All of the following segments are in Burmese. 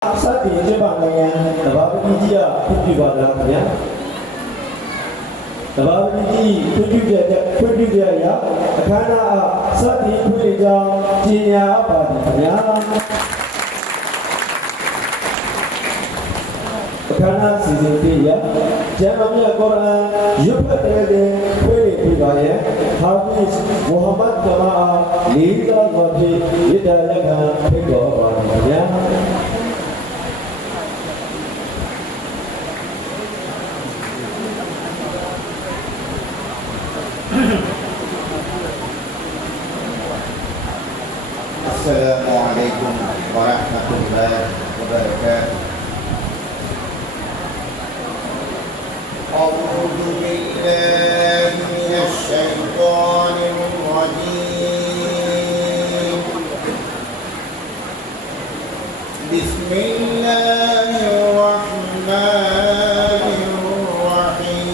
Saat ini coba dengan Bapak Biji tujuh badannya, Bapak Biji tujuh dia ya, karena saat ini punya jinya apa dia, karena sisi dia, jangannya Quran, juga dengan punya dia, Habis Muhammad Jamaah Liza Wati Hidayahkan Hidayahnya. Assalamualaikum warahmatullahi wabarakatuh. A'udzu billahi minasy syaithanir rajim. Bismillahirrahmanirrahim.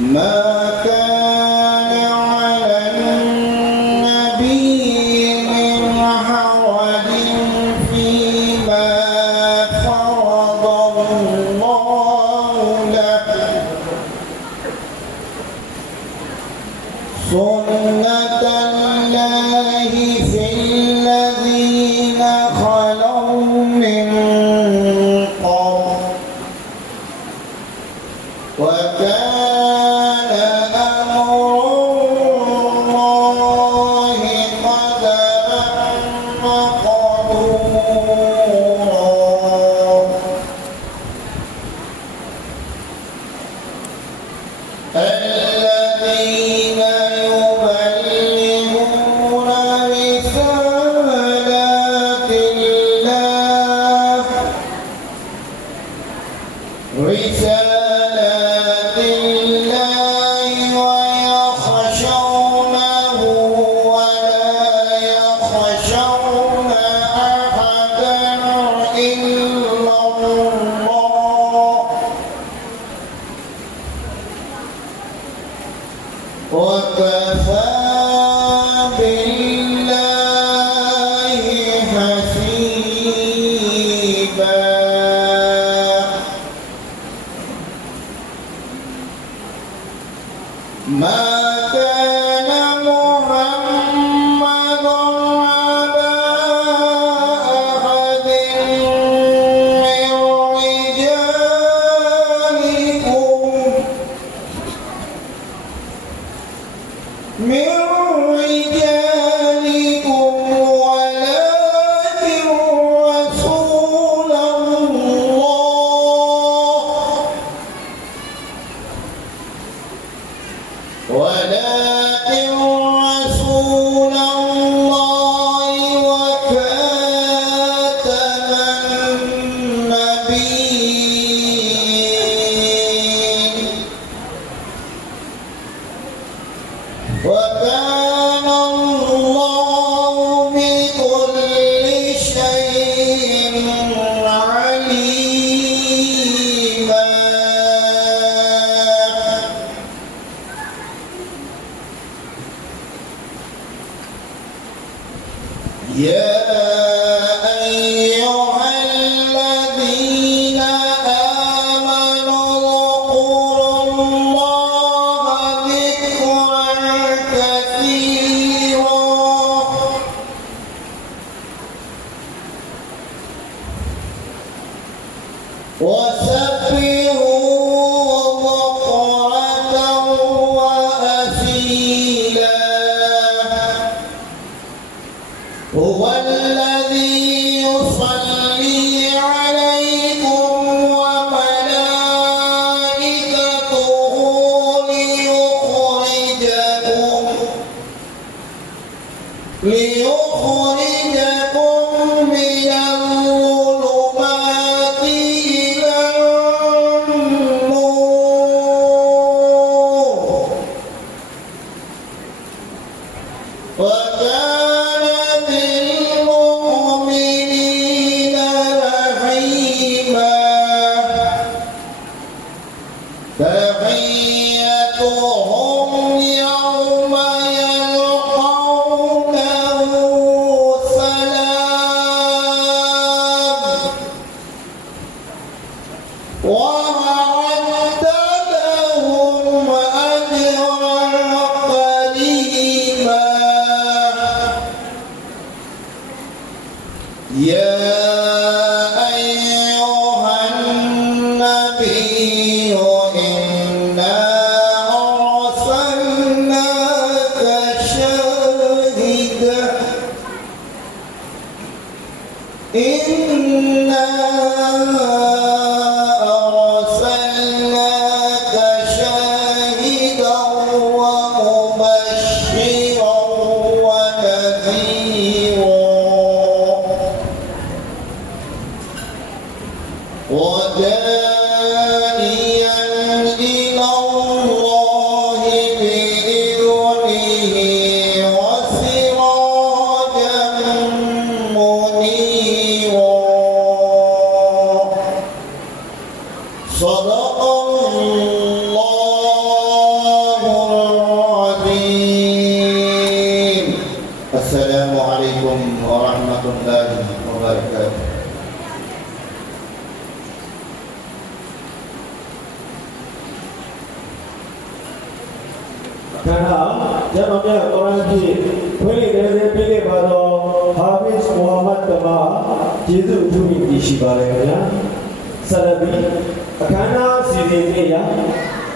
ما كان على النبي من حرج فيما فرض الله له سنة الله في الذين خلوا من قبل وكان الله قدرا مقدورا الذين يبلغون رسالات الله ويخشونه ولا يخشون أحدا إلا الله وكفى بالله حسيبا ما كان محمد أبا أحد من رجالكم ولكن رسول الله وكاتم النبيين وكان الله بكل شيء عليما يا أيها الذين آمنوا اذكروا الله ذكرا كثيرا وسبحوه بكرة وأصيلا هو الذي يصلي عليكم وملائكته ليخرجكم من الظلمات إلى النور وكان بالمؤمنين رحيما تحيتهم يوم يلقونه إنا أرسلناك شاهدا ومبشرا ونذيرا وداعيا إلى الله بإذنه وسراجا منيرا صدق الله العظيم السلام عليكم ورحمة الله وبركاته Karena jangan orang di boleh dari pilih pada Hafiz Muhammad Tama Jesu Jumi di Shibalaya Salabi karena sini ya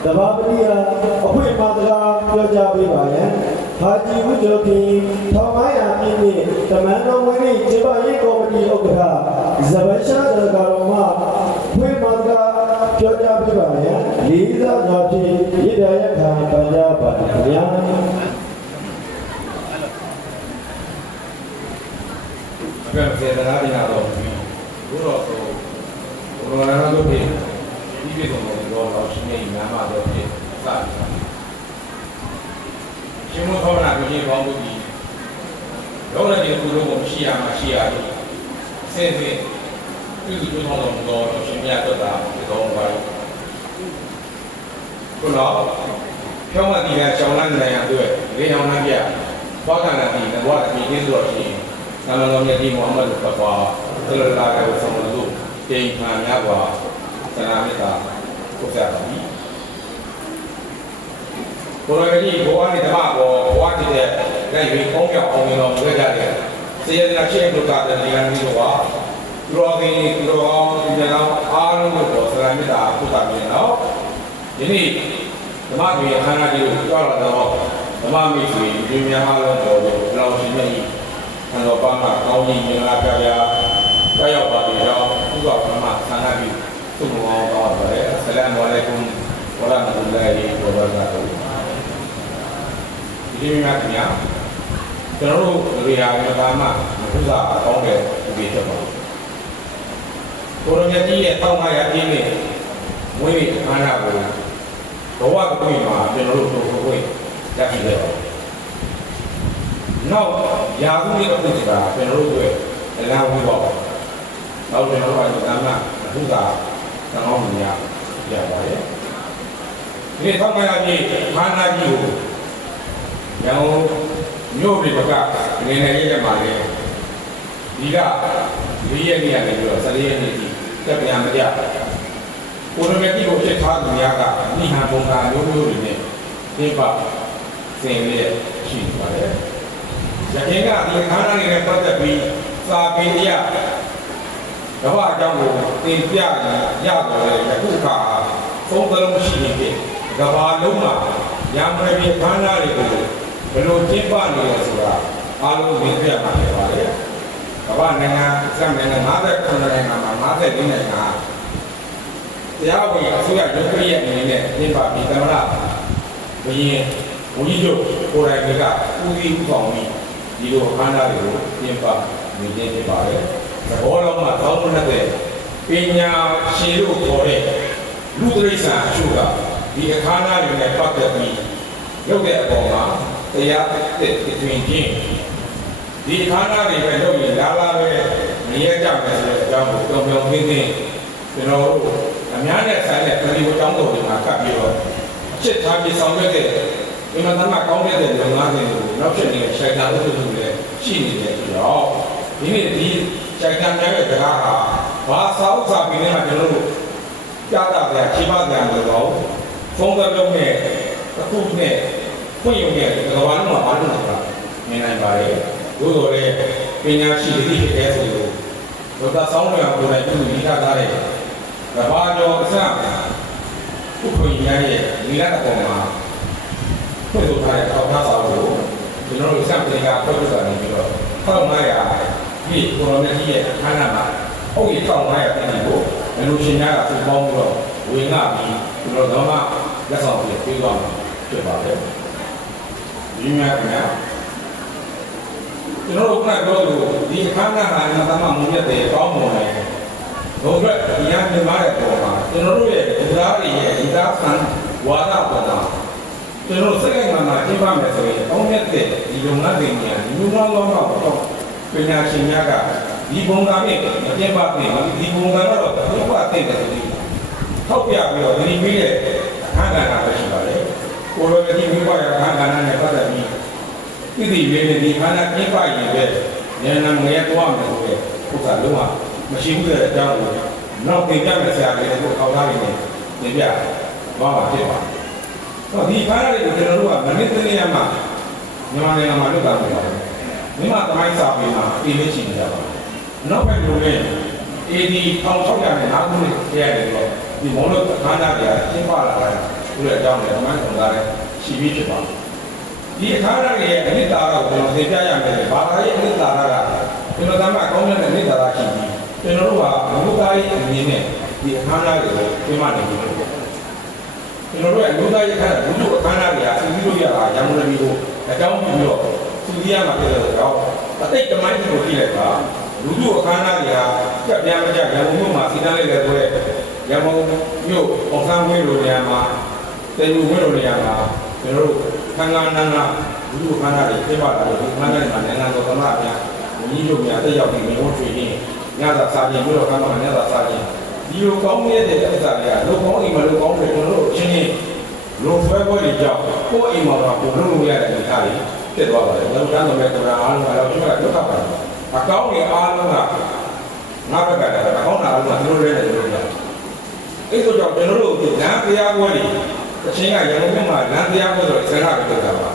Dabab dia apa yang matra kerja beribadah Haji Mujoki Thamaya ini teman-teman ini coba ini komedi okra Zabaisha dan Karoma apa yang matra kerja beribadah Liza Jati Hidayah Khan Panjaban yang Akan saya dengar ini atau guru orang tu pun ini tu orang sini nama tu pun sah. Semua kau nak pergi kau pergi. Kau nak jadi guru mesti Malaysia tu. Sendiri itu orang orang sini ada tak orang baru. Kalau kau nak dia jalan yang tu, dia jalan dia. Bahkan nanti buat ini tu sih. Kalau orang jadi Muhammad Mustafa, kalau ada bersama tu, tinggalnya apa, sana kita usah lagi. Kalau jadi buat ni tempat buat dia, jadi orang kerja dia. Saya nak cakap juga dengan ni juga, kalau ni jangan orang tu sana kita usah ni tau. Jadi tempat ni hanya di luar tau, tempat ni dunia orang tu, kalau sini. Kalau bangga kau ni yang ada ya, kaya pada ya, juga sama sangat semua orang boleh. Assalamualaikum warahmatullahi wabarakatuh. Jadi maknanya, terus yang pertama, juga orang begitu. Orang jadi tahu ayat ini, mui mana boleh. Kau aku mui mah, terus mui jadi dia. Now, yang ini aku cakap, peneru tu, adalah aku bawa. Lalu peneru aku nama, juga tengok dunia, dia boleh. Ini sama lagi, mana lagi? Yang nyobi berkat, ini lagi yang mana? Jika dia ni yang itu, saya ni, kita yang dia. Orang yang itu cakap dunia ka, ni hampa nyobi ni, ni pak, sendiri, sih boleh. Jadi kan di mana ni dapat tapi sahaja dia, dapat jauh tiada ya boleh jatuh kah, songkar mesti ni, dapat luma yang lebih mana itu belum jumpa ni sudah, alu dia macam mana? Dapat dengan sama mana mana ini dengan tiada yang sudah jumpa ni jumpa di mana? Begini, ujian orang mereka uji suami. Di mana itu jumpa menjadi baik. Sekolah mata tahun nanti punya siru korek, lutrisa juga di mana itu dapat jadi. Juga apa? Tiap tinggi. Di mana itu juga dalam ni jam jam jam ini. Kalau kami ada saya tadi jam tu di mana kau? Cepat sampai ke. 你们他妈搞那点人啊，那这里晒干都是不是？细的要，因为你晒干那个这个啊，把烧比那嘛就是加大点7、8点的高，风格中呢，土呢，不用呢，这个完了了，明白吧？如果呢，人家细的地开始有，我到上面过来就是一下子嘞，那把叫啥？不可以呢，你那个干嘛？ 会做他烧酒，就那种像这个，或者是那个，后来呀， ဒီကိုရောမြတ်ကြီးရဲ့အခမ်းအနားမှာအုပ်ရ1500တင်ကိုဘယ်လိုရှင်များကသူပေါင်းပြီးတော့ဝင်ငါပြီးဒီလိုတော့မှလက်ဆောင်ပြီးပြေးသွားမှာဖြစ်ပါတယ်ဒီမြတ်ကကျွန်တော်တို့ကတော့ဒီအခမ်းအနားဟာအမှန်တမ်းမုံရတဲ့ကောင်းမွန်တယ်ဘုရားဒီရမြင်ပါတဲ့ပုံမှာကျွန်တော်တို့ရဲ့ဒီသားတွေရဲ့ဒီသားဆန်ဝါဒပေါ်မှာကျွန်တော်စိတ်ကမှကျင်းပမယ်ဆိုရင်အောင်းမြတ်တဲ့ဒီလုံငန်းတွေညာဒီလုံငန်းလောကတော့ပညာရှင်များကဒီဘုံကနဲ့မကျင်းပနိုင်ဘူးဒီဘုံကတော့ဘုရားတဲ့တဲ့ဒီထောက်ပြပြီးတော့ဒီမိရဲ့အခမ်းအနားပဲရှိပါတယ်ကိုလိုဒီမိဘရဲ့အခမ်းအနားနဲ့ပတ်သက်ပြီးပြည်သူတွေနဲ့ဒီခန္ဓာကျင်းပရင်ပဲဉာဏ်နဲ့ငရဲသွားမယ်ဆိုတဲ့ဥစ္စာလုံးဝမရှိဘူးတဲ့အကြောင်းကိုနောက်တင်ပြမယ်ဆရာလေးတို့ခေါင်းသားတွေနဲ့တင်ပြသွားမှာဖြစ်ပါတယ်။ဆိုတော့ဒီခန္ဓာတွေကိုကျွန်တော်တို့ကမနစ်တနေ့မှာမြန်မာနိုင်ငံမှာလုပ်တာဖြစ်ပါတယ်။မြန်မာသမိုင်းစာပေမှာအင်းလေးရှိနေကြပါတယ်။နောက်ပဲလို့လေ AD 1600နဲ့နောက်ခုနှစ်တည်းရတယ်တော့ဒီမော်လို့ခန္ဓာတွေကျင်းပလာတာဒီလိုအကြောင်းတွေသမိုင်းဆောင်သားတဲ့ရှိပြီးဖြစ်ပါတယ်။ဒီအခါရရဲ့အနိတ္တာကိုကျွန်တော်သင်ပြရမယ်။ဘာသာရေးအနိတ္တာကကျွန်တော်သမကောင်းတဲ့အနိတ္တာရှိပြီးကျွန်တော်တို့ကဘုရားရဲ့အမြင်နဲ့ဒီအခါရတွေကိုပြမနေပြီလို့ကျွန်တော်တို့ရဲ့လူသားရဲ့ခါဘုရားအခါရတွေကသိပြီးလို့ရတာရမလို့မျိုးအကြောင်းပြီးတော့သူရမှာဖြစ်တဲ့တော့အတိတ်တမိုင်းကိုကြည့်လိုက်ပါလူထုအခါရတွေကကြက်ပြားမကြရန်ကုန်မြို့မှာစီတန်းလိုက်တဲ့ဆိုရဲရန်ကုန်မြို့အောင်ဆန်းဝင်းလိုနေရာမှာတေလူဝင်းလိုနေရာမှာကျွန်တော်တို့ခန္ဓာနာနာလူထုခန္ဓာတွေပြပါလာလို့ဒီခန္ဓာတွေမှာနိုင်ငံတော်သမအများညီတို့များတက်ရောက်ပြီးမျိုးထွေးရင်းညသာစားခြင်းမြို့တော်ခန္ဓာမှာညသာစားခြင်းဒီလိုကောင်းမြတ်တဲ့ဥစ္စာတွေကလုံကောင်းအိမ်မှာလုံကောင်းတယ်ကျွန်တော်တို့ချင်းချင်းလုံဆွဲပွဲတွေကြောင့်ကိုယ်အိမ်မှာကိုလုံလို့ရတဲ့အနေအထားတွေဖြစ်သွားပါတယ်လုံတန်းတော်မဲ့ကမ္ဘာအားလုံးကတော့ကျွန်တော်တို့ကပါတယ်အကောင်းကြီးအားလုံးကငါဘက်ကလည်းအကောင်းတာအားလုံးကတို့ရဲတယ်လို့ပြောအဲ့ဆိုကြောင့်ကျွန်တော်တို့လမ်းတရားပွဲတွေအချင်းကရန်ကုန်မြို့မှာလမ်းတရားပွဲဆိုတော့ဆန္ဒပြုတာပါ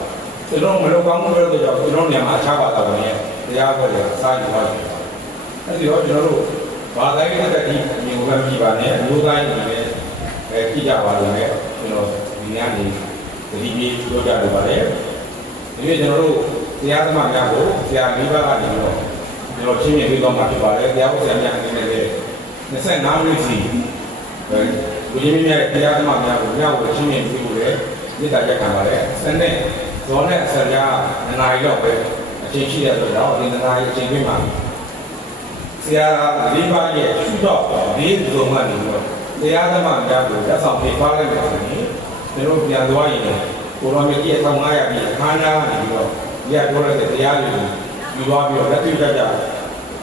ကျွန်တော်မလုံကောင်းမှုလို့ကြောင့်ကျွန်တော်နေရာမှာအခြားဘာသာဝင်ရဲ့တရားပွဲတွေစာယူသွားတယ်အဲ့ဒီတော့ကျွန်တော်တို့ဘာသာရေးတက်တဲ့ဒီမျိုးကပြပါနဲ့အမျိုးသားရေးနဲ့ကြည့်ကြပါလို့လည်းကျွန်တော်ဒီညနေဒီပြီးပြောကြရပါတယ်ဒီနေ့ကျွန်တော်တို့တရားသမားများကိုဆရာ၄ပါးကနေတော့ကျွန်တော်ချင်းမြင်ပြီးတော့မှာဖြစ်ပါတယ်တရားဖို့ဆရာများအနေနဲ့လည်း25မိနစ်စီဘုရားမြတ်တရားသမားများကိုညကိုချင်းမြင်ပြီးလို့လည်းမေတ္တာရက်ခံပါတယ်စနေဇော်နဲ့ဆရာ2နာရီလောက်ပဲအချိန်ရှိရဆိုတော့ဒီ2နာရီအချိန်ပြမှာဆရာ၄ပါးရဲ့ရှုတော့၄စုံမှနေတော့တရားသမားများကိုလက်ဆောင်ပေးသွားလိုက်မယ်ဆိုရင်ကျွန်တော်ပြန်သွားရင်ကိုရောမြတ်ကြီး1500ပြီးအခမ်းအနားကနေပြီးတော့ဒီကပြောလိုက်တဲ့တရားတွေကိုယူသွားပြီးတော့လက်တွေ့ကြကြ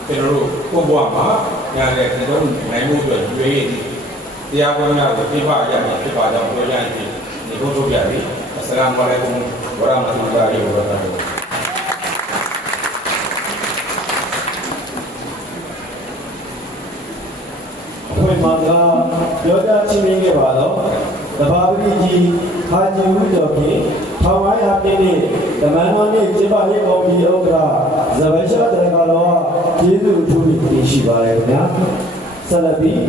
ကျွန်တော်တို့ကိုယ့်ဘဝမှာညာတဲ့ကျွန်တော်နိုင်မှုအတွက်ရွေးတရားပွဲများကိုပြပရရဖြစ်ပါကြောင်းပြောရရင်ဒီဘုရားပြပြီအစ္စလာမ်အလိုင်ကွမ်ဝရဟမတုလ္လာဟီဝဘရကာတူခွင့်မှာကပြောကြချင်းမင်းခဲ့ပါတော့တဘာပတိကြီးဟာဂျီဝုတော်ဖြင့်1500ပြည့်နှစ်ဓမ္မတော်နှင့်ကျင်းပရေးကော်မတီဥက္ကဋ္ဌဇဗေရှတရကတော်ကျေးဇူးအထူးတင်ရှိပါရခင်ဗျာဆက်လက်ပြီး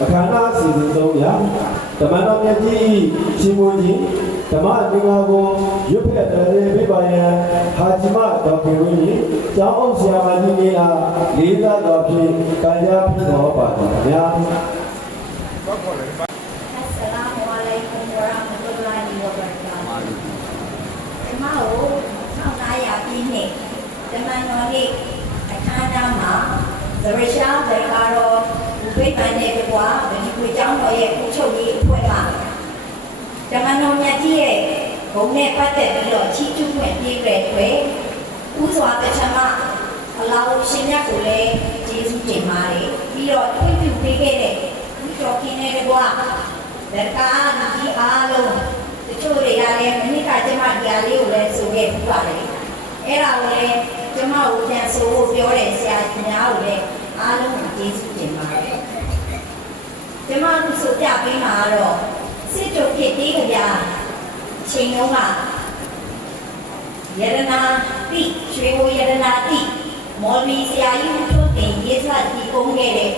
အခမ်းအနားစီစဉ်3ရာဓမ္မတော်မြတ်ကြီးရှင်မွန်ကြီးဓမ္မအင်္ဂါကိုရွတ်ဖက်တယ်ပြပါရန်ဟာဂျီမတော်ခင်ဝင်းကြီးကျောင်းအောင်ဆရာမကြီးများအားလေးစားတော်ဖြင့်ကာယဖိတော်ပါသည်ခင်ဗျာAssalamu alaikum warahmatullahi wabarakatuh. ဒီမှာကို1900ပြည့်နှစ်ဓမ္မတော်နေ့အခမ်းအနားမှာဇရရှားဒေကာရောဥပိ္ပန်နဲ့တကွာဒီကိုကျောင်းတော်ရဲ့အုပ်ချုပ်ရေးအဖွဲ့ကဓမ္မတော်မြတ်ကြီးရဲ့ဘုံနဲ့ပတ်သက်ပြီးတော့ချီးကျူးခွင့်ပေးတဲ့အတွက်ဥစွာပထမအလောင်းရှင်မြတ်ကိုလည်းကျေးဇူးတင်ပါတယ်ပြီးတော့ခွင့်ပြုပေးခဲ့တဲ့ကျော်ကင်းတဲ့ကွာဒါကဒီအားလုံးတချို့တွေကလည်းမိနစ်ကကျမတရားလေးကိုလည်းဆိုခဲ့ပြီးပါတယ်အဲ့ဒါကိုလည်းကျမကိုပြန်ဆိုဖို့ပြောတဲ့ဆရာကြီးများကိုလည်းအားလုံးကိုကျေးဇူးတင်ပါတယ်ကျမတို့ဆိုပြပေးမှာတော့စစ်တုဖြစ်သေးကြဗျာချိန်လုံးကယရနာတိရွှေဘိုယရနာတိမော်လီဆရာကြီးတို့တင်ရေးစပ်ပြီးပုံခဲ့တဲ့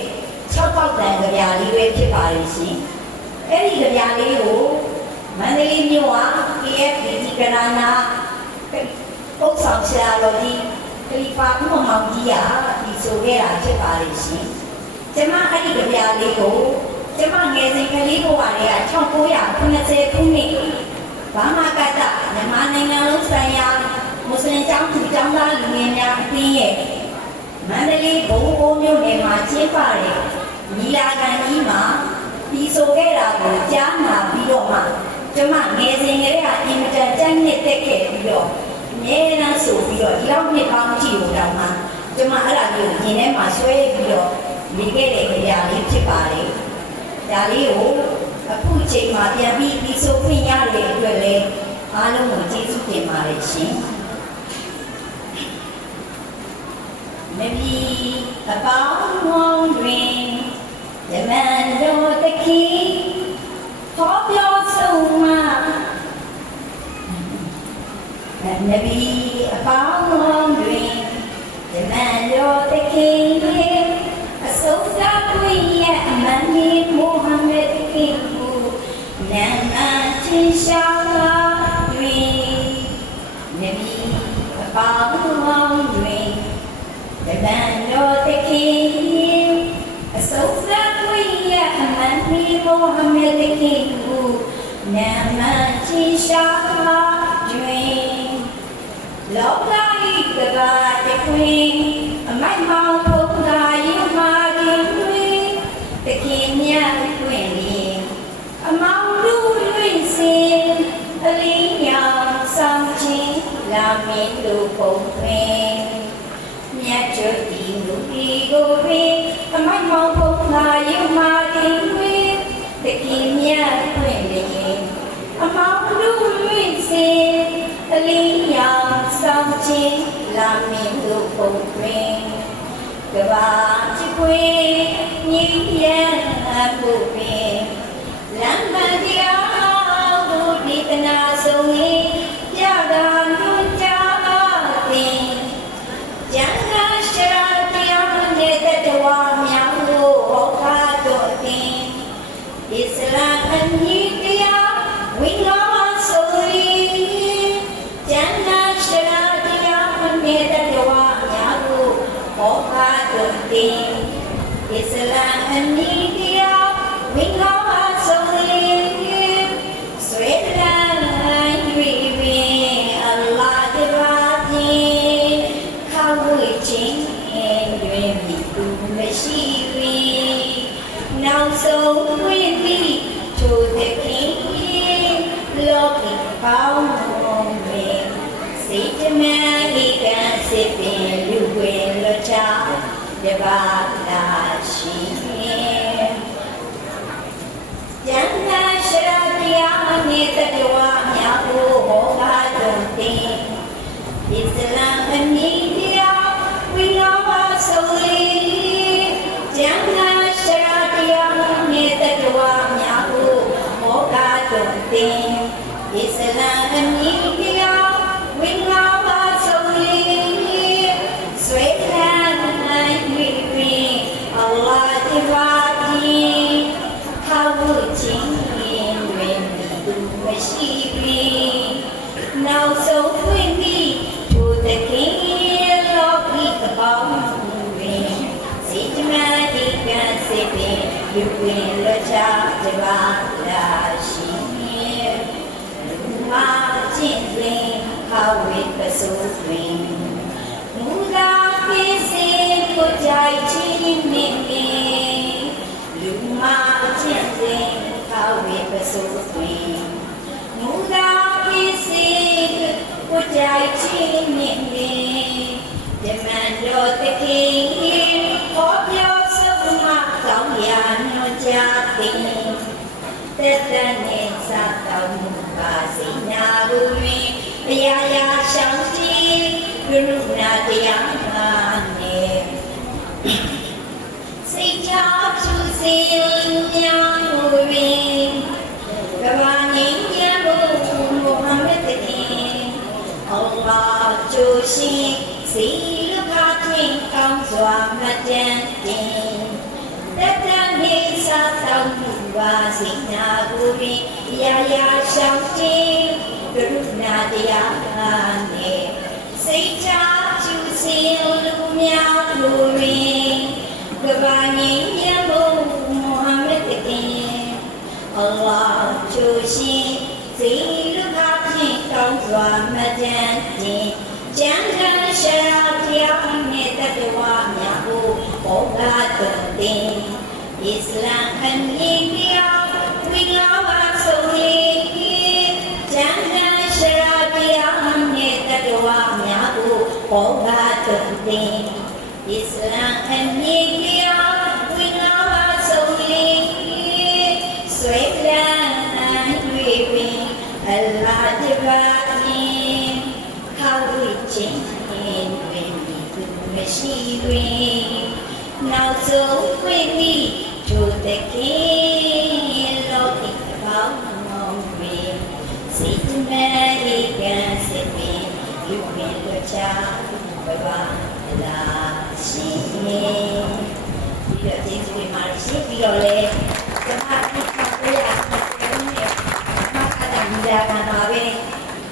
6ပေါက်တန်ကြပြားလေးပဲဖြစ်ပါလိမ့်ရှင်။အဲ့ဒီကြပြားလေးကိုမန္တလေးမြို့က KFDG ကရနာပုတ်ဆောင်ဆရာတော်ကြီးခလီဖာဦးမောင်ကြီးကဒီ ဆိုခဲ့တာဖြစ်ပါလိမ့်ရှင်ကျမအဲ့ဒီကြပြလေးကိုကျမငယ်စဉ်ကလေးဘဝတွေက1990ခုနှစ်ဘာမာကတ္တမြန်မာနိုင်ငံလုံးဆိုင်ရာမွတ်စလင်ကျောင်းသူကျောင်းသားလူငယ်များအသင်းရဲ့မန္တလေးဘုံဘုံမြို့နယ်မှာကျင်းပတဲ့ညီလာခံကြီးမှာပြီးဆိုခဲ့တာကိုကြားနာပြီးတော့မှကျမငယ်စဉ်ကလေးကအင်မတန်ကြိုက်နှစ်သက်ခဲ့ပြီးတော့အမြဲတမ်းဆိုပြီးတော့ဒီလောက်နှစ်ပေါင်းကြည့်လို့တော့မှကျမအဲ့ဒါကိုညီထဲမှာဆွဲပြီးတော့နေခဲ့တဲ့နေရာလေးဖြစ်ပါတယ်ဒါလေးကိုအခုချိန်မှာပြန်ပြီးဆိုခွင့်ရတဲ့အတွက်လည်းအားလုံးကိုကျေးဇူးတင်ပါတယ်ရှင်နဗီအပေါင်းဝန်းတွင်ဓမ္မတော်တခိဟောပြောဆုံးမှာနဗီအပေါင်းဝန်းတွင်ဓမ္မတော်တခိအစိုးရခွင့်ရအမန်နီမုဟမ္မဒ်ကိဘူနာမချင်းရှာလာတွင်နဗီအပေါင်းဝန်းတွင်ဓမ္မတော်တခိအစိုးရခွင့်ရအမန်နီမုဟမ္မဒ်ကိဘူနာမချင်းရှာလာတွင်လောကဤကဘာတခွင်အမိုက်မောင်ဖုန်သာယူမာခင်တွင်တခင်မြတ်တွင်လင်အမောင်တို့တွင်စင်အလင်းရောင်ဆောင်ချင်းလာမင်းတို့ပုံတွင်မြတ်ကျွတ်ဒီမူဒီကိုတွင်အမိုက်မောင်ဖုန်သာယူမာခင်တွင်တခင်မြတ်တွင်လင်အမောင်တို့တွင်စင်အလင်းရောင်ဆောင်ချင်းလာမင်းတို့ပုံတွင်ကဘာချစ်ခွေညီရန်အဖို့ပင်လမ်းမတရားဘုဒ္ဓတနာဆုံးရင်ကြတာညွန်ကြတင်ကျန်ကရှရာတရားနဲ့တဝါမြောက်လို့ဟောကားတော့တင်အစ္စလာမ်အညီတရားဝိငါဆုံးရင်ကျန်ကရှရာတရားနဲ့တဝါမြောက်လို့ဟောကားတော့တင်အစ္စလာမ်အညီတရားဝိငါဆုံးရင်ဆွေလန်း၍ပင်အလ္လာဟ်တပါးဖြင့်ခါဝေးခြင်းတွင်မိသူမရှိတွင်နောက်ဆုံးတွင်သည်ထိုသခင်လောကီပေါင်းတွင်စေတမန်ဤကံစစ်ပင်လူဝင်လွတ်ချတပါးလာရှိကျန်သာရှရာတရားနဲ့တဝါမြောက်လို့ဟောကားတော်တင်အစ္စလာမ်အမည်တရားဝိငါပါဆုံးလေးကျန်သာရှရာတရားနဲ့တဝါမြောက်လို့ဟောကားတော်တင်အစ္စလာမ်အမည်တရားဝိငါပါဆုံးလေးဆွေလန်းနိုင်ပြီးအလ္လာဟ်တပါးဖြင့်ခါဝေးခြင်းတွင်မိသူမရှိပြီနောက်ဆုံးတွင်သည်ထိုသခင်လောကီကပေါင်းတွင်စေတမန်ဤကံစေပင်လူဝင်လွတ်ချတပါးလာရှိလူမာခြင်းတွင်ခါဝေးပစိုးတွင်မူသာကိစေကိုကြိုက်ခြင်းနှင့်လူမာခြင်းတွင်ခါဝေးပစိုးတွင်မူသာကိစေကိုကြိုက်ခြင်းနှင့်ဓမ္မတော်တကိဟောပြောဆုံးမကောင်းရာညွှန်ကြားသည်သက်တမ်းနှင့်စတောင်းပါစေနာဘူးတွင်အရာရာရှောင်ကြည်လူလူနာတရားမှာနေစိတ်ချဖြူစင်များကိုတွင်ကဘာငင်းရဖို့မုဟမ္မဒ်တင်အလ္လာဟ်ကျိုးရှိစီလူကချင်းကောင်းစွာမတန်တင်သက်တမ်းနှင့်စတောင်းပါစေနာဘူးတွင်အရာရာရှောင်ကြည်ကရုဏာတရားနဲ့စိတ်ချဖြူစင်လူများကိုတွင် စီလူခဖြင့်တောင်းစွာမတန်ခြင်းကျမ်းဂန်ရှရာတရားနှင့်တတဝများကိုဘောဂတုန်တင်အစ္စလမ်အမြင်တရားဝိငါပါဆုံးလေးကျမ်းဂန်ရှရာတရားနှင့်တတဝများကိုဘောဂတုန်တင်အစ္စလမ်အမြင်တရားဝိငါပါဆုံးလေးဆွေလန်း၍ပင်အလ္လာဟ်တပါးခါဝိချင်းတွင်ဒီသူမရှိတွင်နောက်ဆုံးခွင့်မိထိုတခင်လောကီပေါင်းတွင်စိတ်မဲဤကံစေပင်လူပင်တို့ချဘဝလာရှင်ပြီးတော့ကျေးဇူးတင်ပါတယ်ရှင်ပြီးတော့လေကျမဒီကလေးအားလုံးနဲ့မကတာမိသားကပါပဲ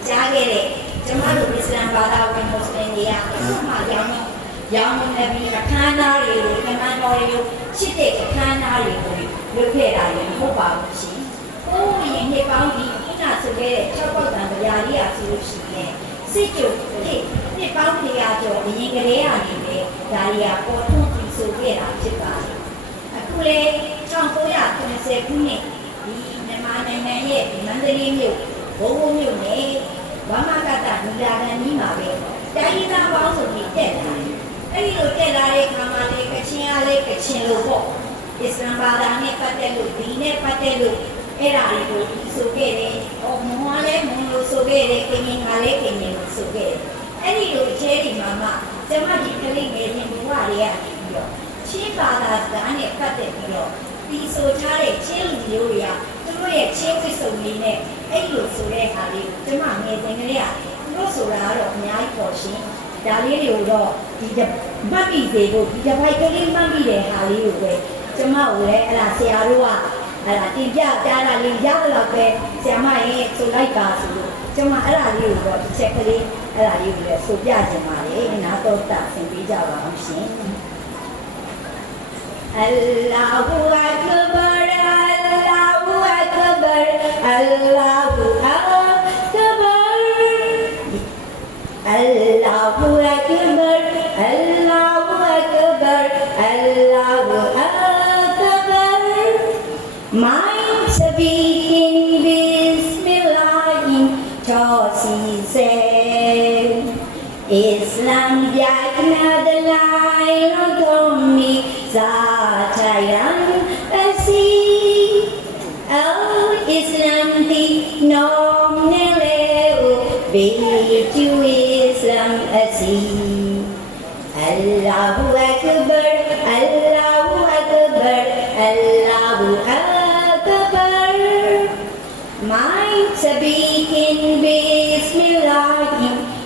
ကြားခဲ့တဲ့ကျမတို့အစ္စလာမ်ဘာသာဝင်မွတ်စလင်တွေကအခုမှရောင်းနေပြီးအခမ်းအနားတွေကိုခဏတော်ရီချစ်တဲ့အခမ်းအနားတွေကိုလုပ်ခဲ့တာလည်းမဟုတ်ပါဘူးရှင်။ကိုယ်ရင်နေပေါင်းပြီးခုနဆိုခဲ့တဲ့၆ပေါက်တန်ဗျာလေးရာဆိုလို့ရှိရင်စစ်ကြုံနှစ်ပေါင်း100ကျော်အရင်ကတည်းကနေပဲဒါရီယာပေါ်ထွန်းပြီးဆိုခဲ့တာဖြစ်ပါတယ်။အခုလေ1990ခုနှစ်ဒီမြန်မာနိုင်ငံရဲ့မန္တလေးမြို့ဘုံဘုံမြို့နယ်ဝမကတမီလာကန်ကြီးမှာပဲတိုင်းရင်းသားပေါင်းစုံပြီးတက်လာတယ်။အဲဒီလိုတက်လာတဲ့ခါမှာလေကချင်အားလေကချင်လို့ပေါ့။အစ္စလာမ်ဘာသာနဲ့ပတ်သက်လို့ဒီနဲ့ပတ်သက်လို့အဲ့ဒါတွေကိုဆိုခဲ့တယ်။ဟောမွန်လည်းမွန်လို့ဆိုခဲ့တယ်။ကရင်ကလည်းကရင်လို့ဆိုခဲ့တယ်။အဲ့ဒီလိုအခြေဒီမှာမှကျမဒီကလေးငယ်ချင်းဘဝတွေကပြီးတော့ချင်းဘာသာစကားနဲ့ပတ်သက်ပြီးတော့ဒီဆိုထားတဲ့ချင်းလူမျိုးတွေကသူတို့ရဲ့ချင်းဝိစုံလေးနဲ့အဲ့လိုဆိုတဲ့အခါလေးကိုကျမငယ်စဉ်ကလေးကသူတို့ဆိုတာကတော့အများကြီးပေါ်ရှင်ဒါလေးတွေကိုတော့ဒီမှတ်မိစေဖို့ဒီတစ်ပိုက်ကလေးမှတ်မိတဲ့ဟာလေးကိုပဲကျမကိုလည်းအဲ့ဒါဆရာတို့ကအဲ့ဒါတင်ပြပြတာလေးရတော့ပဲဆရာမရဲ့ဆိုလိုက်ပါဆိုလို့ကျမအဲ့ဒါလေးကိုတော့တစ်ချက်ကလေးအဲ့ဒါလေးကိုလည်းဆိုပြချင်ပါလေနားတော့တာဆင်ပေးကြပါအောင်ရှင်Allahu Akbar Allahu Akbar Allahu Akbar Allahu Akbar Allahu Akbar Allahu Akbar Mind speaking Bismillah Tosi say Islam yakna the line on me Zatayan Asi Al-Islam di nom neleu Biju Islam Asi Allahu Akbar Allahu Akbar Allahu Akbar Mind speaking Bismillah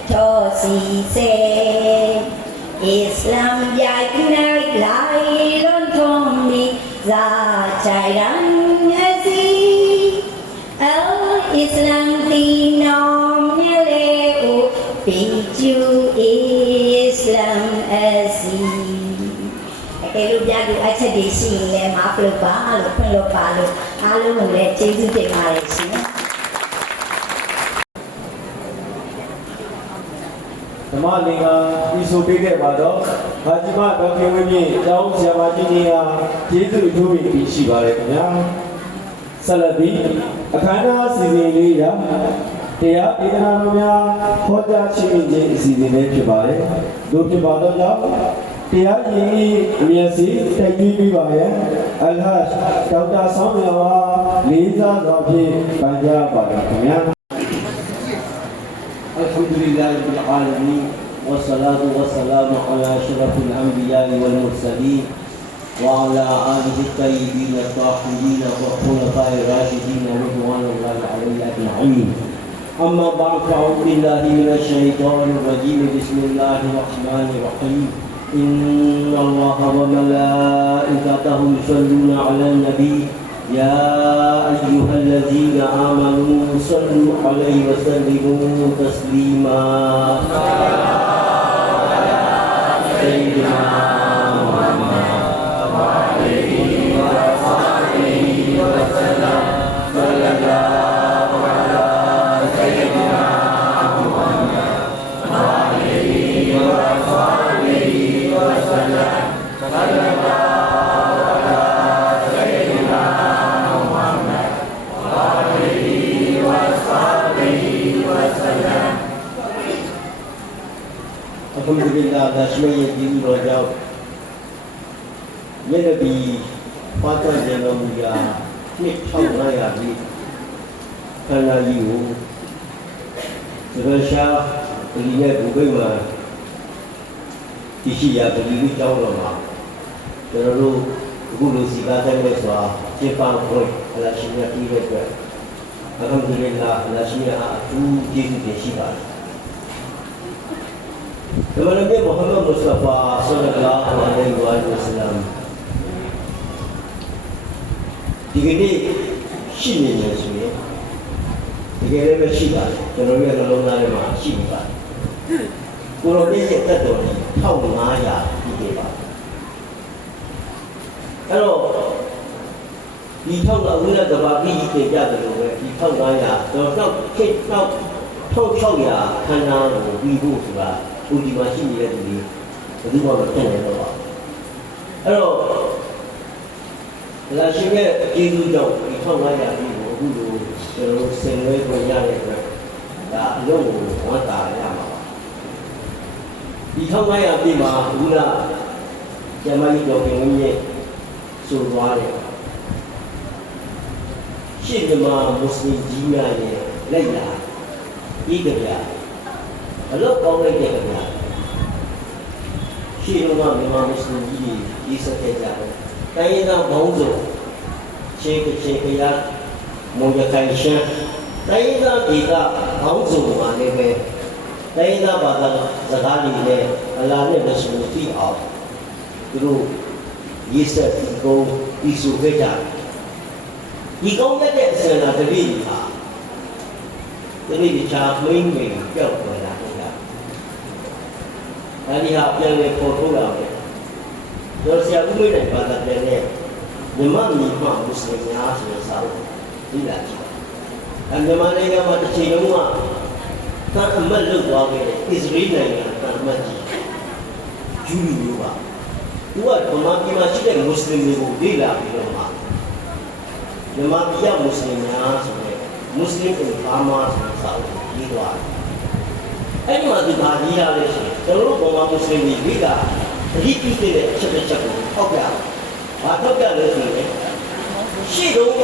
Tosi say Islam yakna lai lon thomni za chairan asi al Islam ti nom le o piju Islam asi အဲ့လိုပြသူအချက်တွေရှိရင်လည်းမပလို့ပါလို့ဖွင့်လို့ပါလို့အားလုံးကိုလည်းကျေးဇူးတင်ပါတယ်ရှင်ဓမ္မလင်္ကာဤဆိုပေးခဲ့ပါတော့ဟာဂျီမဒေါက်ခင်ဝင်းမြင့်ကျောင်းဆရာမကြီးကြီးဟာကျေးဇူးအထူးပြီးရှိပါတယ်ခင်ဗျာဆက်လက်ပြီးအခမ်းအနားစီစဉ်လေးရတရားဒေသနာတော်များဟောကြားခြင်းခြင်းအစီအစဉ်လေးဖြစ်ပါတယ်တို့ဖြစ်ပါတော့ကြောင့်တရားရည်အမြတ်စီတိုက်ပြီးပြီးပါရဲ့အလ်ဟတ်ဒေါက်တာဆောင်းမြဝါလေးစားစွာဖြင့်ပန်ကြားပါတယ်ခင်ဗျာالحمد لله رب العالمين والصلاة والسلام على أشرف الأنبياء والمرسلين وعلى آله الطيبين الطاهرين والخلفاء الراشدين رضوان الله عليهم أجمعين أما بعد فأعوذ بالله من الشيطان الرجيم بسم الله الرحمن الرحيم إن الله وملائكته يصلون على النبي يا أيها الذين آمنوا صلوا عليه وسلموا تسليما سيدنا محمد وعليه وصحبه وسلم صلى الله على Alhamdulillah, Lashmi Yedi Rojau. Yenabi Pata Janamuya, Nick Chamaya, Kana Yu, Russia, Liya Bugama, Tishiya, Buli Jaurama, Teralu, Guru Sigata Meswa, Japan Point, Lashmi Yedi. Alhamdulillah, Lashmi Atu Jisu Deshiba. Nabi Muhammad Mustafa sallallahu alaihi wasallam digini shini ne suye digere me shi baကျွန်တော်ရဲ့နှလုံးသားထဲမှာရှိနေပါကိုလိုလေးရဲ့တက်တော်ကြီး1500ပြီးခဲ့ပါအဲ့တော့ဒီထောက်လာဦးရတဘာပြီးပြင်ပြတယ်လို့ပဲဒီ1500တော့တော့ခေတ်တော့1600ခန္ဓာကိုပြီးဖို့ဆိုတာဦးဒီမှာရှိနေတဲ့သူတွေဘယ်သူမှမသိနိုင်တော့ပါအဲ့တော့လာရှိရဲ့ကျေးဇူးကြောင့်ဒီ1500ပြီးကိုအခုလိုကျွန်တော်ဆင်နွှဲခွင့်ရတဲ့အတွက်ဒါအလုံးကိုဝတ်တာရမှာပါဒီ1500ပြီးမှာဘုရားကျမကြီးတော်ခင်ကြီးရဲ့ဆိုသွားတယ်ရှေ့မှာမွတ်စလင်ကြီးများရဲ့လက်လာဤကြပြအလုပ်ကောင်းလိုက်တဲ့ကြပြရှေ့တော့မြန်မာမွတ်စလင်ကြီးကြီးစက်တဲ့ကြတယ်တိုင်းရင်းသားဘောင်းစုံရှေ့ကချေကရမောင်ရခိုင်ရှမ်းတိုင်းရင်းသားဒေသဘောင်းစုံမှာလည်းပဲတိုင်းရင်းသားဘာသာစကားတွေနဲ့အလားနဲ့မဆိုသိအောင်သူတို့ရေးဆက်ပြီးကိုဒီဆိုခဲ့ကြဒီကောင်းတဲ့အစင်လာတတိဟာတတိချာမင်းမင်းကြောက်ပေါ်လာတယ်အဲဒီဟာပြန်လေပေါ်ထုတ်လာတယ်တို့ဆရာဦးမင်းနိုင်ဘာသာပြန်တဲ့မြန်မာပြည်မှာမွတ်စလင်များဆိုတဲ့စာအုပ်ဒီလာကြည့်မြန်မာနိုင်ငံမှာတစ်ချိန်လုံးကသံအမတ်လုပ်သွားခဲ့တဲ့အစ္စရေးနိုင်ငံသံအမတ်ကြီးဂျူလီမျိုးပါသူကဗမာပြည်မှာရှိတဲ့မွတ်စလင်တွေကိုလေ့လာပြီးတော့မှမြန်မာပြည်ကမွတ်စလင်များဆိုတဲ့မွတ်စလင်တွေဘာမှဆိုတဲ့စာအုပ်ရေးသွားတယ်အဲ့ဒီမှာဒီဘာကြီးရလဲဆိုရင်ကျွန်တော်တို့ဗမာမွတ်စလင်တွေလေ့လာတတိပြုတဲ့အချက်တစ်ချက်ကိုထောက်ပြဘာထောက်ပြလဲဆိုရင်ရှေ့တုန်းက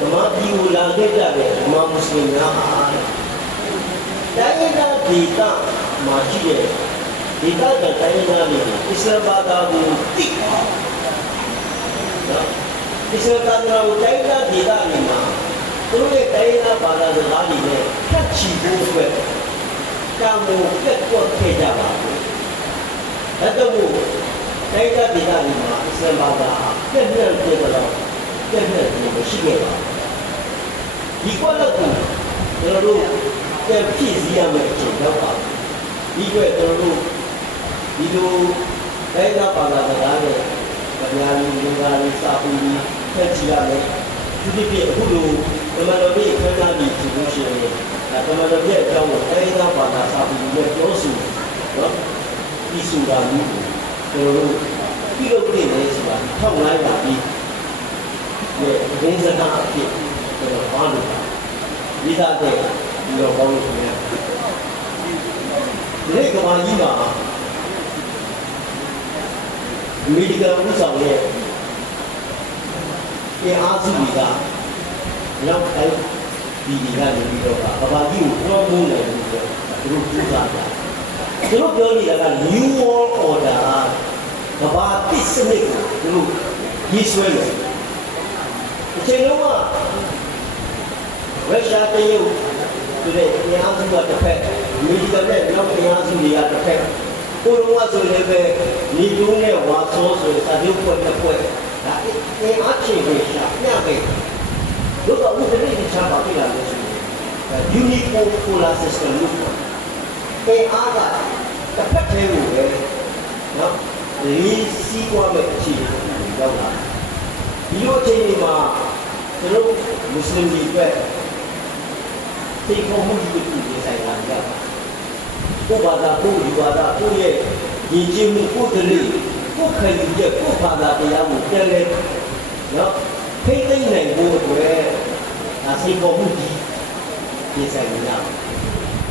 ဗမာပြည်ကိုလာခဲ့ကြတဲ့ဗမာမွတ်စလင်များဟာတိုင်းရင်းသားဒေသမှာရှိတဲ့ဒေသကတိုင်းရင်းသားတွေကိုအစ္စလာမ်ဘာသာကိုသိအောင်အစ္စလာမ်ဘာသာကိုတိုင်းရင်းသားဒေသတွေမှာသူတို့ရဲ့တိုင်းရင်းသားဘာသာစကားတွေနဲ့ဖတ်ချီဖို့အတွက်ကံကိုပြတ်ကွက်ခဲ့ကြပါဘူး။ဒါကြောင့်မို့တိုင်းရင်းသားဒေသတွေမှာအစ္စလာမ်ဘာသာပြည့်ပြည့်ပြည့်တော့ပြည့်ပြည့်မရှိခဲ့ပါဘူး။ဒီကွက်လက်ကိုကျွန်တော်တို့ပြန်ဖြည့်စည်းရမယ့်အချိန်ရောက်ပါပြီ။ဒီကွက်ကျွန်တော်တို့ဒီလိုတိုင်းရင်းသားဘာသာစကားနဲ့တရားလူမျိုးသားတွေစာပေတွေဖတ်ကြည့်ရမယ်။ဒီပြည့်အခုလိုဓမ္မတော်ကြီးခန္ဓာကြီးဆိုလို့ရှိရင်ဓမ္မတော်ရဲ့အကြောင်းကိုတိုင်းရင်းသားဘာသာစာပေတွေပြောဆိုနော်ဒီဆိုတာမျိုးကိုကျွန်တော်တို့ပြုလုပ်နေတယ်ဆိုတာ1500ပြီးရဲ့အရင်စကားအဖြစ်ကျွန်တော်ဘာလို့ဒီသားတဲ့ဒီတော့ကောင်းလို့ခင်ဗျာဒီကမာကြီးမှာအမေရိကန်ဥဆောင်ရဲ့အားစုတွေကနောက်တိုင်းဒီကနေပြီးတော့ကဘာကြီးကိုပြောမှုနေပြီးတော့သူတို့ပူဇော်တာသူတို့ပြောနေတာက New World Order ကဘာတိစနစ်ကိုသူတို့ရေးဆွဲတယ်အချိန်လုံးကရုရှားတရုတ်သူတွေအားစုကတစ်ဖက်အမေရိကန်နဲ့နောက်အားစုတွေကတစ်ဖက်ကိုလိုကဆိုလည်းပဲနေတိုးနဲ့ဝါဆိုးဆိုစာချုပ်ဖွဲ့တစ်ဖွဲ့ဒါအားချေပဲရှာပြခဲ့တို့ကဦးတည်းချာပါပြလာလို့ဆိုရင် unipolar system လို့ပြောအားကတစ်ဖက်တည်းကိုပဲနော်လေးစီးပွားမဲ့အခြေအနေကိုရောက်လာဒီလိုအခြေအနေမှာတို့မွတ်စလင်တွေပဲသိဖို့မှုတွေပြည်ဆိုင်လာကြကိုဘာသာကိုဒီဘာသာကိုရဲ့ညီချင်းမှုကိုတည်းကိုခံယူချက်ကိုဘာသာတရားကိုပြန်လဲနော်ဖိသိမ့်နိုင်ဖို့အတွက်ဒါစိတ်ပေါ်မှုကြီးပြင်ဆိုင်နေရ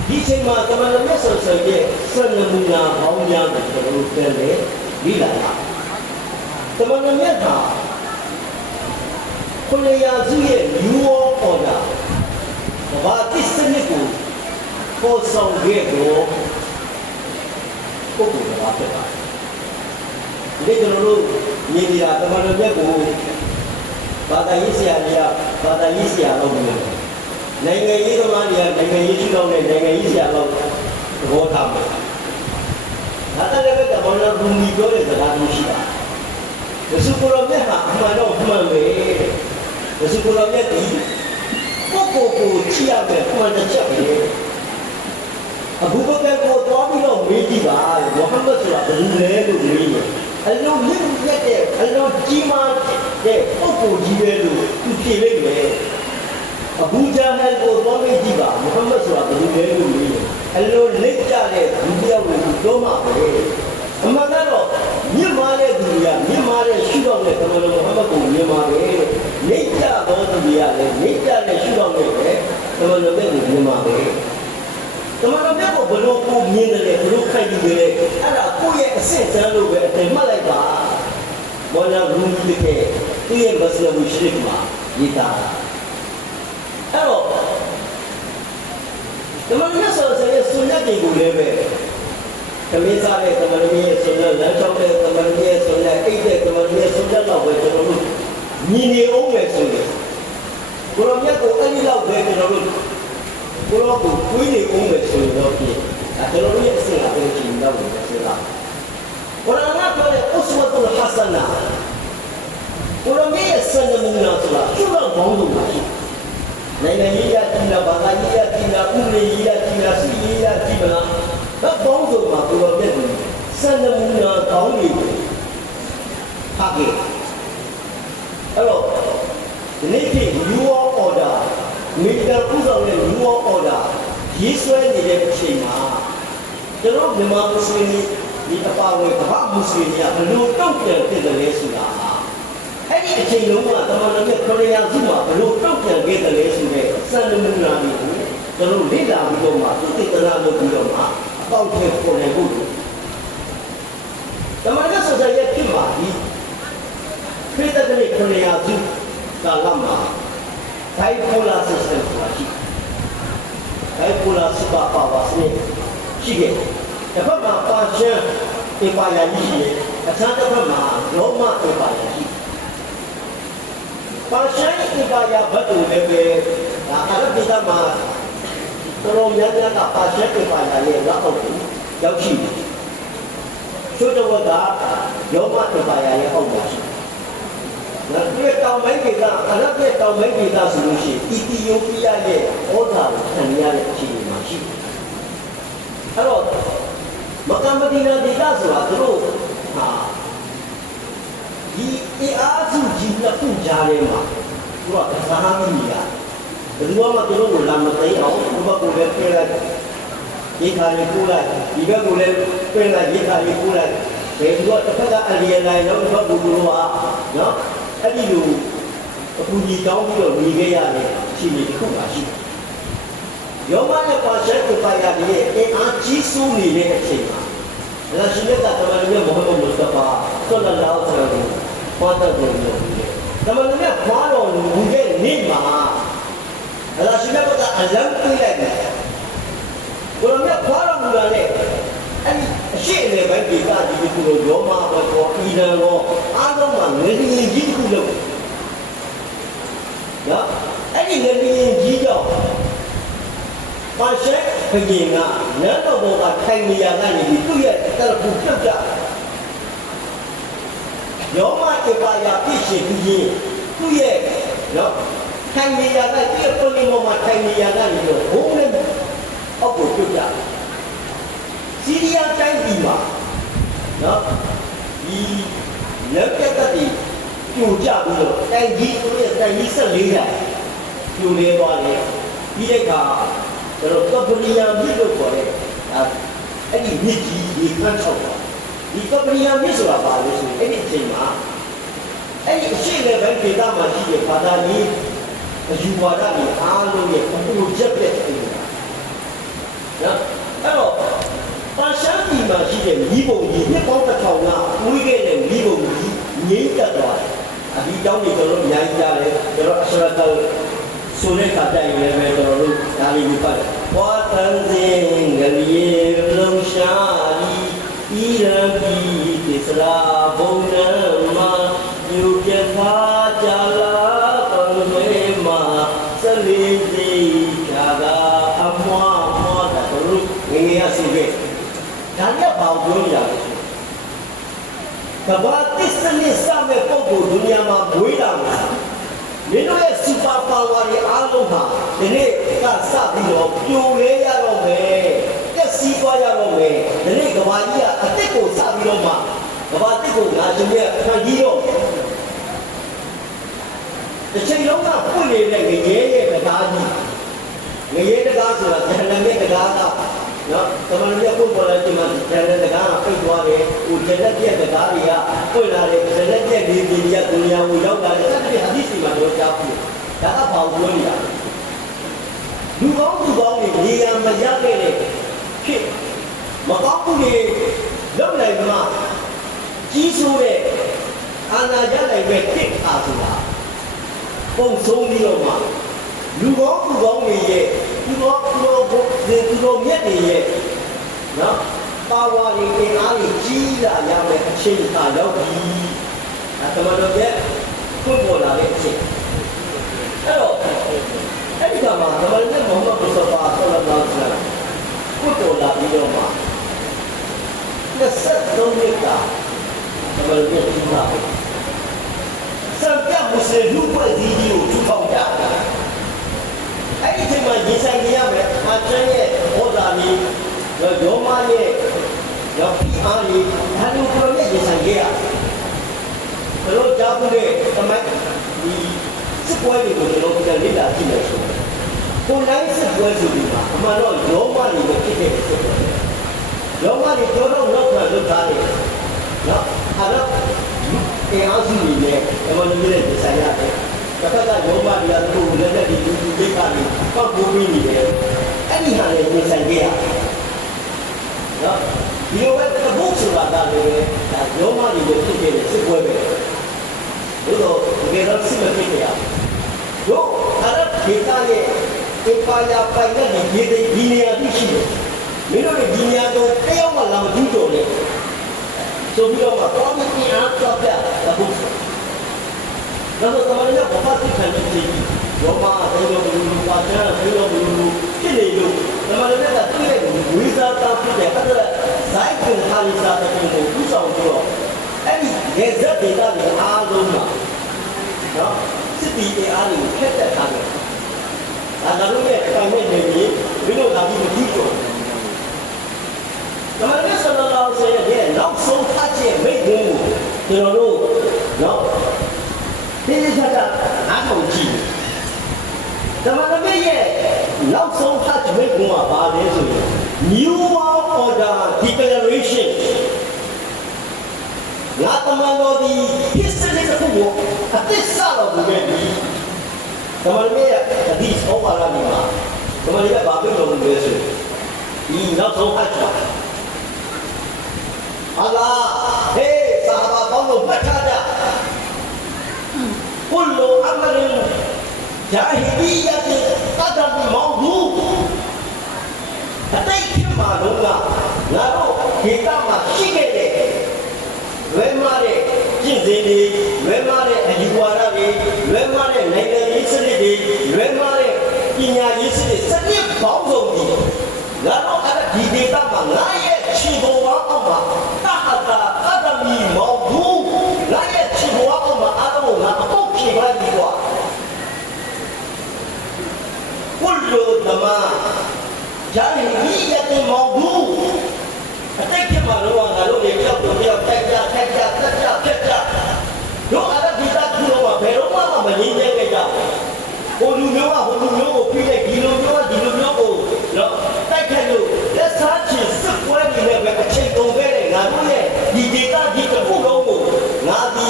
ဒီ ဒီချိန်မှာသမဏမြတ်စွာဘုရားရဲ့စံနမူနာပေါင်းများကိုကျွန်တော်တို့ပြန်လေလေ့လာပါသမဏမြတ်ဟာခုနရာစုရဲ့ New World Order ဘာတိစနစ်ကိုပေါ်ဆောင်ခဲ့တော့ပုဂ္ဂိုလ်ဘာဖြစ်ပါလဲဒီကျွန်တော်တို့မြင်နေတာသမဏမြတ်ကိုဘာသာရေးဆရာတွေကဘာသာရေးဆရာလို့ပြောတယ်နိုင်ငံရေးသမားတွေကနိုင်ငံရေးရှိတော့တဲ့နိုင်ငံရေးဆရာတော့သဘောထားမှာဒါတလည်းပဲတမန်တော်ဘုံကြီးပြောတဲ့စကားမျိုးရှိတာရစုကိုရောမြတ်ဟာအမှန်တော့မှန်ပဲရစုကိုရောမြတ်ဒီပုဂ္ဂိုလ်ကိုချီရမယ်မှန်တဲ့ချက်ပဲအဘူဘကရကိုတွားပြီးတော့မေးကြည့်ပါမုဟမ္မဒ်ဆိုတာဘယ်လိုလဲလို့မေးတယ်အလုံးမြင့်မြတ်တဲ့အလုံးကြီးမားတဲ့ပုဂ္ဂိုလ်ကြီးပဲလို့သူဖြေလိုက်တယ်အဘူဂျာဟယ်ကိုသွားမေးကြည့်ပါမုဟမ္မဒ်ဆိုတာဘယ်လိုလဲလို့မေးတယ်အလုံးလက်ကြတဲ့လူတစ်ယောက်ကိုပြောမှာပဲအမှန်ကတော့မြင့်မားတဲ့သူတွေကမြင့်မားတဲ့ရှုတော့တဲ့သမဏေမုဟမ္မဒ်ကိုမြင်ပါတယ်လက်ကြသောသူတွေကလည်းလက်ကြတဲ့ရှုတော့တဲ့သမဏေကိုမြင်ပါပဲသမဏေမြတ်ကိုဘလို့ကိုမြင်တယ်ဘလို့ခိုက်ပြီးတယ်အဲ့ဒါကိုယ့်ရဲ့အစစ်တမ်းလို့ပဲအတင်မှတ်လိုက်ပါမောလာရူမီတဲ့သူ့ရဲ့မစလမူရှိခ်မှာရေးတာအဲ့တော့သမဏေမြတ်ဆိုတဲ့ဆုညတ်တွေကိုလည်းပဲသမီးစားတဲ့သမဏေရဲ့ဆုညတ်လမ်းချောင်းတဲ့သမဏေရဲ့ဆုညတ်အိတ်တဲ့သမဏေရဲ့ဆုညတ်တော့ပဲကျွန်တော်တို့ညီနေအောင်ပဲဆိုရင်ကိုရောမြတ်ကိုအဲ့ဒီလောက်ပဲကျွန်တော်တို့ကိုရောကိုကိုယ်နေအောင်ပဲဆိုရင်တော့ပြင်ဒါကျွန်တော်တို့ရဲ့အစဉ်အလာကိုကြည့်တော့ပဲဆိုတာကိုရောကပြောတဲ့ဥစဝတ်တုလ်ဟဆနာကိုရောရဲ့စံနမူနာဆိုတာသူ့တော့ဘောင်းလို့ပါရှိနိုင်ငံရေးရတင်လာဘာသာရေးရတင်လာဥပဒေရေးရတင်လာစီရေးရတင်လာတော့ဘောင်းဆိုမှာကိုရောရဲ့စံနမူနာကောင်းတွေကိုထားခဲ့အဲ့တော့ဒီနေ့ဒီ New World Order မြေကပူဆောင်တဲ့ New World Order ရေးဆွဲနေတဲ့အချိန်မှာကျွန်တော်မြန်မာမွတ်စလင်ဒီအပါအဝင်ကမ္ဘာမွတ်စလင်တွေကဘယ်လိုတောက်ပြန်ဖြစ်တယ်လဲဆိုတာအဲ့ဒီအချိန်လုံးကတမန်တော်ရဲ့ခရီးယာစုမှာဘယ်လိုတောက်ပြန်ခဲ့တယ်လဲဆိုတဲ့စံနမူနာတွေကိုကျွန်တော်လေ့လာပြီးတော့မှသူတိတနာလုပ်ပြီးတော့မှအပေါက်ထဲပေါ်နေဖို့တမန်တော်ဆိုတဲ့ဖြစ်မှာဒီခရစ်တော်ရဲ့ခရီးယာစုကာလမှာbipolar system ဆိုတာရှိတယ်။ bipolar super power စနစ်ရှိတယ်။တစ်ဖက်မှာပါရှန်အင်ပါယာရှိတယ်။အခြားတစ်ဖက်မှာရောမအင်ပါယာရှိတယ်။ပါရှန်အင်ပါယာဘက်ကိုလည်းပဲဒါအရဗ်ဒေသမှာတော်များများကပါရှန်အင်ပါယာရဲ့လက်အောက်ကိုရောက်ရှိတယ်။ချို့တော့ကရောမအင်ပါယာရဲ့အောက်မှာရှိတယ်လက်ပြတောင်ပိုင်းဒေသအရဗ်ရဲ့တောင်ပိုင်းဒေသဆိုလို့ရှိရင်အီသီယိုးပီးယားရဲ့ဩဇာကိုခံရတဲ့အခြေအနေမှာရှိတယ်။အဲ့တော့မက္ကာမဒီနာဒေသဆိုတာသူတို့ဟာဒီအားစုကြီးနှစ်ခုကြားထဲမှာသူကကစားမိနေတာဘယ်လိုမှသူတို့ကိုလာမသိအောင်ဒီဘက်ကိုလည်းပြလိုက်ဒီခါလေးပို့လိုက်ဒီဘက်ကိုလည်းပြလိုက်ဒီခါလေးပို့လိုက်ဘယ်သူကတစ်ဖက်ကအလျေလိုက်တော့တစ်ဖက်ကူလို့ဟာနော်အဲ့ဒီလိုအပူကြီးတောင်းပြီးတော့နေခဲ့ရတဲ့အခြေအနေတစ်ခုပါရှိတယ်။ယောမနဲ့ပါရှက်ကိုပါရတဲ့အင်အားကြီးစိုးနေတဲ့အချိန်မှာအလရှိမြတ်ကတမန်တော်မုဟမ္မဒ်မုစတဖာဆလ္လာလာဟ်အလိုင်းဝါဆလမ်ကိုပြောတယ်။တမန်တော်မြတ်ခွာတော်မူတဲ့နေ့မှာအလရှိမြတ်ကအလံပေးလိုက်တယ်။ဘုရားမြတ်ခွာတော်မူလာတဲ့အဲ့ဒီအရှိအလေပိုင်းဒေသဒီကုလိုယောမဘောပေါ်အီရန်ရောအားလုံးမှာငရေကြီးတစ်ခုလို့နော်အဲ့ဒီငရေကြီးကြောင့်ပါရှက်ဘုရင်ကနတ်တော်ဘောကထိုင်နေရကနေပြီးသူ့ရဲ့တရဖူပြုတ်ကြယောမတေပါယာပြည့်ရှင်သူကြီးသူ့ရဲ့နော်ထိုင်နေရတဲ့သူ့ရဲ့ပုံရိပ်ပေါ်မှာထိုင်နေရတဲ့လို့ဘုံနဲ့အောက်ကိုပြုတ်ကြစီးရီးယားတိုင်းပြည်မှာနော်ဒီလက်ကျက်တဲ့ပြိုကျပြီးတော့တိုင်းကြီးဆိုတဲ့တိုင်းကြီး14ရာပြိုနေသွားတယ်ပြီးတဲ့အခါကျွန်တော်ကပရိယာမြစ်လို့ခေါ်တဲ့အဲ့ဒီမြစ်ကြီးဒီခန်းချောက်တာဒီကပရိယာမြစ်ဆိုတာဘာလဲဆိုရင်အဲ့ဒီအချိန်မှာအဲ့ဒီအရှိလည်းပဲဒေသမှာရှိတဲ့ဘာသာရေးအယူဝါဒတွေအားလုံးရဲ့အပူချက်ပြက်နေတာ နော်အဲ့တော့ပါရှမ်းပြည်မှာရှိတဲ့မိဘုံကြီးနှစ်ပေါင်းတစ်ထောင်ကဦးခဲ့တဲ့မိဘုံကြီးငြိမ့်တက်သွားတယ်ဒီတောင်းတွေကျွန်တော်တို့အများကြီးကြားတယ်ကျွန်တော်အစရတ်ဆိုတဲ့ခါတိုင်းလည်းပဲကျွန်တော်တို့ဒါလေးပြပါတယ်ဝါတန်စင်ငရေလုံရှာလီဤရန်ပြည်သစ္စရာဘုံနမယူပြခါကြလာတော်မေမာစလီစီခါကအမွားမွားတာတို့ငငယ်ရစီခဲ့ဒါရပါပြောရအောင်ကဘာသစ္စနိစမဲ့ပုဂ္ဂိုလ်ဒုညမှာမွေးလာမှာမင်းတို့ရဲ့စူပါပါဝါတွေအားလုံးဟာဒီနေ့ကစပြီးတော့ပြိုလဲရတော့မယ်ပျက်စီးသွားရတော့မယ်ဒီနေ့ကဘာကြီးကအစ်စ်ကိုစပြီးတော့မှကဘာတစ်ကိုငါရှင်ရဲ့ခံကြီးတော့တစ်ချိန်လုံးကပွင့်နေတဲ့ငရဲရဲ့တရားကြီးငရဲတရားဆိုတာဉာဏ်နဲ့တရားကနော်သမဏေပုဂ္ဂိုလ်လည်းဒီမှာဉာဏ်နဲ့တရားကပိတ်သွားတယ်ဟိုဉာဏ်နဲ့ပြည့်တရားတွေကပွင့်လာတယ်ဉာဏ်နဲ့ပြည့်ဒီဒီကဒုညာကိုရောက်လာတယ်အဲ့ဒီဟာဒီစီမှာတော့ကြားပြီဒါကဘာလို့ပြောနေတာလူကောင်းတွေနေရာမရခဲ့တဲ့ဖြစ်မကောင်းဘူးတွေလောက်နိုင်မှာကြီးစိုးတဲ့အာဏာရနိုင်တဲ့တစ်အားဆိုတာပုံဆုံးပြီးတော့မှလူကောင်းတွေရဲ့သူတို့မြတ်တွေရဲ့နော်ပါဝါတွေအင်အားတွေကြီးလာရမယ်အချိန်အခါရောက်ပြီအဲတမန်တော်ရဲ့ဖွင့်ပေါ်လာတဲ့အချိန်အဲ့တော့အဲ့ဒီကမှာတမန်တော်မုဟမ္မဒ်ဆလ္လာလဟ်အလိုင်းဝါဆလမ်ဖွင့်ပေါ်လာပြီးတော့မှ23နှစ်ကတမန်တော်ရဲ့ဒီမှာစံပြမွတ်စလင်လူ့ဖွဲ့စည်းကြီးကိုထူထောင်ကြတာအဲ့ဒီချိန်မှာရင်ဆိုင်ရမယ်အကျဉ်းရဲ့ဟောတာလေးရောမရဲ့ရောက်ပြီးအားလေးဒါတို့ပြောရဲ့ရင်ဆိုင်ရဘယ်လိုကြောက်လဲတမိုင်းဒီစစ်ပွဲတွေကိုကျွန်တော်ပြန်လေ့လာကြည့်မယ်ဆိုတော့ကိုယ်တိုင်းစစ်ပွဲဆိုဒီမှာအမှန်တော့ရောမတွေပဲဖြစ်တဲ့စစ်ပွဲရောမတွေပြောတော့လောက်ခံလုပ်သားတယ်နော်အဲ့တော့တရားစုတွေနဲ့အမှန်တကယ်ရင်ဆိုင်ရတယ်တစ်ခါကရောမတွေကသူ့လက်လက်ဒီလူတွေကနေပောက်ပူပြီးနေတယ်အဲ့ဒီဟာလည်းရင်ဆိုင်ကြရနော်ဒီလိုပဲတပုတ်ဆိုတာကလည်းဒါရောမတွေကိုဖြစ်ခဲ့တဲ့စစ်ပွဲပဲတို့တော့တကယ်တော့စစ်မဖြစ်ကြရတို့အဲ့ဒါဒေသရဲ့ဒီပါရပိုင်တဲ့ဒီနေရာที่ရှိတယ်မင်းတို့ဒီနေရာတော့တယောက်မှလာမကြည့်တော့လေဆိုပြီးတော့တော့ဒီအားတော့ပြတပုတ်တော့တမန်တော်ကဘာသိခံနေကြည့်ရောမဘယ်လိုလူပါချာဘယ်လိုလူဖြစ်နေလို့တမန်တော်ကသူ့ရဲ့ဝိဇာတာဖြစ်တဲ့အဲ့ဒါဇိုက်ကိုခါလီစာတဲ့ကိုဥဆောင်ပြီးတော့အဲ့ဒီရေဇက်ဒေတာတွေအားလုံးမှာနော်စစ်တီအားတွေဖက်တက်ထားတယ်ဒါတို့ရဲ့တိုင်မဲ့နေပြီးဘယ်လိုလာပြီးမကြည့်တော့တမန်တော်ဆလ္လာလာဟ်အလိုင်းဝါဆလမ်ရဲ့နောက်ဆုံးဖတ်ချက်မိတ်ကိုကျွန်တော်တို့နော်ဒီလိုချက်အားထုတ်ကြည့်တမန်တော်ရဲ့နောက်ဆုံးဖတ်ချက်မိတ်ကဘာလဲဆိုရင် New World Order Declaration ငါတမန်တော်ဒီဖြစ်စတဲ့ခုကိုအသစ်စတော်မူခဲ့ပြီတမန်တော်ရဲ့အဒီဟောပါလာဒီမှာတမန်တော်ရဲ့ဘာပြောလို့လဲဆိုဒီနောက်ဆုံးဖတ်ချက်အလာဟေးဆာဟာဘာပေါင်းလို့မှတ်ထားကြكل عمل جاهلية قدر موضوع အတိတ်ဖြစ်မှာတော့ငါတို့ဒေသမှာရှိခဲ့တဲ့လွဲမှားတဲ့ကျင့်စဉ်တွေလွဲမှားတဲ့အယူဝါဒတွေလွဲမှားတဲ့နိုင်ငံရေးစနစ်တွေလွဲမှားတဲ့ပညာရေးစနစ်စနစ်ပေါင်းစုံကြီးငါတို့အဲ့ဒီဒေသမှာငါရဲ့ခြေပေါ်ဝါအောက်မှာတာဟာတာအဒမီမောဘူးငါရဲ့ခြေပေါ်ဝါအောက်မှာအားလုံးငါအပုတ်ဖြေပါပြီကွာကုလိုတမဂျာဟီလီယတ်မောဘူးအတိတ်ကမှတော့ငါတို့ရဲ့ကြောက်တော့ကြောက်တိုက်ကြထက်ကြတက်ကြဖြတ်ကြတို့အဲ့ဒီဒေသကူတော့ဘယ်တော့မှမငြင်းခဲ့ကြဘူးဟိုလူမျိုးကဟိုလူမျိုးကိုဖိလိုက်ဒီလူမျိုးကဒီလူမျိုးကိုနော်တိုက်ခတ်လို့လက်စားချင်စစ်ပွဲတွေနဲ့ပဲအချိန်ကုန်ခဲ့တဲ့ငါတို့ရဲ့ဒီဒေသကြီးတစ်ခုလုံးကိုငါဒီ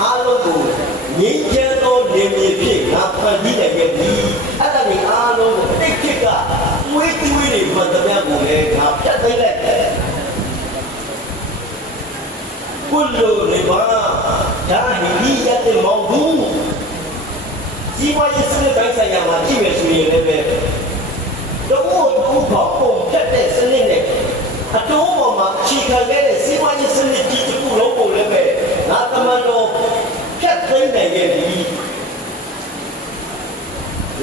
အားလုံးကိုငြိမ်းချမ်းသောနေမြေဖြစ်ငါဖန်တီးနိုင်ခဲ့ပြီအဲ့ဒါတွေအားလုံးကိုတိတ်ခစ်ကလ တွေးတွေမှန်တဲ့ကိုလည်းငါဖြတ်သိမ်းလိုက်တယ်ကုလိုလေဘာဒါဟိယတ်မောင်ဘူးဒီဝါရစတဲ့တိုင်းဆိုင်ရာမှာကြည့်မယ်ဆိုရင်လည်းပဲတော့ဘောပုံဖြတ်တဲ့စနစ်နဲ့အတိုးပေါ်မှာခြေခံခဲ့တဲ့စီးပွားရေးစနစ်ကြီးတစ်ခုလုံးကိုလည်းပဲငါတမန်တော်ဖြတ်သိမ်းနိုင်ခဲ့ပြီ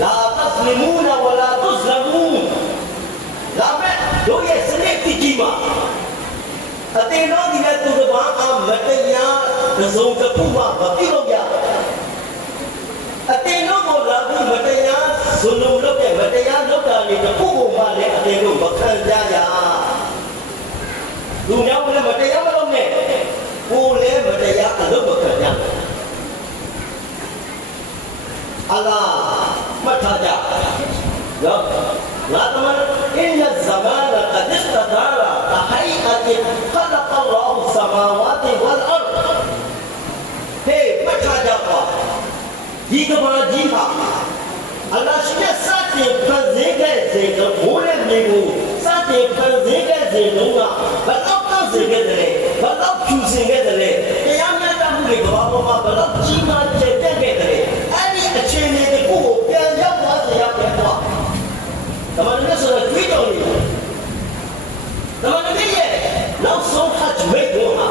လာတစလီမူနာဝလာတုဇလမူဒါမဲ့တို့ရဲ့စနစ်ကြီးမှာအတင်းတော်ဒီနဲ့သူတော်ဘာမတရားသစုံတစ်ခုမှမပြုလုပ်ရအတင်းတော်ကိုလာပြီးမတရားဇုံလုံးလုပ်တဲ့မတရားလုပ်တာတွေတစ်ခုကိုမှလည်းအတင်းတို့မခံကြရလူများလည်းမတရားမလုပ်နဲ့ကိုယ်လည်းမတရားအလုပ်မခံကြအလားမထကြနော်ငါသမန်အင်းယဇမာနကဒစ္စဒါရာတဟိအတ်ခလကအလ္လာဟ်ဆမာဝါတီဝလ်အရ်ဟေးမထကြပါဒီကဘာကြီးဟာအလ္လာဟ်ရဲ့စတင်ဖန်ဆင်းခဲ့တဲ့ဘိုးနဲ့မြေကိုစတင်ဖန်ဆင်းခဲ့တဲ့လုံးကဘယ်တော့တောက်စေခဲ့တယ်ဘယ်တော့ဖြူစင်ခဲ့တယ်တရားမျှတမှုတွေကဘာမှမဘယ်တော့ကြီးမားကျယ်ပြန့်ခဲ့တယ်အဲ့ဒီအခြေအနေတွေကိုပြန်ရောက်သွားစေရပြန်တော့တမန်တော်ဆိုတဲ့တွေ့တော်တွေတမန်တော်ရဲ့နောက်ဆုံးဟတ်ဂျ်မိတ်ကိုဟာ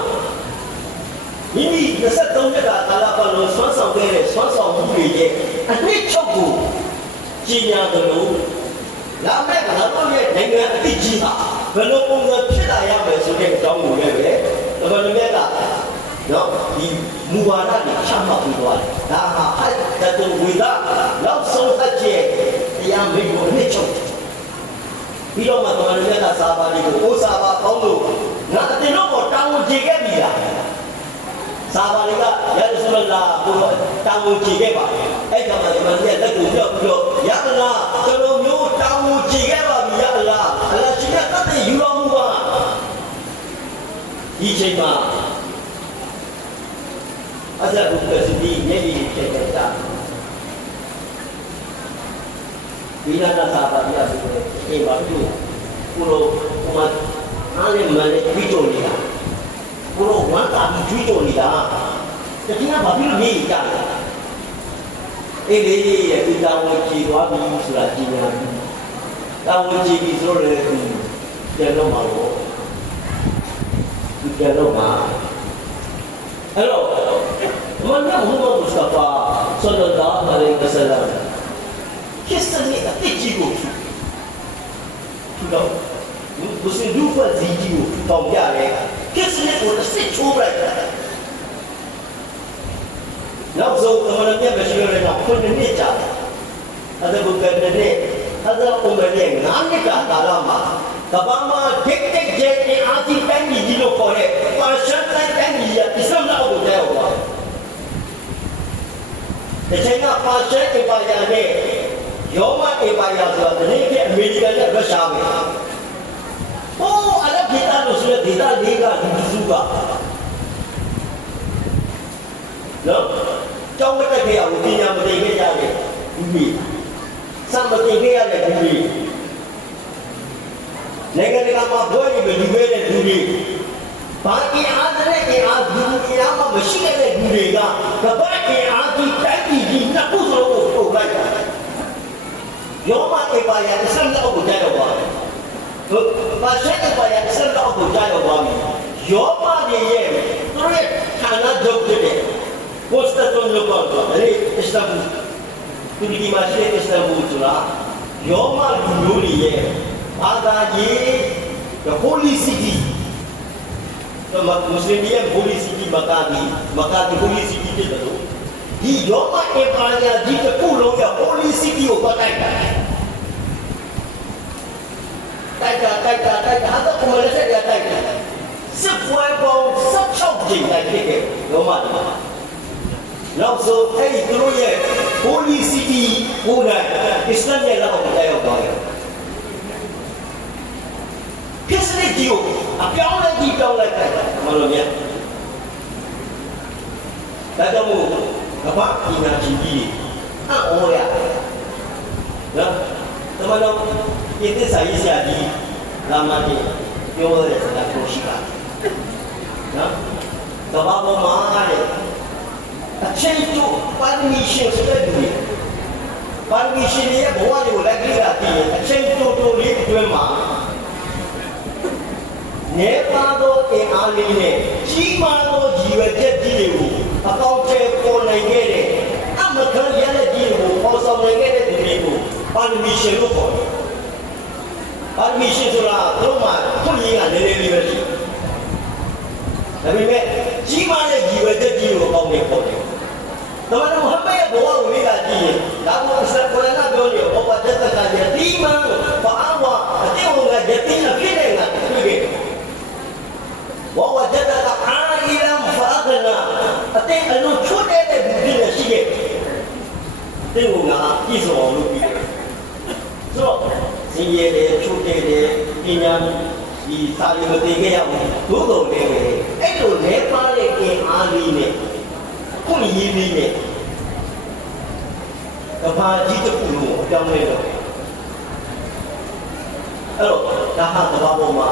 မိမိ23နှစ်ကကာလပတ်လုံးဆွမ်းဆောင်ခဲ့တဲ့ဆွမ်းဆောင်မှုတွေရဲ့အနှစ်ချုပ်ကိုကြီးညာတယ်လို့လာမဲ့ငါတို့ရဲ့နိုင်ငံအသိကြီးဟာဘယ်လိုပုံစံဖြစ်လာရမယ်ဆိုတဲ့အကြောင်းကိုလည်းပဲတမန်တော်ကနော်ဒီမူဝါဒတွေချမှတ်ပြီးသွားတယ်ဒါဟာဟတ်တတူဝိဒနောက်ဆုံးဟတ်ဂျ်ရဲ့တရားမိတ်ကိုအနှစ်ချုပ်ပြီးတော့မှတမန်တော်ကစာပါလေးကိုအိုးစာပါပေါင်းလို့ငါအတင်တော့ကိုတောင်းဝန်ကြည့်ခဲ့ပြီလားစာပါလေးကယာရဆူလလာကိုတောင်းဝန်ကြည့်ခဲ့ပါအဲ့ကမှတမန်တော်ရဲ့လက်ကိုပြော့ပြီးတော့ယာအလာကျွန်တော်မျိုးတောင်းဝန်ကြည့်ခဲ့ပါပြီယာအလာအလ္လာဟ်ရှင်ကတတ်တဲ့ယူတော်မူပါဒီချိန်မှာအဇတ်ဘုရားစီဒီညနေဖြစ်တဲ့တာဒီနာတာစာပါပြဆိုတဲ့အေးပါလို့ကိုလိုဟိုမှာအားလည်းမလည်းပြီးကြနေတာကိုလိုဝမ်းသာပြီးကြွေးကြနေတာတတိယဘာဖြစ်လို့နေကြလဲအေးလေးရဲ့ဒီတောင်းဝင်ကြည်သွားပြီဆိုတာကြည်ညာပြီတောင်းဝင်ကြည်ပြီဆိုတော့လည်းပြန်တော့မှာပေါ့ဒီပြန်တော့မှာအဲ့တော့မန္တမုဟမ္မဒ်မုစတဖာဆလ္လာလာဟ်အလိုင်းဝါဆလမ်ကိစ္စနဲ့အတိတ်ကြီးကိုထူတော့ဘုရင်လူဖတ်ကြီးကိုတောင်းကြတယ်ကိစ္စနဲ့ကိုစစ်ချိုးလိုက်တာနောက်ဆုံးသမဏမြတ်မရှိရတဲ့နောက်9နှစ်ကြာအဒဘုကရနဲ့အဒဥမနဲ့9နှစ်ကာလမှာကဘာမှာဒိတ်တိတ်ကျတဲ့အာတိပန်းကြီးလို့ခေါ်တဲ့ပါရှန်တိုင်းပန်းကြီးရအစ္စလာမ်လောက်ကိုတဲဟောတချိန်ကပါရှန်အေပါယာနဲ့ယောမအေပါယာဆိုတာတနေ့ကအမေရိကန်နဲ့ရုရှားပဲဟိုအရဗ်ဒေသလို့ဆိုတဲ့ဒေသလေးကဒီစုကနော်ကျောင်းမတက်ခဲ့ရဘူးပညာမသိခဲ့ရတဲ့ဒီမိစံမသိခဲ့ရတဲ့ဒီမိနိုင်ငံတကာမှာဘွဲ့တွေလူပဲတဲ့လူတွေဘာအင်အားတဲ့အားလူအင်အားမှမရှိတဲ့လူတွေကကဘာအင်အားကြီးတိုက်ပြီးနှစ်ခုစလုံးကိုပုတ်လိုက်တာယောမအေပါယာအစံတော့ကိုကြားရောက်သွားတယ်ဘာရှက်အေပါယာအစံတော့ကိုကြားရောက်သွားပြီယောမတွေရဲ့သူတို့ရဲ့ဌာနချုပ်တဲ့ပိုစတာတုံးလို့ပြောတာလေအစ္စတန်ဘူတူဒီမှာရှိတဲ့အစ္စတန်ဘူဆိုတာယောမလူမျိုးတွေရဲ့ဘာသာရေး the holy city တော့မွတ်စလင်ရဲ့ holy city မကာဒီ holy city တဲ့လို့ဒီယောမအေပါယာဒီကခုလုံးရဲ့ holy city ကိုပတ်တိုက်တာတိုက်တာဟာတော့ကိုလည်းဆက်တိုက်တာစစ်ပွဲပေါင်း16ကြိမ်တိုက်ခဲ့တယ်ယောမတွေနောက်ဆုံးအဲ့ဒီသူတို့ရဲ့ holy city ကိုလည်းအစ္စလာမ်ရဲ့လောက်ကိုတိုက်ရောက်သွားတယ်ကိစ္စနဲ့ဒီကိုအပြောင်းလဲကြီးပြောင်းလိုက်တယ်မလို့မြတ်ဒါကြောင့်မို့ကမ္ဘာပညာရှင်ကြီးအော်ရနော်တမန်တော် ဒီသစ္စာရေးဆရာကြီးလာမတိပြောတဲ့စကားကိုရှိတာနော်ကဘာပေါ်မှာတဲ့အချင်းတို့ပါရမီရှင်ဆိုတဲ့သူပါရမီရှင်ရဲ့ဘဝတွေကိုလက်ကြည့်တာပြီးရင်အချင်းတို့လေးအတွင်းမှာနေပါတော့အင်အားလေးနဲ့ကြီးမားသောရည်ရွယ်ချက်ကြီးတွေကိုအကောင့်ထဲပေါ်နိုင်ခဲ့တဲ့အမခံရတဲ့ကြီးကိုပေါ်ဆောင်နိုင်ခဲ့တဲ့သူတွေကိုပါရမီရှင်လို့ခေါ်တယ်။ပါရမီရှင်ဆိုတာတို့မှခွင့်ရည်ကနည်းနည်းလေးပဲရှိတယ်။ဒါပေမဲ့ကြီးမားတဲ့ရည်ရွယ်ချက်ကြီးကိုအကောင့်ထဲပေါ်တယ်။ဒါမှမဟုတ်ဟပ်ရဲ့ဘဝကိုလေ့လာကြည့်ရင်ဒါကစက်ပေါ်လာပြောနေဘောပါတဲ့ကတည်းကဒီမှဘာအဝအတေဝကယတိအဖြစ်နဲ့ငါတွေ့ခဲ့ووجدك عائلا فأغنى أتي أنو شوتي بيجي شيء تقولنا كيسوا لوبي so سيئة شوتي بيجان يسالي متيجي أو دوغو ليه أيدو نيبال كي آلينه كوني يبينه كفاجي تقولو جامعه ألو dah tahu apa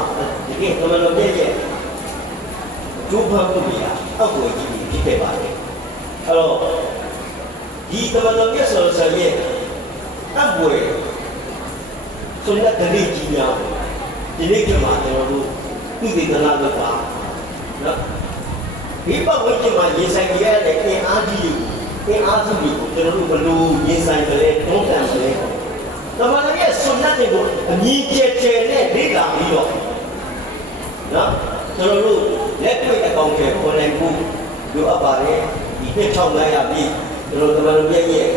jadi teman-teman je Jumpa dunia, aku ini kita balik. Kalau di teman-teman selesai, aku sudah dari Cina, ini kemana dulu? Ini kenal apa? Nah, ibu cuma yesan dia lagi adi, terlalu perlu yesan balik, tongkang balik. Teman-teman sudah tu, ni cecene dia dah Nah, terlaluလက်တွေ့အကောင့်တွေပေါ်နိုင်မှုလိုအပ်ပါတယ်ဒီနှစ်600ရာပြီတို့သမဏေရဲ့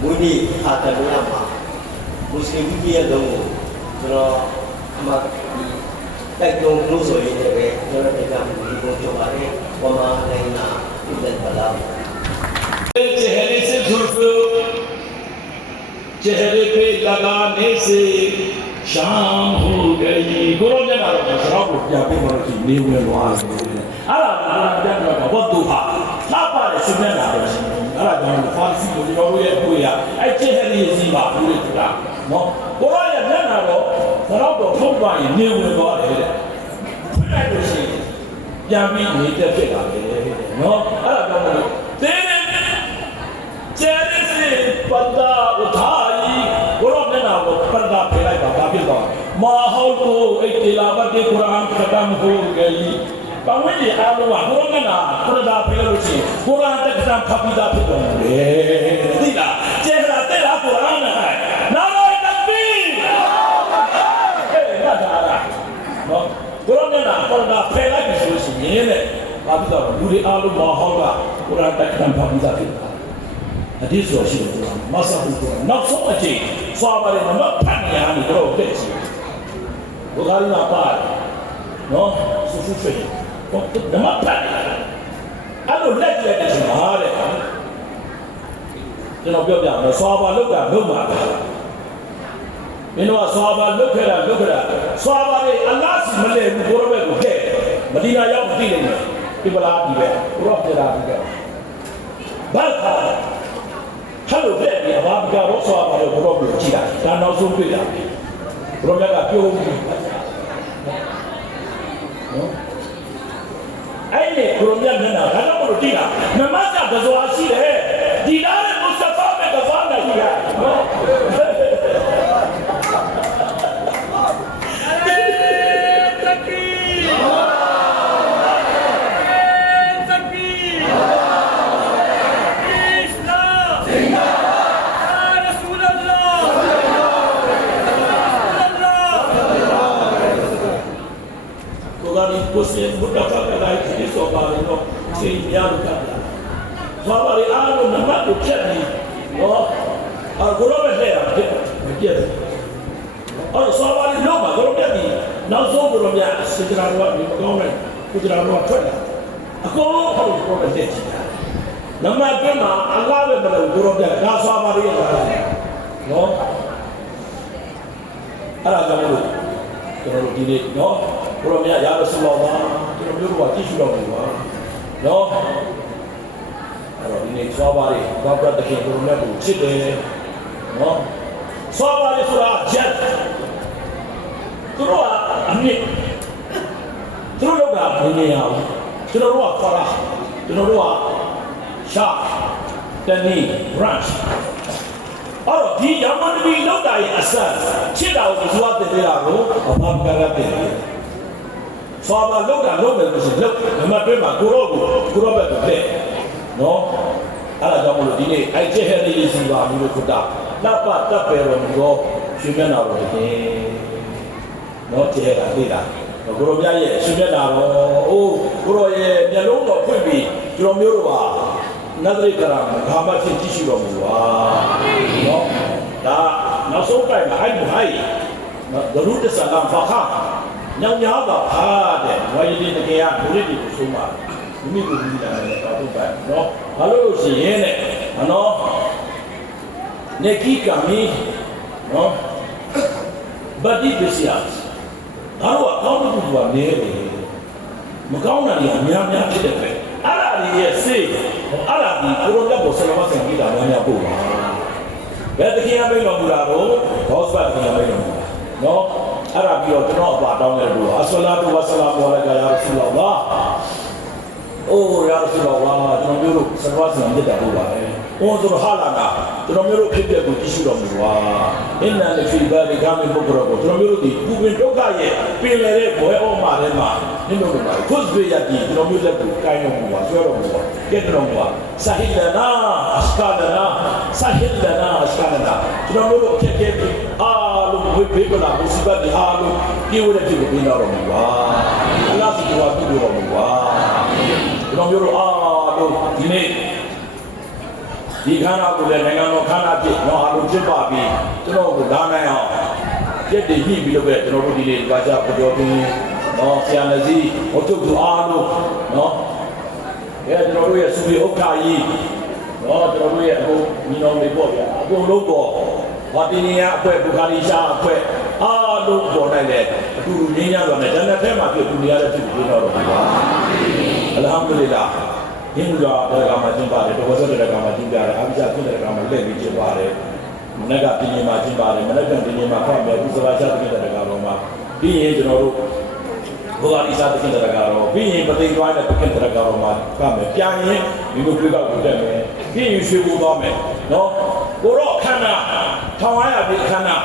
မွေးနေ့အာတမယမှာမွတ်စလင်ပြည်ရဲ့လုံးကိုကျွန်တော်အမှတိုက်တွန်းလို့ဆိုရင်လည်းကျွန်တော်ဒီကဒီကိုပြောပါတယ်ဝမာနိုင်နာဒီတဲ့ပလာचेहरे से झुर्फो चेहरे पे लगाने से शाम हो गई गुरु ने ना शराब क्या पे बोलो कि नहीं हुए वाज अला ना ना बहुत दुहा ना पाले सुनने ना अला ना फारसी को जो ये कोया ऐ चेहरे से बा पूरे पूरा नो गुरु ने ना रो शराब तो ठोक बा ये नहीं हुए वाज है फिर तो से या भी नहीं ते फिर आ गए नो अला ना तेरे चेहरे से पर्दा उठाई गुरु ने ना वो पर्दा फैलाई बाबा फिर तो माहौल को एक तिलावत कुरान खत्म हो गई बावन जी आलो वा गुरु ने ना पर्दा फैलाई उसी कुरान तक खत्म खपीदा फिर तो दिला चेहरा तेरा कुरान है नारे तकबीर ना जारा नो गुरु ने ना पर्दा फैलाई उसी ये ने बाबा तो दूरी आलो माहौल का कुरान तक खत्म खपीदा फिर Hadis Rasul masa itu nafsu aja sahabat yang nak panjang ni kalau betul bukan apa no susu untuk nama panjang alu lagi semua ada jangan biar sahabat luka lumah ini sahabat luka sahabat Allah si malay berkorban bukan Medina yang penting ni di belah dia urap dia dia balkan Hello baby, I'm going to go to the room. I'm not so good. Remember, you I need to remember now. I don't want to do that. No matter what I see there, the other Mustafa make a father here. Muslim budak pakai lagi di soal itu sehingga bukan. Soal ini anu nama bukan ni. Oh, guru berhera dia. Oh, soal ini nama guru dia ni. Nazar guru dia sejarah luar ni macam sejarah luar tu lah. Aku harus guru berhera. Nama dia mah Allah berhera guru dia. Dah soal ini lah. No. Ada jamu. Guru dia no. Kalau ni ya Rasulullah, kita berdua buat isu dah buat, no. Kalau ini sahabat ni, bapa tak kira kalau ni buat cik no. စောပါလေဆိုတာဂျက်သူတို့ကအမြင့်သူတို့ကဘယ်နေရာကျွန်တော်တို့ကဖရာကျွန်တော်တို့ကရှာတနီ branch အော်ဒီရမန်ဒီလောက်တာရဲ့အဆက်ချစ်တာကိုသွားတင်ပြတာကိုအမှန်ကန်တဲ့စောပါလောက်တာလောက်မယ်ဆိုလောက်နံပါတ်1မှာကိုရောဘက်ကိုတဲ့နော်အဲ့ဒါကြောင့်မလို့ဒီနေ့အိုက်ချက်ဟဲလေးစီပါဘူးလို့ခတာတပ်ပတ်တပ်ပဲလို့ပြောရွှေမျက်နှာတော်တယ်နော်ကျဲတာသိတာကိုရောပြရဲ့ရွှေမျက်နှာတော်အိုးကိုရောရဲ့မျက်လုံးတော်ဖွင့်ပြီးကျွန်တော်မျိုးတို့ဟာနတ်ရိကရာဘာမှဖြစ်ကြည့်ရှိတော်မူပါနော်ဒါနောက်ဆုံးတိုင်းမှာအဲ့ဟိုင်းနော်ဒရုဒ်ဆလမ်ဖာခါညောင်ညာတာဟာတဲ့ဝါရီဒီတကယ်ကဒုရစ်ကိုဆုံးပါမိမိကိုပြီးတာလည်းတော့တော့ပဲနော်ဘာလို့ရှိရင်တဲ့နော်နေကီကမီနော်ဘတ်ဒီပစီယာဘာလို့အကောင်းတူကနေလဲမကောင်းတာတွေအများများဖြစ်တဲ့ပဲအဲ့ဒါတွေရဲ့စိတ်အဲ့ဒါဒီကိုရောကဆလမဆန်ပြီးတာများများပို့ပါဘယ်တခင်အမိန့်တော်မူတာတော့ဘောစပတ်ခင်အမိန့်တော်မူတာနော်အဲ့ဒါပြီးတော့ကျွန်တော်အပါတောင်းတဲ့လူအဆွလာတုဝဆလာမူအလိုင်ကာယာရဆူလာလာအိုးရာဆူလာလာကျွန်တော်တို့ဆလဝတ်ဆန်ပြတာလို့ပါပဲ။အိုးဆိုတော့ဟာလာကကျွန်တော်တို့ဖြစ်တဲ့ကိုကြည့်ရှုတော်မူပါ။အင်နာလီဖီဘာလီဂါမီဘုကရောကိုကျွန်တော်တို့ဒီပူပင်ဒုက္ခရဲ့ပင်လယ်တဲ့ဘွယ်အောင်မှာထဲမှာနင်တို့ကခွတ်ပြေရည်ကျွန်တော်တို့လက်ကိုကိုင်းတော်မူပါဆွဲတော်မူပါကဲတော်မူပါဆာဟီလနာအစကာလနာဆာဟီလနာအစကာလနာကျွန်တော်တို့ဖြစ်တဲ့အားလုံးဝိပေကလာမုစီဘတ်အားလုံးပြေဝတဲ့ဖြစ်ကိုပြီးတော်မူပါ။အလ္လာဟ်ကဝါပြုတော်မူပါ။ကျွန်တော်တို့အားလုံးဒီနေ့ဒီခန္ဓာကိုယ်လည်းနိုင်ငံတော်ခန္ဓာဖြစ်တော့အားလုံးဖြစ်ပါပြီကျွန်တော်တို့ဒါနိုင်အောင်ပြည့်တည်ညှိပြီးလို့ပဲကျွန်တော်တို့ဒီနေ့ဒီပါကြပကြောပြီးတော့ဆရာနစီဟောချုပ်သူအားလုံးနော်အဲကျွန်တော်တို့ရဲ့စုပြီးဥက္ခာကြီးနော်ကျွန်တော်တို့ရဲ့အခုညီတော်တွေပေါ့ဗျာအကုန်လုံးပေါ့ဘာတင်နေရအဖွဲ့ဘူခါရီရှာအဖွဲ့အားလုံးပေါ်နိုင်တယ်အတူတူငြိမ်းချမ်းစွာနဲ့တန်တဲ့ထဲမှာပြည့်တူနေရတဲ့ဖြစ်ပြီးတော့ပါအလ်ဟမ်ဒူလ illahဟင်းကတရားကမှကျင်းပါတယ်တော်ဝဆက်တရားကမှကျင်းပါတယ်အဘိဇာဖြစ်တဲ့ကမှလက်ပြီးကျင်းပါတယ်မနက်ကပြင်းရင်မှကျင်းပါတယ်မနက်ကပြင်းရင်မှဖောက်မယ်ကုသလာချတဲ့တရားကတော့မှပြီးရင်ကျွန်တော်တို့ဘောဂါရီစာတဲ့တရားကတော့ပြီးရင်ပသိသွားတဲ့ပကတရားကတော့မှကမယ်ပြန်ရင်ဒီလိုပြေကောက်ကိုတက်မယ်ပြီးရင်ရွှေဘူးသွားမယ်နော်ကိုတော့ခန္ဓာထောင်ရပြီခန္ဓာ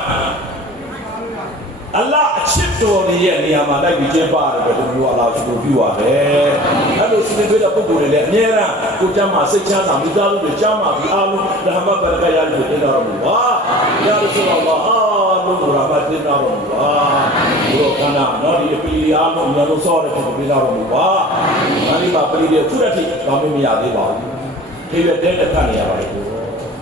အလ္လာဟ်အချစ်တော်ရဲ့နေရာမှာလိုက်ပြီးကျင်းပါတယ်ပဲတို့အလ္လာဟ်ကိုပြုရတယ်အဲ့လိုစီစဉ်တဲ့ပုဂ္ဂိုလ်တွေလည်းအများအားကိုကျမ်းမှာစိတ်ချမ်းသာမိသားစုတွေကျမ်းမှာဒီအားလုံးရဟမတ်ဘရကာယာလို့တင်တော်မူပါယာရဆူလလာအားလုံးကိုရဟမတ်တင်တော်မူပါဘုရားကနာနော်ဒီပီလီအားလုံးမျိုးလုံးစောတဲ့ပုံပြတော်မူပါဒါဒီမှာပီလီခုတစ်ထိဘာမှမရသေးပါဘူးဒီရက်တဲ့ဖတ်နေရပါတယ်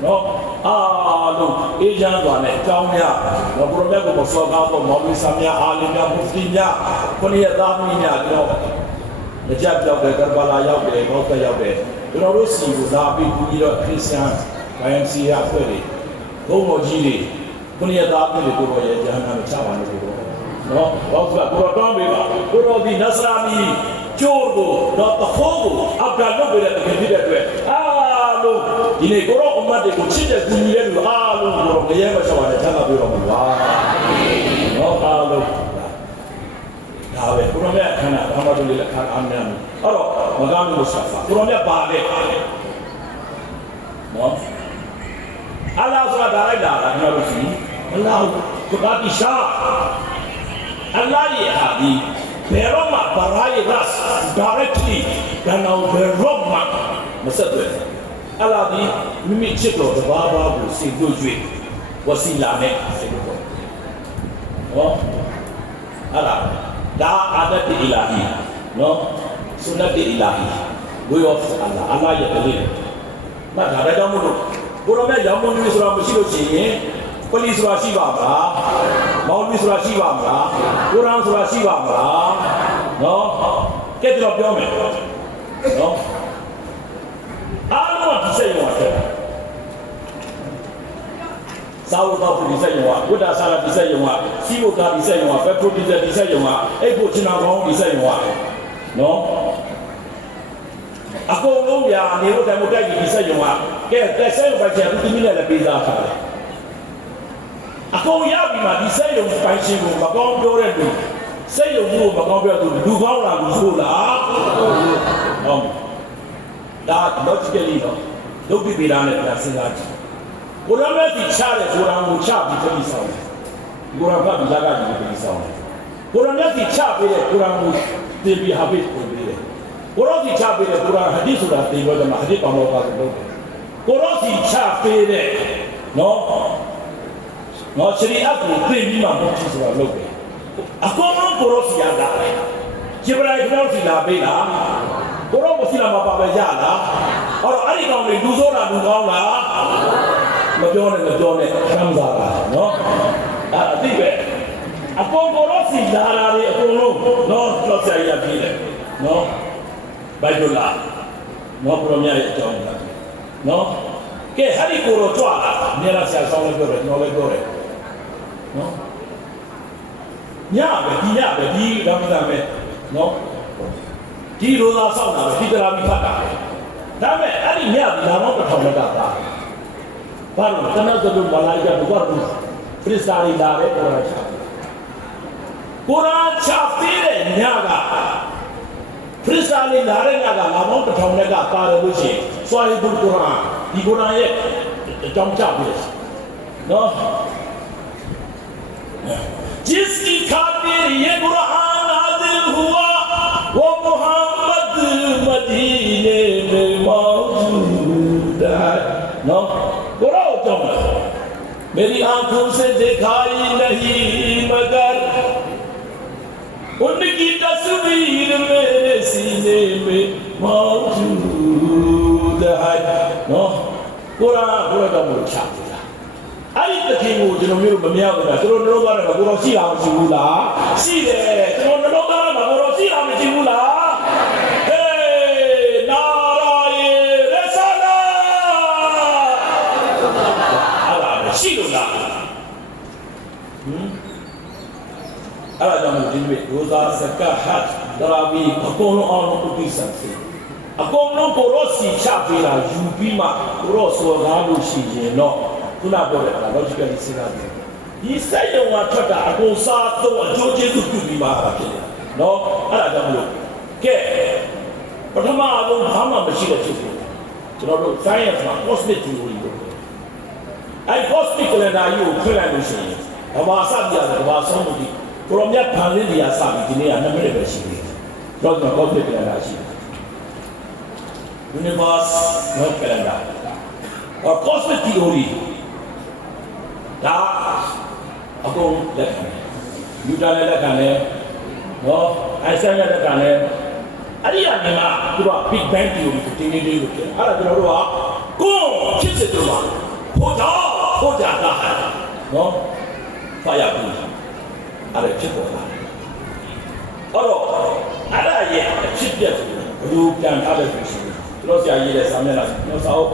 နော်အားလုံးအေဂျန်သွားနဲ့အကြောင်းများတော့ပရိုမက်ကိုစောကားတော့မော်လီဆာမြအာလီမြမုဖတီမြခုနှစ်ရက်သားမင်းများတော့မကြပြောက်တယ်ကဘာလာရောက်တယ်ဘောက်ရောက်တယ်ကျွန်တော်တို့စီကိုလာပြီးပြီးတော့ခရစ်ယာန်ဘိုင်စီယာဖွဲ့တွေဘုံတော်ကြီးတွေခုနှစ်ရက်သားမင်းတွေကိုတော့ရဲ့ဂျဟန္နမချပါလို့နော်ဘောက်ကကိုတော်တောင်းပေးပါကိုတော်ဒီနဆရာမီကျိုးကိုတော့တခိုးကိုအဘလာလုပ်ပေးတဲ့တကယ်ဖြစ်တဲ့အတွက်အားလုံးဒီနေ့ကိုရောအမတ်တွေကိုချစ်တဲ့ကူညီတဲ့လူအားလုံးကိုတော့ငရဲမချပါနဲ့ချမ်းသာပြီးတော့မှာပါနော်အားလုံးဒါပဲကိုရောမြတ်ခန္ဓာဘာမှတို့လည်းခါအားများတယ်အဲ့တော့မကားမျိုးဆက်ပါကိုရောမြတ်ပါလေနော်အလ္လာဟ်ဆိုတာဒါလိုက်တာလားကျွန်တော်တို့ရှိအလ္လာဟ်ကိုဘာတိရှာအလ္လာဟ်ရဲ့ဟာဒီဘယ်တော့မှဘာသာရေး directly ဒါတော့ဘယ်တော့မှမဆက်သွယ်အလ္လာဟ်ဒီမိမိချစ်တော်တဘာဘာကိုစေတို့၍ဝစီလာနဲ့စေတို့ဟောအလ္လာဟ်ဒါအာဒတ်အီလာဟီနော်ဆုနတ်အီလာဟီ way of Allah အလ္လာဟ်ရဲ့တည်းမှတ်ဒါကြောင့်မို့လို့ကိုရောမြတ်ရောင်းမွန်နေဆိုတာမရှိလို့ရှိရင်ပလီဆိုတာရှိပါမလားမောင်မီဆိုတာရှိပါမလားကုရ်အာန်ဆိုတာရှိပါမလားနော်ကဲကျွန်တော်ပြောမယ်နော်အားလုံးဒီစိတ်ရောတဲ့စာဝတ်တော်ဒီစိတ်ရောဝိဒါဆာလာဒီစိတ်ရောစီဝတာဒီစိတ်ရောပက်ထရိုဒီဇယ်ဒီစိတ်ရောအဲ့ကိုချင်တော်ကောင်းဒီစိတ်ရောနော်အကုန်လုံးပြာနေလို့တိုင်မို့တိုက်ဒီစိတ်ရောကဲတက်ဆိုင်ဘက်ချာဒီမိနဲ့လည်းပေးစားထားတယ် အကုန်ရပြီမှာဒီစိတ်ယုံပိုင်ရှင်ကိုမကောင်းပြောတဲ့လူစိတ်ယုံမှုကိုမကောင်းပြောတဲ့လူကောင်းလားလူဆိုးလားဟုတ်ဒါ logically တော့လုပ်ပြီးပြည်သားနဲ့ပြန်စဉ်းစားကြည့်ကိုရမဲတီချတဲ့ကိုရံကိုချပြီးပြည်ဆောင်တယ်ကိုရံဖတ်ပြီးလာကကြီးပြည်ဆောင်တယ်ကိုရမဲတီချပေးတဲ့ကိုရံကိုတင်ပြီးဟာပေးကိုပေးတယ်ကိုရောတီချပေးတဲ့ကိုရံဟာဒီဆိုတာတင်ပြောတယ်မှာဟာဒီကောင်တော့ကတော့လုပ်တယ်ကိုရောတီချပေးတဲ့နော်ရှရီအတ်ကိုပြင်ပြီးမှမဟုတ်ဘူးဆိုတာလုပ်တယ်အကောင်ကကိုရောစီရတာဂျေဘရာခနောစီလာပေးလားကိုရောမစီလာမပါပဲရလားအဲ့ဒီကောင်တွေလူစိုးတာလူကောင်းလားမပြောနဲ့ခံစားတာနော်အတိပဲအကောင်ကိုရောစီလာတာတွေအကုန်လုံးနော်ကြောက်ကြရပြီလေနော်ဘိုင်ဒူလာနော်ပရိုမြရဲ့အကြောင်းလားနော်ကဲဟာဒီကိုရောကြွလာမြေလာဆရာဆောင်းလည်းပြောတယ်ကျွန်တော်လည်းပြောတယ်နော်ညပဲဒီရမဒါပဲနော်ဒီရိုသာဆောင်းတာပဲဒီတရာမီဖတ်တာပဲဒါမဲ့အဲ့ဒီညလာတော့ပထမကပါဘာလို့တနတ်တို့မလာကြဘူးဘာလို့ခရစ်စတာတွေလာတယ်ကိုရာချပေးတဲ့ညကခရစ်စတာတွေလာတဲ့ညကလာတော့ပထမကပါတယ်လို့ရှိရင်ဆွာဟီဘူကုရ်အာန်ဒီကုရ်အာန်ရဲ့အကြောင်းကြပြီနော် जिसकी खातिर ये कुरान नाज़िल हुआ वो मोहम्मद मदीने में मौजूद है नो कुरान तुम मेरी आंखों से दिखाई नहीं मगर उनकी तस्वीर मेरे सीने में मौजूद है नो कुरान तुम छापाအဲ့ဒီတခင်ကိုကျွန်တော်မျိုးမမြောက်ဘူးလားကျွန်တော်နှလုံးသားထဲမှာကိုတော်ရှိအောင်ရှိဘူးလားရှိတယ်ကျွန်တော်နှလုံးသားထဲမှာကိုတော်ရှိအောင်မရှိဘူးလားဟေးနာရာယေရဆလာအဲ့ဒါရှိလို့လားအဲ့ဒါကြောင့်ဒီနေ့ရိုဇာစကဟတ်ဒရာဘီအကုန်လုံးအောင်လုပ်ပြီးစမ်းစီအကုန်လုံးကိုတော်စီချပေးတာယူပြီးမှကိုတော်စော်ကားလို့ရှိရင်တော့ခုနပြောတဲ့ logically စဉ်းစားတယ်ဒီစိတ်တော်ကထွက်တာအကုန်စားတော့အကျိုးကျေးဇူးပြုပြီးမှတာဖြစ်တယ်နော်အဲ့ဒါကြောင့်မလို့ကဲပထမအဆုံးဘာမှမရှိတဲ့ဖြစ်တယ်ကျွန်တော်တို့ science မှာ cosmic theory လို့အဲ့ cosmic calendar ကြီးကိုဖွင့်လိုက်လို့ရှိရင်ဘာစပြရတယ်ဘာဆုံးလို့ဒီကိုရောမြတ်ဖန်လင်းတရားစပြီးဒီနေ့က2မိနစ်ပဲရှိသေးတယ်တော့ကျွန်တော် cosmic calendar ရှိတယ် universe not calendar or cosmic theoryဒါအကုန်လက်ခံတယ်ယူတာလည်းလက်ခံတယ်နော်အိုင်ဆန်လည်းလက်ခံတယ်အဲ့ဒီအနေမှာသူက Big Bang Theory ကိုတင်းတင်းလေးလို့ပြောအဲ့ဒါကျွန်တော်တို့ကကိုဖြစ်စစ်တို့ပါဟိုကြတာနော်ဖာရဘူးအဲ့ဒါဖြစ်ပေါ်လာအဲ့တော့အဲ့ဒါရဲ့အဖြစ်ပြက်ကိုဘယ်လိုပြန်ထားလဲဆိုရင်ကျွန်တော်ဆရာရေးတဲ့စာမျက်နှာကျွန်တော်စာအုပ်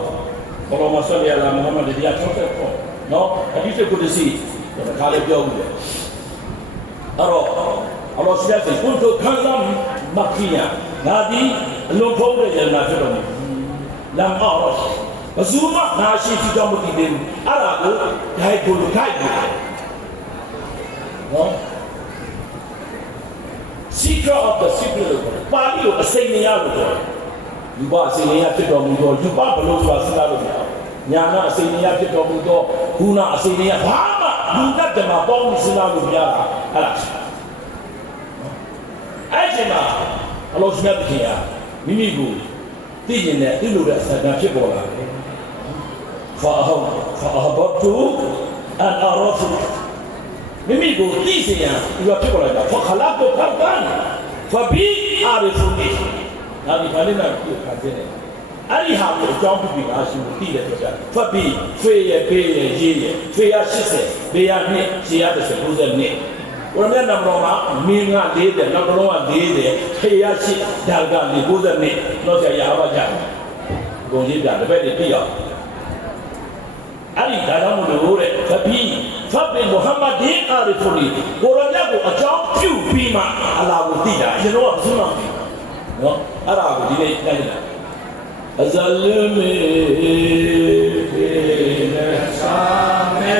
ဘောလုံးမဆွဲရလာမဟာမဒ်တရား60ပေါ့နော်အဒီစ်ကိုတစီဒါခါလေးပြောဦးတယ်အဲ့တော့အလ္လာဟ်ရှိတဲ့ကွန်တိုခံစားမကီယာငါဒီအလုံးဖုံးတဲ့ရနာဖြစ်တော်မူလမ်အော်ဘဇူမနာရှိတီတော်မူတည်တယ်အဲ့ဒါကိုဒိုင်ကိုခိုက်တယ်နော် secret of the secret လို့ပါဠိလိုအစိမ့်နေရလို့ပြောတယ်ယူပါအစိမ့်နေရဖြစ်တော်မူတော့ယူပါဘလို့ဆိုတာစဉ်းစားလို့မရဘူးညာနာအစိမ့်နေရဖြစ်တော်မူတော့ခုနအစိမ့်နေရဘာမှလူတတ်တယ်မှာပေါင်းပြီးစဉ်းစားလို့မရတာအဲ့ဒါအဲ့ဒီမှာအလောရှိမြတ်ခင်ကမိမိကိုသိကျင်တဲ့သိလို့တဲ့အစကားဖြစ်ပေါ်လာတယ်ဖာဟဘတ်တူအန်အရာဖူမိမိကိုသိစေရန်ဒီကဖြစ်ပေါ်လာတာဖခလာကိုပတ်တန်ဖဘီအာရီဖူနီဒါဒီဘာလေးနဲ့ပြောခါတဲ့အဲ့ဒီဟာကိုအကြောင်းပြပြီးငါရှင်ကိုသိတယ်ဆိုကြဖတ်ပြီးဖေးရဖေးရရေးရဖေးရ80ဘေးရနှစ်ရေးရ30 90နှစ်ဘုရားမြတ်နံပါတ်မှာမင်းက40နောက်တော့က40ဖေးရ8ဒါက90နှစ်တော့ဆရာရပါကြဘုံကြီးပြတပည့်တွေပြရအဲ့ဒီဒါကြောင့်မလို့တဲ့ဖပြီးဖတ်ပြီးမုဟမ္မဒ်အာရီဖူနီကိုရမြတ်ကိုအကြောင်းပြုပြီးမှအလာကိုသိတာကျွန်တော်ကဘယ်သူမှနော်အဲ့ဒါကိုဒီနေ့တိုင်းတယ်أزلمي في نسامي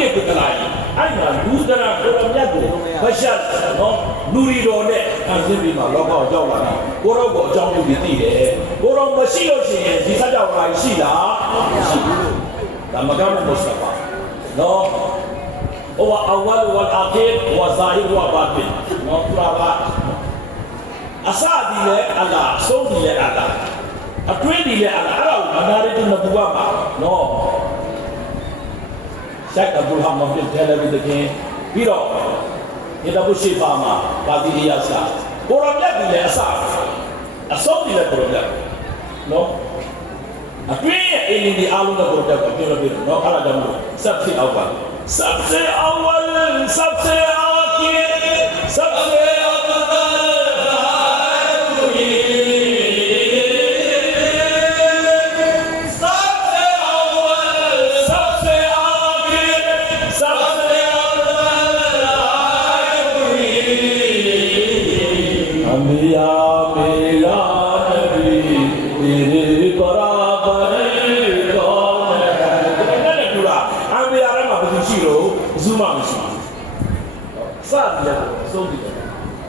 ကိတ္တလာအဲ့မှာလူဒရာကိုရမြတ်ကိုဘရှာနော်လူရီတော်နဲ့အန်စင်းပြီးမှလောကောရောက်လာတာကိုရောကိုအကြောင်းပြုပြီးသိတယ်ကိုရောမရှိလို့ရှိရင်ဒီဆက်ကြောက်လာရှိလားမရှိဘူးဒါမကမ်းမစပါနော်ဟိုအဝလ်ဝလ်အာခီရ်ဝဇာဟီရ်ဝဘာတင်နော်ပရာဘာအစဒီလေအလ္လာဟ်ဆုံးဒီလေအလ္လာဟ်အတွင်းဒီလေအလ္လာဟ်အဲ့ဒါကိုမနာရီတုနဘူဝါမှာနော်Sheikh Abdul Hamid bin Talabi de King ပြီးတော့ဒီတပုရှိပါမှာပါတီရီယာစာကိုရမြတ်ကြီးလည်းအစအဆုံးကြီးလည်းကိုရမြတ်နော်အတွင်းရဲ့အင်းဒီအားလုံးလည်းကိုရမြတ်ကိုပြောလို့နော်အဲ့ဒါကြောင့်မို့ဆက်ဖြစ်အောင်ပါ सबसे अव्वल सबसे आखिर सबसे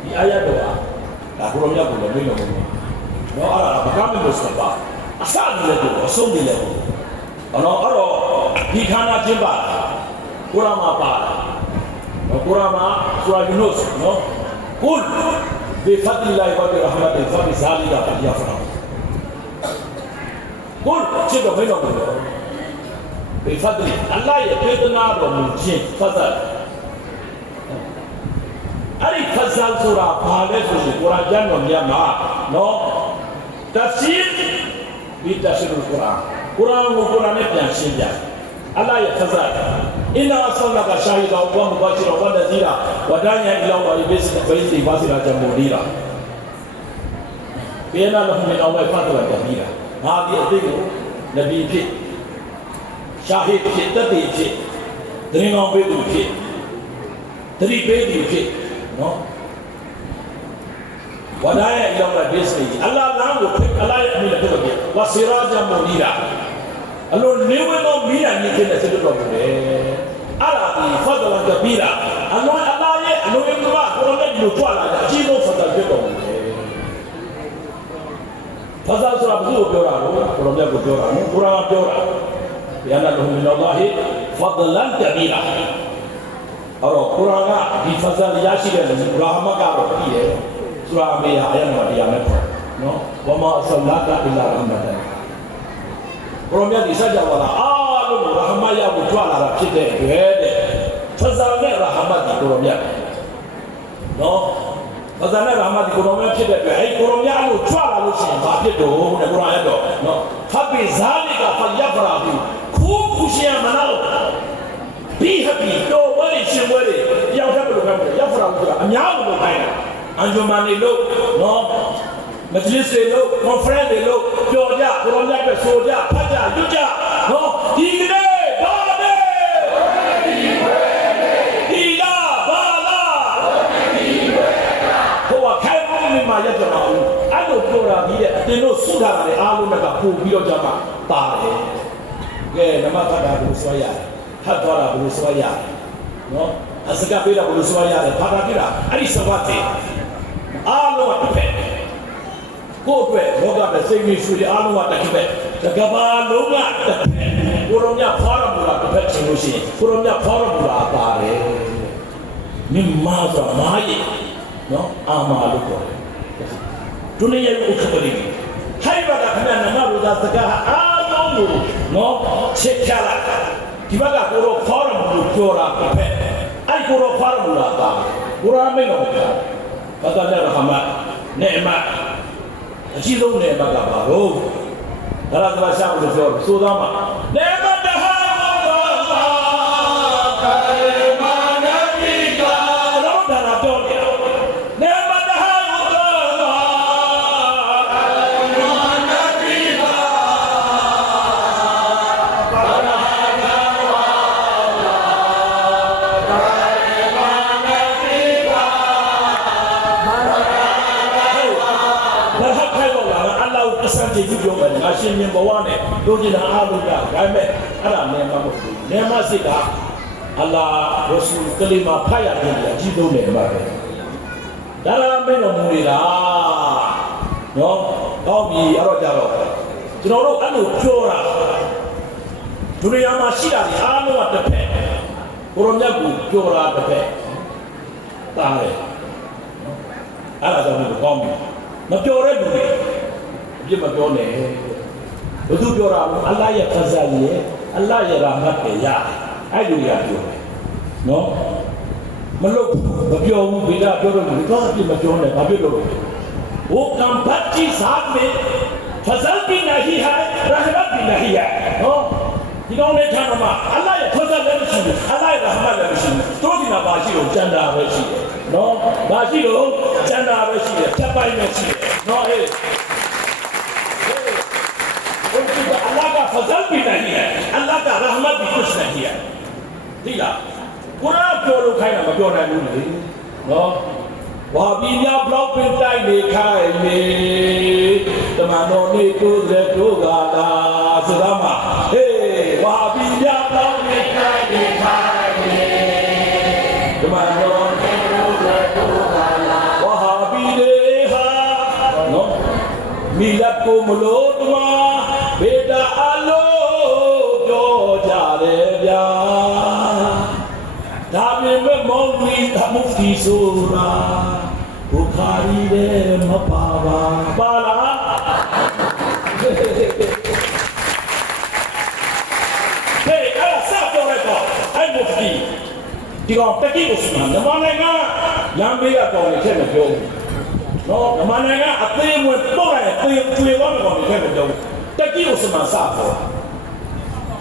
ဒီအာရတ်တော်ကဒါဘုရောမြတ်ကိုလည်းမိတ်လို့နော်အဲ့ဒါဘာကမှမစပါအစလည်းတော့အဆုံးတယ်လည်းနော်အဲ့တော့ဒီခန္ဓာချင်းပါကုရမပါနော်ကုရမဆူရာယူနုစ်နော်ကုလ်ဘီဖတ်လ ल्लाह ဝဘီရဟမတ်ဖဘီဇာလီကဖယာဖရာကုလ်ချစ်တော်မိတ်လို့ဘီဖတ်လ အလ္လာဟ်ရဲ့ပေးသနာတော်မူခြင်းဖတ်တယ်အဲ့ဒီဖဇာဆိုတာဘာလဲဆိုရင်ကုရ်အာန်ကျမ်းတော်မြတ်မှာနော်တဖ်ဆီရ်ဒီတဖ်ဆီရ်ကုရ်အာန်ကိုကုရ်အာန်နဲ့ပြန်ရှင်းပြအလ္လာဟ်ရဲ့ဖဇာအင်နာအဆလကရှာဟီဒါဝမဘာချီရာဝနဇီရာဝဒန်ယာအီလာဝါလီဘစ်ဘိစီဘာစီရာဂျမူဒီရာဘေနာလဟ်မင်အောဝဲဖတ်တော်တယ်ဒီရာငါဒီအသိကိုနဗီဖြစ်ရှာဟီဖြစ်တတိဖြစ်ဒရင်ကောင်ပေးသူဖြစ်တတိပေးသူဖြစ်နော်ဝဒရဲ့အရောက်တဲ့ business အလ္လာဟ်လမ်းကိုအလ္လာဟ်ရဲ့အမိနဲ့ပြောတယ်ဝစီရာဂျမူနီရာအလိုနေဝဲတော့မိရနေတဲ့ဆက်တော့တယ်အဲ့ဒါဒီဖဒလန်ကဘီရာအလိုအလ္လာဟ်ရဲ့အလိုရဲ့ကဘာကိုရတဲ့လူကြွလာတဲ့အကြီးဆုံးဖဒလ်ဖြစ်တော်တယ်ဖဒလ်ဆိုတာဘယ်လိုပြောတာလဲကိုရမြတ်ကိုပြောတာနော်ကုရ်အာန်ပြောတာဘီအန်လဟူမင်အလ္လာဟ်ဖဒလန်ကဘီရာအဲ့တော့ကုရ်အာန်ကဒီဖဇာလ်ရရှိတဲ့ရာဟမတ်ကတော့ပြီးတယ်ဆူရာမေယာအယတ်နံပါတ်100နဲ့ပေါ့နော်ဝမာအဆလာတာအီလာရဟမတ်ဘုရားမြတ်ဒီစကြဝဠာအားလုံးရာဟမတ်ရောက်ကြွလာတာဖြစ်တဲ့အတွက်တဲ့ဖဇာလ်နဲ့ရာဟမတ်ဒီကိုရမြတ်နော်ဖဇာလ်နဲ့ရာဟမတ်ဒီကိုရမြတ်ဖြစ်တဲ့အတွက်အဲ့ကိုရမြတ်လို့ကြွလာလို့ရှိရင်ဘာဖြစ်တော့တဲ့ကုရ်အာန်ရတော့နော်ဖဘီဇာလီကဖယဖရာဘူးခုရှင်မနာလို့ပြီးဟပြီတော့ဝဲရှင်ဝဲတွေပြောင်းထပ်လို့ပဲရောက်ဖရာဘူးကအများကြီးလို့ခိုင်းတာအန်ဂျူမန်နေလို့နော်မဂျလစ်တွေလို့ conference တွေလို့ပြောကြကိုရောမြတ်ပဲဆိုကြဖတ်ကြရွတ်ကြနော်ဒီကနေ့ဘာလဲဒီလာဘာလာဟိုကခိုင်ဖို့နေမှာရကြမှာအဲ့လိုပြောတာပြီးတဲ့အတင်တို့စုထားတာလေအားလုံးကပို့ပြီးတော့ကြမှာပါတယ်ကဲနမဖတ်တာကိုဆွဲရတယ်ဖတ်သွားတာဘယ်လိုဆွဲရလဲနော်အစကပေးတာဘယ်လိုဆွဲရလဲဖတ်တာပြတာအဲ့ဒီစဝတ်တွေအားလုံးကတစ်ဖက်ကိုယ့်အတွက်လောကပဲစိတ်မျိုးရွှေတွေအားလုံးကတစ်ဖက်တကဘာလုံးကတစ်ဖက်ကိုရောမြတ်ဖွားတော်မူတာတစ်ဖက်ချင်လို့ရှိရင်ကိုရောမြတ်ဖွားတော်မူတာပါတယ်မြင်မာဆိုမာရီနော်အာမာလို့ပြောတယ်ဒုနီယာကိုခပလိခိုင်ဘာကခဏနမရူဇာစကားအားလုံးကိုနော်ချက်ချလိုက်ဒီဘက်ကကိုရောဖွားတော်မူလို့ပြောတာတစ်ဖက်အဲ့ကိုရောဖွားတော်မူတာပါကိုရောမိတ်တော်ဘာသာနဲ့ရဟမတ်နဲ့အမတ်အရှိဆုံးနဲ့အမတ်ကပါတော့ဒါရသမားရှာဖို့ပြောဆိုသားမှာနဲ့အမတ်တဟာဘာကာလမနဘီကတော့ဒါလာပြောတယ်နဲ့အမတ်တဟာဘာကာလမနဘီဘာစံကြည့်ပြောမယ်ငါရှင်မြင်ဘဝနဲ့တို့ကျင်တာအားလုံးကဒါပေမဲ့အဲ့ဒါနဲ့မှမဟုတ်ဘူးနေမစိတ်ကအ အလာရဆူလ်ကလီမာဖတ်ရတယ်အကြီးဆုံးတယ်မှာပဲဒါလာမင်းတော်မူနေတာနော်ကောင်းပြီအဲ့တော့ကြတော့ကျွန်တော်တို့အဲ့လိုပြောတာဒုနီယာမှာရှိတာဒီအားလုံးကတစ်ဖက်ကိုရောမြတ်ကိုပြောတာတစ်ဖက်တားတယ်အဲ့ဒါကြောင့်ကောင်းပြီမပြောတဲ့လူတွေအပြစ်မပြောနဲ့ဘုသူပြောတာအလ္လာဟ်ရဲ့ဖဇာလ်ရဲ့အလ္လာဟ်ရဲ့ရာမတ်ရဲ့ရအဲ့လိုရပြောတယ်နော်မလို့မပြောဘူးဘိဒါပြောလို့ဒီတော့အပြစ်မပြောနဲ့ဘာဖြစ်လို့ဟိုကံပတ်ကြီးစားမယ်ဖဇာလ်ဘီနာဟီဟာရာဟမတ်ဘီနာဟီယာနော်ဒီကောင်လေးချမ်းမှာအလ္လာဟ်ရဲ့ဖဇာလ်လည်းမရှိဘူးအလ္လာဟ်ရဲ့ရာဟမတ်လည်းမရှိဘူးတို့ဒီမှာပါရှိလို့ကျန်တာပဲရှိတယ်နော်ဘာရှိလို့ကျန်တာပဲရှိတယ်ဖြတ်ပိုင်းပဲရှိတယ်နော်ဟေးAllah ka fazal bhi nahi hai Allah ka rahmat bhi kuch nahi hai dila Quran ပြောလို့ခိုင်းတာမပြောနိုင်ဘူးလေနော်ဝါဘီများဘလောက်ပင်တိုက်နေခိုင်းနေတမန်တော်နေကိုယ်ရဲ့တို့ကလာဆိုတာမှာဟေးဝါဘီများဘလောက်ပင်တိုက်နေခိုင်းနေတမန်တော်နေကိုယ်ရဲ့တို့ကလာဝါဘီတွေဟာနော်မီလတ်ကိုမလို့တမဘေတာအလို့ပြောကြတယ်ဗျာဒါပေမဲ့မောင်ကြီးသမုဖီဆိုတာဘူခါရီလည်းမပါပါပါလားဟေးအဲ့ဆက်ပြောလိုက်တော့အဲ့မုဖတီဒီကောင်တတိဥစမန်မြန်မာနိုင်ငံလမ်းဘေးကတော့လည်းချက်မပြောဘူးနော်မြန်မာနိုင်ငံအသေးမွေပုတ်လိုက်သေသွားမယ်ကောင်လည်းချက်မပြောဘူးတတိဥစမန်စပေါ်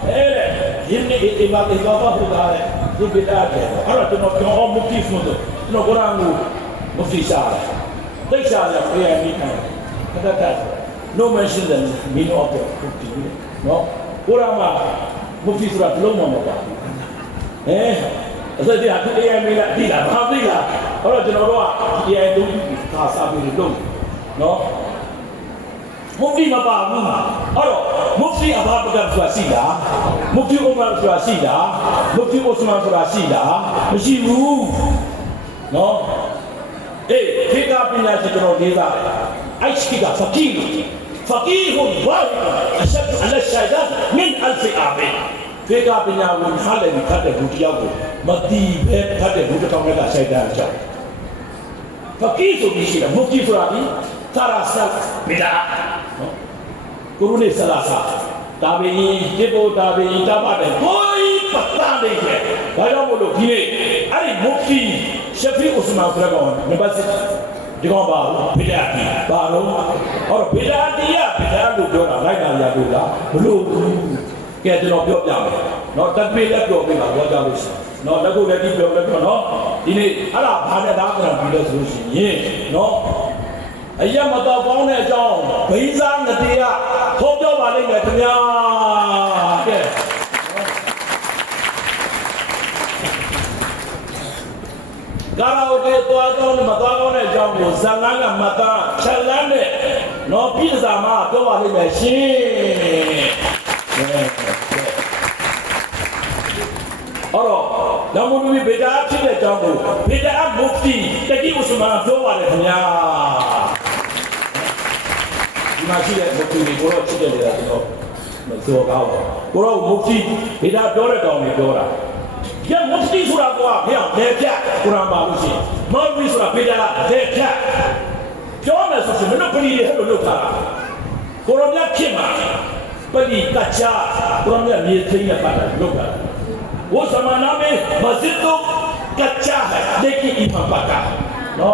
အဲ့လေယင်းနေအိမ်မှာတေသွားပါဟုတ်တာလေဒီပိတာတဲ့အဲ့တော့ကျွန်တော်ပြောမုဖတီဆိုတော့ကျွန်တော်ကုရ်အာန်ကိုမုဖတီရှာတယ်တိတ်ရှာတယ်ပြေမိတယ်တတ် no mention the meaning of the mufti နော်ကုရ်အာန်မှာမုဖတီဆိုတာဘလုံးမမပါအဲ့ဒါဒီအခုတရားမိလားဒီလားဘာသိလားအဲ့တော့ကျွန်တော်တို့ကတရားသုံးခါစားပြီးလုပ်နော်မုဖတီမပါဘူးအဲ့တော့မုဖတီအဘာပကဆိုတာရှိလားမုဖတီဥမာဆိုတာရှိလားမုဖတီဥစမန်ဆိုတာရှိလားမရှိဘူးနော်အေးခေကပညာရှင်တော်လေးသားအိုက်ရှိကဖကီးဝါဟ်အရှတ်အလရှာဒတ်မင်အလ်ဖီအာဘီခေကပညာဝင်ဟာလည်းဖတ်တဲ့ဘူးတယောက်ကိုမတီးပဲဖတ်တဲ့ဘူးတစ်ထောင်နဲ့ကဆိုင်တာကြောင့်ဖကီးဆိုပြီးရှိတယ်မုဖတီဆိုတာဒီသာရဆတ်ဘီဒါနော်ကုရုနေဆလာဆာဒါဘီဒီဘောဒါဘီတပါတယ်ကိုယ်ပတ်တာနေတယ်ဘာကြောင့်မလို့ဒီနေ့အဲ့ဒီမုဖတီရှဖီဥစမန်ဆိုတဲ့ကောင်နံပါတ်6ဒီကောင်ပါဘီဒါတီဘာလို့ဟောဘီဒါတီရဘီဒါလို့ပြောတာလိုက်တာရလို့လားဘလို့ကဲကျွန်တော်ပြောပြမယ်နော်တပိလက်ပြောပြတာပြောကြလို့ရှိရင်နော်လက်ကိုလည်းဒီပြောနော်ဒီနေ့အဲ့ဒါဘာနဲ့သားပြန်ပြီးလို့ဆိုလို့ရှိရင်နော်အယမတော်ကောင်းတဲ့အကြောင်းဘိန်းစားငတေကဟောပြောပါလိမ့်မယ်ခင်ဗျာကဲကာရာအိုကေသွားကောင်းနဲ့မသွားကောင်းတဲ့အကြောင်းကိုဇာလန်းကမသားချက်လန်းနဲ့နော်ပြည်စာမှာပြောပါလိမ့်မယ်ရှင်အော်တော့မူမီဘေဒါဖြစ်တဲ့အကြောင်းကိုဘေဒါမုဖတီတကိဥစမန်ပြောပါတယ်ခင်ဗျာဒီမှာရှိတဲ့မုဖတီကိုတော့ဖြစ်တယ်လေကျွန်တော်မပြောကောင်းဘူးကိုတော့မုဖတီဘေဒါပြောတဲ့ကောင်တွေပြောတာညမုဖတီဆိုတာကဘယ်အောင်လဲပြကုရ်အာန်ပါလို့ရှိရင်မော်ဝီဆိုတာဘေဒါလဲပြပြောမယ်ဆိုရင်မင်းတို့ပြည်ရဲ့လို့လုပ်တာကိုရောမြတ်ဖြစ်မှာပလီကချာကိုရောမြတ်မြေသိမ်းရပါတယ်လုပ်တာवो जमाना में मस्जिद तो कच्चा है लेकिन ईमान पक्का है नो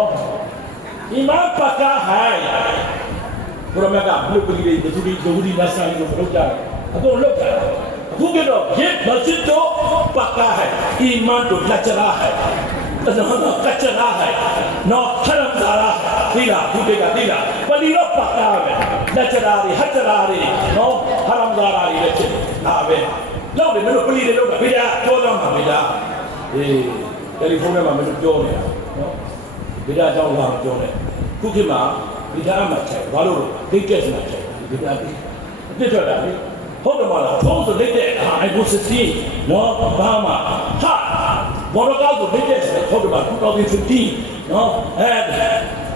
ईमान पक्का है पूरा मैं कहा लोग बोली गई जरूरी नस्ल जो लोग जा अब वो लोग वो के लोग ये मस्जिद तो पक्का है ईमान तो कचरा है कचरा है नो हरामजादा दिला भूतेगा दिला पली लोग पक्का है कचरारी हचरारी नो हरामजादा ये ना वेလောက်တယ်မလို့ပလီတွေလောက်တာဗေဒာပြောတော့မှာဗေဒာအေးတယ်လီဖုန်းထဲမှာမလို့ပြောနေတာနော်ဗေဒာကြောင့်လာပြောတယ်ခုခေတ်မှာဗေဒာအမှချက်ဘာလို့ဒိတ်တက်မှာချက်ဗေဒာအပြစ်ထွက်တာလေဟုတ်တယ်မလားဖုန်းဆိုဒိတ်တက်အိုင်ဘုစစ်စီနော်ဘာမှဟာ မော်တော်ကားကိုပြည့်တဲ့ဟုတ်တယ်ပါ2015နော်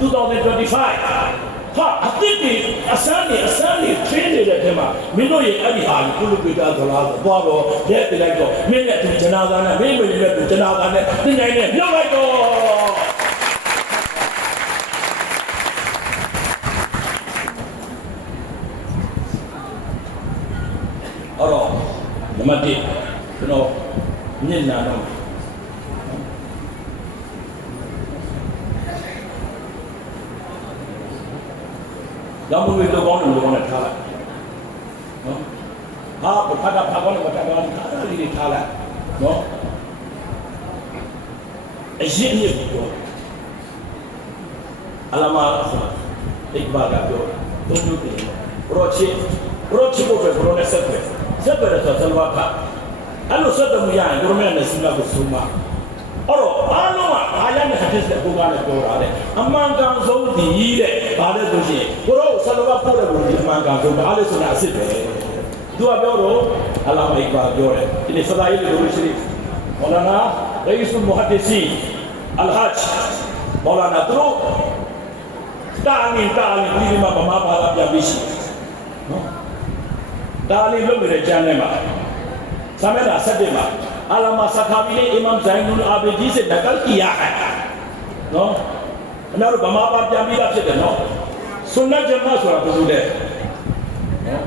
2025ဟာအတိတ်ကအစမ်းနေထင်းနေတဲ့ထဲမှာမင်းတို့ရဲ့အဲ့ဒီဟာကိုကုလပိတာသလားသွားတော့တဲ့ပြလိုက်တော့မင်းနဲ့သူဂျနာသာနဲ့မင်းတို့ရဲ့သူဂျနာသာနဲ့တင်နိုင်နဲ့မြုပ်လိုက်တော့အဲ့တော့နံပါတ်1ကျွန်တော်မျက်နှာတော့ရောင်းလို့တော့ကောင်းတယ်လို့လည်းထားလိုက်နော်ဟာဘာသာဘာကောင်းလဲဘာသာကောင်းတယ်ထားလိုက်ထားလိုက်နော်အရင်မြစ်ပြောအလမာအိဘာကပြောတုံးလို့တယ်ဘရောချစ်ဖို့ပဲဘရောနဲ့ဆက်ပဲတော့သလဝါကအဲ့လိုဆက်တယ်မရရင်တို့မဲ့နဲ့စဉ်းစားဖို့ဆုံးမအဲ့တော့အားလုံးကအားရတဲ့ဟဒစ်ကိုကလည်းပြောတာလေအမှန်ကန်ဆုံးဒီတဲ့ဘာလဲဆိုရှင်ကိုရောဆလဝါပို့တယ်လို့ဒီအမှန်ကန်ဆုံးအားလည်းဆိုတာအစ်စ်ပဲသူကပြောတော့အလာမိဘာပြောတယ်ဒီနေ့ဖဒါအီလ်လိုရှိမောလာနာရိစ်မုဟဒ်စီအလ်ဟတ်မောလာနာတို့တာလီဒီမှာဗမာဘာသာပြန်ပြီးရှိနော်တာလီလုပ်နေတဲ့ကျမ်းထဲမှာသမဏ7မှာအလမာဆခါဘီနဲ့အီမမ်ဇိုင်နူလ်အာဘီဒီसे नकल किया हैနော်အများတို့ဗမာဘာပြန်ပြီးတာဖြစ်တယ်နော်ဆွန်နတ်ဂျမာဆိုတာဘယ်လိုလဲနော်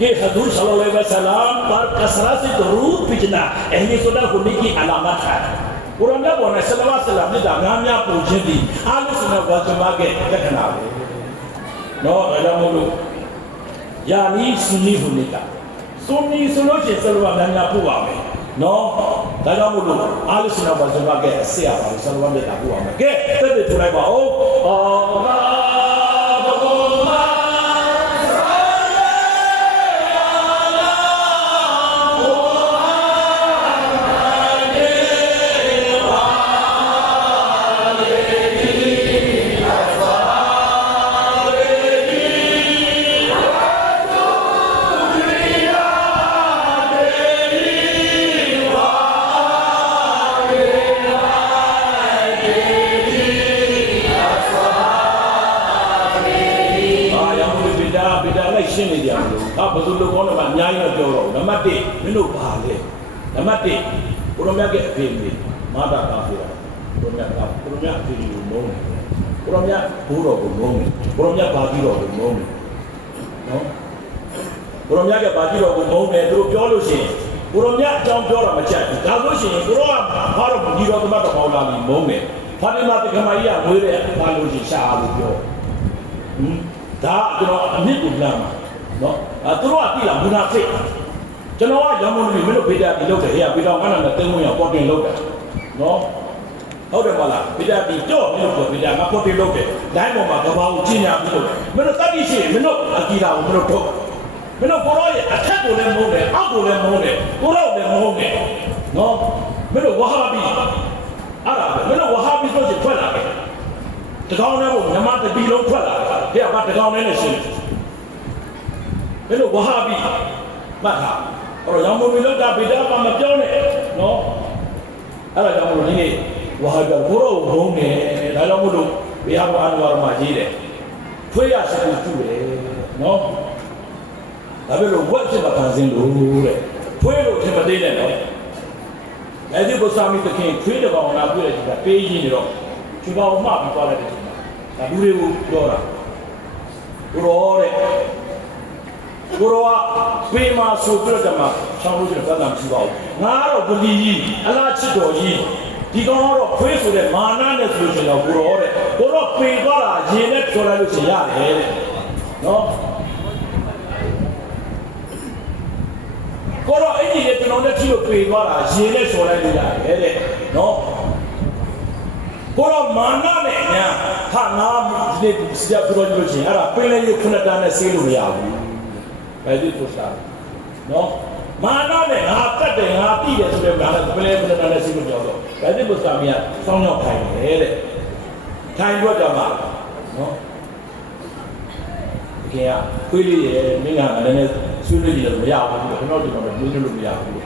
कि हजूर सल्लल्लाहु अलैहि वसल्लम पर कसरत से दरूद भेजना अहले सुन्नत होने की अलामत है कुरान में बोलने सल्लल्लाहु अलैहि वसल्लम ने दामिया पूछे थी अहले सुन्नत वल जमा के रखना नो अलमोलो यानी सुन्नी होने का सुन्नी सुनो से सल्लल्लाहु अलैहि वसल्लम पूवा में नो अलमोलो अहले सुन्नत वल जमा के से आ सल्लल्लाहु अलैहि वसल्लम पूवा में के ते तुलाई बाओရှင်းနေကြလို့ဟာဘယ်သူလိုကောင်းတယ်မှာအများကြီးတော့ပြောတော့နံပါတ်1မင်းတို့ပါလေနံပါတ်1ဘုရောမြတ်ရဲ့အဖေမေမာတာကာဆိုတာဘုရောမြတ်အဖေကိုမုန်းတယ်ဘုရောမြတ်ဘိုးတော်ကိုမုန်းတယ်ဘုရောမြတ်ဘာကြီးတော်ကိုမုန်းတယ်နော်ဘုရောမြတ်ရဲ့ဘာကြီးတော်ကိုမုန်းတယ်သူတို့ပြောလို့ရှိရင်ဘုရောမြတ်အကြောင်းပြောတာမချက်ဘူးဒါဆိုရှင်ဘုရောကဘာတော့ဒီတော်သမတ်တော်ပေါင်းလာပြီးမုန်းတယ်ဖာတိမာတက္ကမကြီးကမွေးတဲ့ဘာလို့ရှင်ရှာလို့ပြောဒါကျွန်တော်အမြင့်ကိုလမ်းမှာနော်သူတို့ကတိလာမူနာဖိတ်ကျွန်တော်ကရမုန်လူမင်းတို့ဗေဒပြီးလုပ်တယ်ဟဲ့ဗေဒကလည်းတင်းဝင်ရောက်ပေါ်တင်လုပ်တယ်နော်ဟုတ်တယ်မလားဗေဒပြီးကြော့မင်းတို့ဗေဒကပေါ်တင်လုပ်တယ်ဒိုင်းပေါ်မှာကဘာကိုကျင်းညာပြီးလုပ်တယ်မင်းတို့တတိရှိမင်းတို့အကီလာကိုမင်းတို့ထုတ်မင်းတို့ကိုရောရဲ့အထက်ကိုလည်းမုန်းတယ်အောက်ကိုလည်းမုန်းတယ်ကိုရောလည်းမုန်းတယ်နော်မင်းတို့ဝဟာဘီအဲ့ဒါမင်းတို့ဝဟာဘီဆိုချင်ထွက်လာတယ်တကောင်းနဲ့ကိုမြမတပီလုံးထွက်လာတယ်ဟဲ့ဘာတကောင်းနဲ့နဲ့ရှိဘယ်လိုဝဟာဘီမှတ်ထားအဲ့တော့ရောင်မွေလောက်တာဗေဒပါမပြောနဲ့နော်အဲ့ဒါကြောင့်မလို့ဒီနေ့ဝဟာဘီဘိုးတော်ဘုံနေဒါကြောင့်မလို့ဘေဟာဘာအန်ဝါမှာရေးတယ်ဖွေးရစကူတူတယ်နော်ဒါပဲလို့ဝက်ဖြစ်တာခံစင်းလို့တဲ့ဖွေးလို့ထင်မသေးနဲ့နော်အဲဒီဘုရားမီတခင်ဖွေးတဲ့ကောင်လာပြည့်တဲ့ကပေးရင်းနေတော့ဒီကောင်မှပြီးသွားလိုက်တယ်ဒါလူတွေကိုပြောတာဘိုးတော်တဲ့ကိုရောဖေးမှာဆိုပြတော့မှချောင်းလို့ကျတော့တမ်းမရှိပါဘူးငါကတော့ဗလီကြီးအလားချစ်တော်ကြီးဒီကောင်ကတော့ဖွေးဆိုတဲ့မာနနဲ့ဆိုရင်တော့ကိုရောတဲ့ကိုရောပေသွားတာရင်နဲ့ပြောလိုက်လို့ရှင်ရတယ်တဲ့နော်ကိုရောအဲ့ဒီလေကျွန်တော်နဲ့ကြည့်လို့ပေသွားတာရင်နဲ့ဆိုလိုက်လို့ရတယ်တဲ့နော်ကိုရောမာနနဲ့အညာဟာငါဒီနေ့စကြပြောလို့ရှင်အဲ့ဒါပင်လေးခုနှစ်တန်းနဲ့ဆေးလို့မရဘူးဘယ်လိုလုပ်စားနော်မာနနဲ့ငါတတ်တယ်ငါတိတယ်ဆိုတဲ့ငါလည်းပလဲပလဲနဲ့စိတ်ကိုကြောက်တော့ဘယ်လိုလုပ်စားမရစောင်းရောက်ထိုင်တယ်တဲ့ထိုင်တော့ကြမှာနော်တကယ်ခွေးလေးရဲ့မင်းကလည်းနည်းနည်းဆွေးနွေးကြည့်လို့မရဘူးကျွန်တော်ဒီမှာမွေးလို့မရဘူး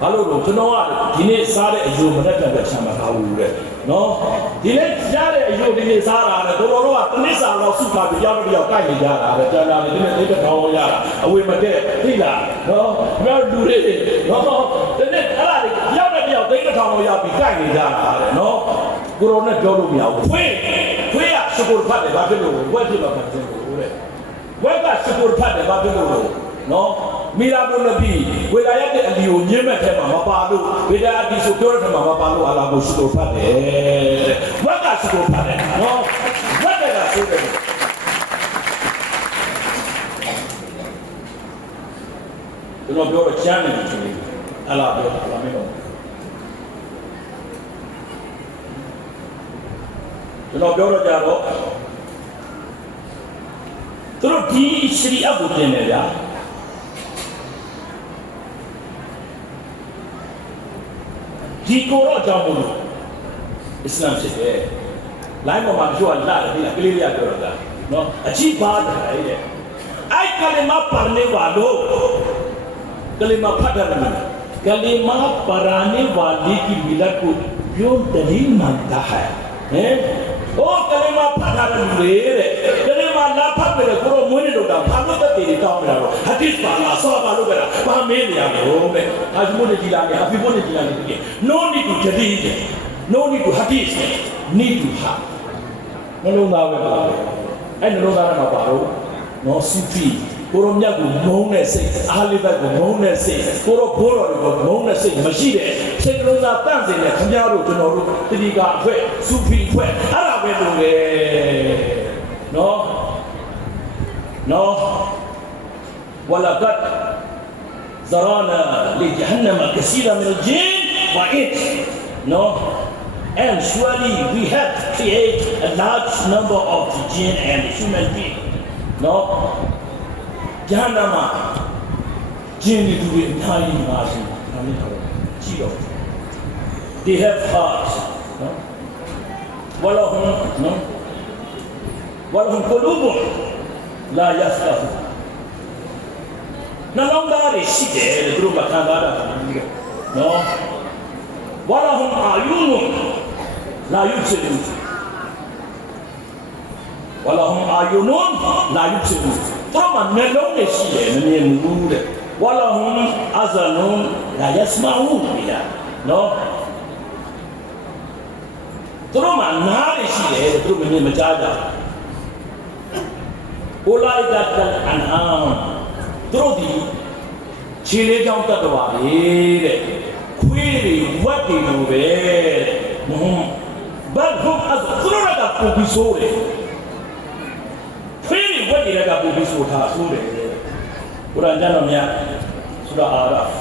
ဘာလို့လဲကျွန်တော်ကဒီနေ့စားတဲ့အယိုမနဲ့ပြန်ပြန်ချမ်းသာဘူးတဲ့နော်ဒီနေ့ကြားတဲ့အယိုဒီနေ့စားတာလေတို့တို့ကတနစ်စာတော့စုပါပြီးရောက်တော့ကိုက်နေကြတာပဲကြာကြာလေးဒီနေ့လေးတစ်ထောင်ရတာအဝေမတဲ့သိလားနော်ပြောလူတွေနော်ဒီနေ့အဲ့ဒါတွေရောက်တဲ့ပြောက်သိတစ်ထောင်ရပြီးကိုက်နေကြတာလေနော်ကိုရိုနဲ့ပြောလို့မရဘူးခွေးကစကူဖတ်တယ်ဘာဖြစ်လို့ဝက်ဖြစ်မှာဖြစ်လို့တဲ့ဝက်ကစကူဖတ်တယ်ဘာဖြစ်လို့နော်မီလာဘုနဘီဝေလာရတဲ့အလီကိုညှင်းမဲ့ထဲမှာမပါလို့ဝေလာအဒီဆိုပြောတဲ့ထဲမှာမပါလို့အလာကိုစကူဖတ်တယ်တဲ့ဝက်ကစကူဖတ်တယ်နော်ဝက်ကဆိုတယ်ကျွန်တော်ပြောတော့ကျမ်းနေတယ်သူအလာပြောတာလားမင်းတို့ကျွန်တော်ပြောတော့ကြတော့သူတို့ဒီရှရီအတ်ကိုတင်တယ်ဗျာဒီကိုတော့ကြောင်းမလို့အစ္စလာမ်ဖြစ်တယ်လိုင်းပေါ်မှာပြောလာတယ်ဒီကလေးလေးပြောတာနော်အချိပါတယ်တဲ့အိုက်ကလေးမပါနေပါလို့ကလေးမဖတ်တယ်ကလေးမပါရနေပါလီကီမီလာကိုပြောတယ်လီမန်တာဟဲ့ဟိုကလေးမဖတ်တာလေတဲ့ကလေးမလာဖတ်တယ်ကိုရောမွေးနေတော့တာဘာလို့တက်တယ်တောင်းနေတာတော့ဟာဒစ်ပါလားဆောပါလို့ကလားဘာမင်းနေရတော့တဲ့အာဂျမိုးနေကြည်လာနေအဖီမိုးနေကြည်လာနေတယ် no need to jadid no need to hadith need to have နှလုံးသားပဲပါအဲ့နှလုံးသားမှာပါတော့နော်စူဖီကိုရောမြတ်ကိုမုန်းတဲ့စိတ်အားလေးဘက်ကိုမုန်းတဲ့စိတ်ကိုရောဘိုးတော်တွေကိုမုန်းတဲ့စိတ်မရှိတဲ့စိတ်လုံးသားတန့်စင်တဲ့ခင်ဗျားတို့ကျွန်တော်တို့တတိကာအဖွဲ့စူဖီအဖွဲ့အဲ့ဒါပဲလို့လေနော်ဝလာကတ် زرانا لجهنم كثيرا من الجن والإنس no and surely we have created a large number of the jinn and the human being no Jahannama jinn do it entirely margin they have hearts no walahum qulubun la yafqahunနှလုံးသားတွေရှိတယ်တဲ့သူတို့ကခံစားတာနော်ဝါလာဟွန်အာယုန်လာယုချေလူဝါလာဟွန်အာယုန်လာယုချေလူသူတို့ကနှလုံးတွေရှိတယ်မမြင်ဘူးတဲ့ဝါလာဟွန်အာဇနွန်လာယစမာဝူဘီယာနော်သူတို့ကနားတွေရှိတယ်တဲ့သူတို့မမြင်မကြားကြဘူး Ulai kal an'am သူတို့ဒီခြေလေးကြောင်းတတ်တော်ပါလေတဲ့ခွေးတွေဝက်တွေလိုပဲတဲ့ဘတ်ဟုတ်အသူတို့ကပူပြီးဆိုးတယ်ခွေးတွေဝက်တွေကပူပြီးဆိုးထားဆိုးတယ်ကုရ်အာန်ကျမ်းတော်များဆူရာအာရာဖ်